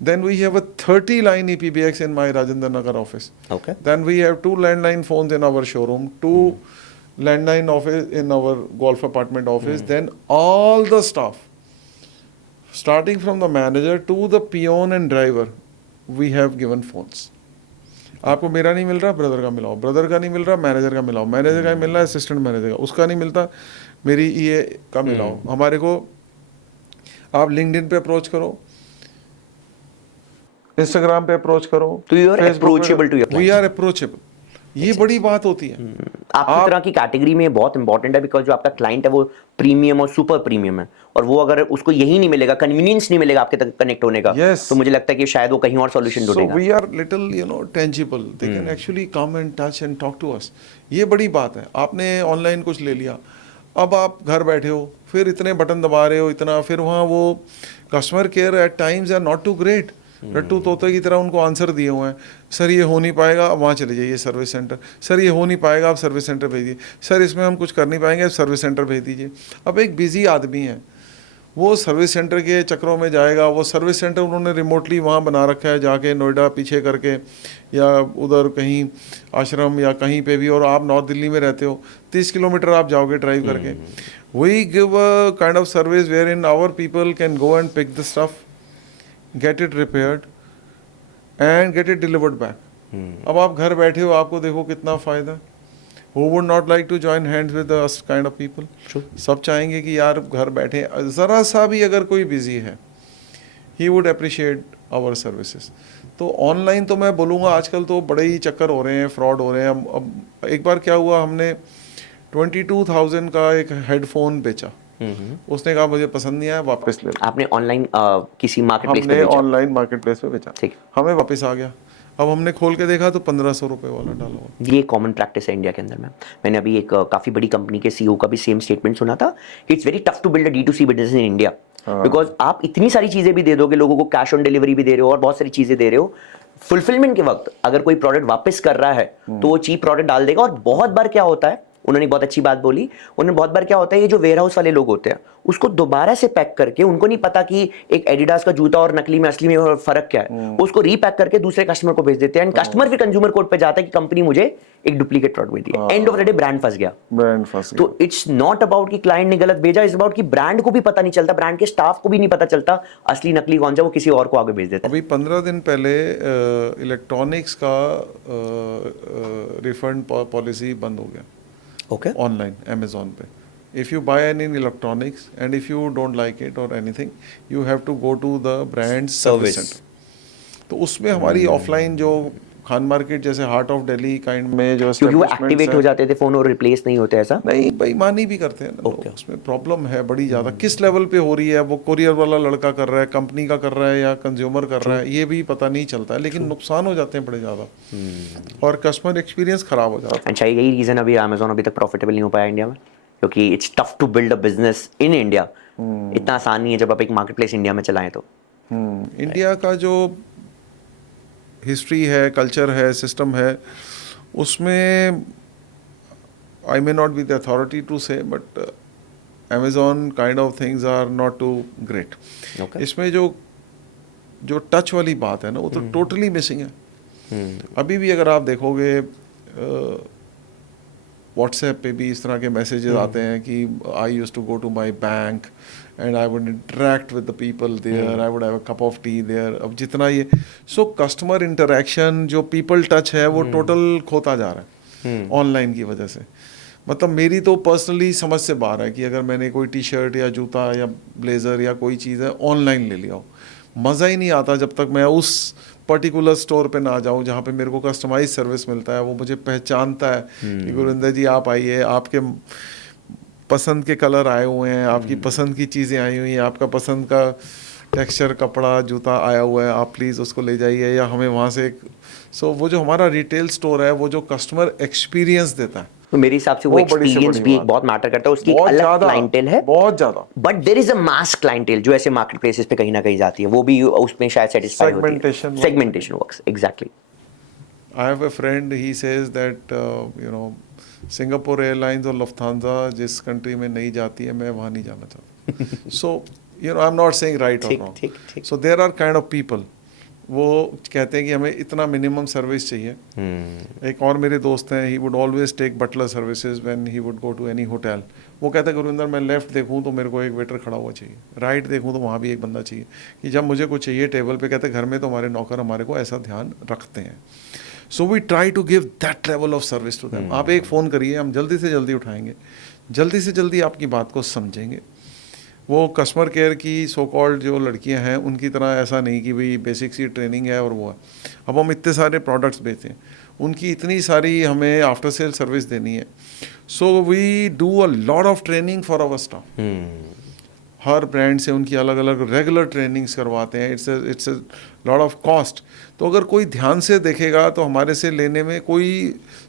Then we have a 30 line EPBX in my Rajendra Nagar office. Okay. Then we have 2 landline phones in our showroom, 2 landline office in our golf apartment office. Then all the staff, starting from the manager to the peon and driver, we have given phones. आपको मेरा नहीं मिल रहा, brother का मिलाओ, brother का नहीं मिल रहा, manager का मिलाओ, मैनेजर का मिल रहा है असिस्टेंट मैनेजर का, उसका नहीं मिलता, मेरी ये का मिलाओ. हमारे को आप लिंक्डइन पे अप्रोच करो, इंस्टाग्राम पे अप्रोच करो, तो you are approachable to your we are approachable. ये बड़ी बात होती है. आपकी तरह की कैटेगरी में बहुत इंपॉर्टेंट है, बिकॉज जो आपका क्लाइंट है वो प्रीमियम और सुपर प्रीमियम है, और वो अगर उसको यही नहीं मिलेगा, कन्वीनियंस नहीं मिलेगा आपके तक कनेक्ट होने का, Yes. तो मुझे लगता है कि शायद वो कहीं और solution So ढूंढेगा. we are little tangible. They can actually come and touch and talk to us. ये बड़ी बात है. आपने ऑनलाइन कुछ ले लिया, अब आप घर बैठे हो, फिर इतने बटन दबा रहे हो, इतना, फिर वहाँ वो customer care at times are not too great. रट्टू तोते की तरह उनको आंसर दिए हुए हैं. सर ये हो नहीं पाएगा, अब वहाँ चले जाइए सर्विस सेंटर. सर ये हो नहीं पाएगा, आप सर्विस सेंटर भेजिए. सर इसमें हम कुछ कर नहीं पाएंगे, आप सर्विस सेंटर भेज दीजिए. अब एक बिजी आदमी है, वो सर्विस सेंटर के चक्रों में जाएगा. वो सर्विस सेंटर उन्होंने रिमोटली वहाँ बना रखा है, जाके नोएडा पीछे करके, या उधर कहीं आश्रम या कहीं पे भी, और आप नॉर्थ दिल्ली में रहते हो, 30 किलोमीटर आप जाओगे ड्राइव करके. We give a kind of service where in our people can go and pick the stuff, get it repaired and get it delivered back. अब आप घर बैठे हो, आपको देखो कितना फ़ायदा. Who would not like to join hands with us kind of people? सब चाहेंगे कि यार घर बैठे, ज़रा सा भी अगर कोई बिजी है, he would appreciate our services. तो ऑनलाइन तो मैं बोलूँगा आजकल तो बड़े ही चक्कर हो रहे हैं, फ्रॉड हो रहे हैं. अब एक बार क्या हुआ, हमने 22,000 का एक हेडफोन बेचा. उसने कहा मुझे पसंद नहीं आया, वापस ले लो. आपने ऑनलाइन किसी मार्केट प्लेस पे हमने बेचा? ऑनलाइन मार्केट प्लेस पे बेचा, ठीक. हमें वापस आ गया. अब हमने खोल के देखा तो 1,500 रुपये वाला डाला हुआ. ये कॉमन प्रैक्टिस है इंडिया के अंदर में. मैंने अभी एक काफ़ी बड़ी कंपनी के सीईओ का भी सेम स्टेटमेंट सुना था कि it's very tough to build a D2C business in India, because आप इतनी सारी चीज़ें भी दे दोगे लोगों को, कैश ऑन डिलीवरी भी दे रहे हो और बहुत सारी चीज़ें दे रहे हो, फुलफिलमेंट के वक्त अगर कोई प्रोडक्ट वापस कर रहा है तो वो चीप प्रोडक्ट डाल देगा. और बहुत बार क्या होता है, उन्होंने बहुत अच्छी बात बोली, उन्होंने बहुत बार क्या होता है, ये जो वेयर हाउस वाले लोग होते हैं उसको दोबारा से पैक करके, उनको नहीं पता कि एक एडिडास का जूता और नकली में असली में फर्क क्या है, उसको रीपैक करके दूसरे कस्टमर को भेज देते हैं, एंड कस्टमर फिर कंज्यूमर कोर्ट पे जाता है कि कंपनी मुझे एक डुप्लीकेट प्रोडक्ट भेज दिया. And of the day brand फंस गया. तो इट्स नॉट अबाउट कि क्लाइंट ने गलत भेजा, इट्स अबाउट कि ब्रांड को भी पता नहीं चलता, ब्रांड के स्टाफ को भी नहीं पता चलता असली नकली कौन सा, वो किसी और को आगे भेज देता है. अभी 15 दिन पहले इलेक्ट्रॉनिक्स का रिफंड पॉलिसी बंद हो गया. ओके. ऑनलाइन अमेजोन पे, if you buy any electronics and if you don't like it और anything, you have to go to the brand service centre. तो उसमें हमारी ऑफलाइन जो खान मार्केट जैसे हार्ट ऑफ दिल्ली काइंड में जो क्योंकि वो एक्टिवेट हो जाते थे फोन और रिप्लेस नहीं होते, ऐसा नहीं, बेईमानी भी करते हैं ना लोग. उसमें प्रॉब्लम है बड़ी ज़्यादा. किस लेवल पे हो रही है, वो कोरियर वाला लड़का कर रहा है, कंपनी का कर रहा है, या कंज्यूमर कर रहा है, ये भी पता नहीं चलता है. लेकिन नुकसान हो जाते हैं बड़े ज़्यादा, और कस्टमर एक्सपीरियंस खराब हो जाता है. अच्छा, यही रीजन अभी अमेजोन अभी तक प्रॉफिटेबल नहीं हो पाया इंडिया में, क्योंकि it's tough to build a business in India. इतना आसान नहीं है जब आप एक मार्केट प्लेस इंडिया में चलाएं तो. इंडिया का जो हिस्ट्री है, कल्चर है, सिस्टम है, उसमें I may not be the authority to say, but Amazon kind of things are not too great. इसमें जो टच वाली बात है ना, वो तो टोटली मिसिंग है. अभी भी अगर आप देखोगे व्हाट्सएप पे भी इस तरह के मैसेजेस आते हैं कि I used to go to my bank and I would interact with the people there, I would have a cup of tea there. अब जितना ये कस्टमर इंटरेक्शन, जो पीपल टच है, वो टोटल खोता जा रहा है ऑनलाइन की वजह से. मतलब मेरी तो पर्सनली समझ से बाहर है कि अगर मैंने कोई टी शर्ट या जूता या ब्लेज़र या कोई चीज़ है ऑनलाइन ले लिया हो, मज़ा ही नहीं आता जब तक मैं उस पर्टिकुलर स्टोर पे ना जाऊं जहाँ पे मेरे को कस्टमाइज सर्विस मिलता है, वो मुझे पहचानता है कि गुरिंदर जी आप आइए, आपके पसंद के कलर आए हुए हैं, आपकी पसंद की चीज़ें आई हुई हैं, आपका पसंद का टेक्सचर कपड़ा जूता आया हुआ है, आप प्लीज़ उसको ले जाइए, या हमें वहाँ से वो जो हमारा रिटेल स्टोर है, वो जो कस्टमर एक्सपीरियंस देता है, तो मेरे हिसाब से वो एक्सपीरियंस भी एक बहुत मैटर करता है. उसकी एक अलग क्लाइंटेल है, बहुत ज़्यादा, but there is a mass clientele जो ऐसे मार्केट प्लेसेस पे कहीं ना कहीं जाती है, वो भी उसमें शायद सेटिस्फाई होती है. Segmentation works exactly. I have a friend, he says that Singapore Airlines और लुफ्थांसा जिस कंट्री में नहीं जाती है, मैं वहाँ नहीं जाना चाहता. So I am not saying right और wrong. So there are kind of people. वो कहते हैं कि हमें इतना मिनिमम सर्विस चाहिए। एक और मेरे दोस्त हैं, he would always take butler services when he would go to any hotel. वो कहते हैं गुरविंदर, मैं लेफ्ट देखूं तो मेरे को एक वेटर खड़ा हुआ चाहिए, राइट देखूं तो वहाँ भी एक बंदा चाहिए, कि जब मुझे कुछ चाहिए टेबल पे, कहते घर में तो हमारे नौकर हमारे को ऐसा ध्यान रखते हैं। So we try to give that level of service to them. आप एक फ़ोन करिए, हम जल्दी से जल्दी उठाएंगे, जल्दी से जल्दी आपकी बात को समझेंगे। वो कस्टमर केयर की सो कॉल्ड जो लड़कियां हैं उनकी तरह ऐसा नहीं कि भाई बेसिक सी ट्रेनिंग है और वो है। अब हम इतने सारे प्रोडक्ट्स बेचते हैं, उनकी इतनी सारी हमें आफ्टर सेल सर्विस देनी है। So we do a lot of training for our staff. हर ब्रांड से उनकी अलग अलग रेगुलर ट्रेनिंग्स करवाते हैं। It's lot of cost. तो अगर कोई ध्यान से देखेगा तो हमारे से लेने में कोई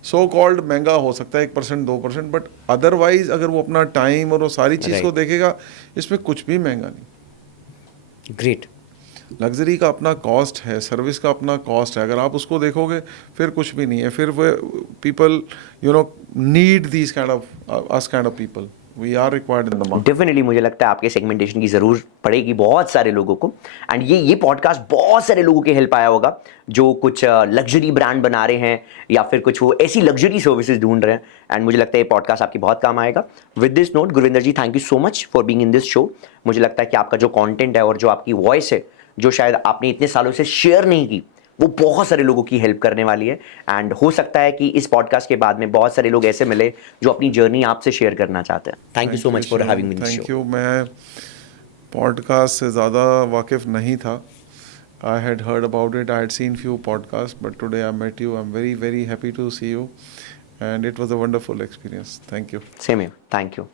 सो कॉल्ड महंगा हो सकता है 1% 2%, बट अदरवाइज अगर वो अपना टाइम और वो सारी चीज़ को देखेगा, इसमें कुछ भी महंगा नहीं। ग्रेट। लग्जरी का अपना कॉस्ट है, सर्विस का अपना कॉस्ट है, अगर आप उसको देखोगे फिर कुछ भी नहीं है। फिर वो people need these kind of us kind of people, we are required in the market. Definitely मुझे लगता है आपके सेगमेंटेशन की जरूर पड़ेगी बहुत सारे लोगों को। एंड ये पॉडकास्ट बहुत सारे लोगों के हेल्प आया होगा जो कुछ लग्जरी ब्रांड बना रहे हैं या फिर कुछ वो ऐसी लग्जरी सर्विसेज ढूंढ रहे हैं। एंड मुझे लगता है ये पॉडकास्ट आपकी बहुत काम आएगा। With this note, Gurvinder ji, thank you so much for being in this show. मुझे लगता है कि आपका जो कॉन्टेंट है और जो आपकी वॉइस है, जो शायद आपने इतने सालों से शेयर नहीं की, वो बहुत सारे लोगों की हेल्प करने वाली है। एंड हो सकता है कि इस पॉडकास्ट के बाद में बहुत सारे लोग ऐसे मिले जो अपनी जर्नी आपसे शेयर करना चाहते हैं। Thank you so much for having me in this show. Thank you. मैं पॉडकास्ट से ज़्यादा वाकिफ़ नहीं था। I had heard about it, I had seen few podcast, but today I met you, I am very very happy to see you, and it was a wonderful experience. Thank you. Same here, thank you.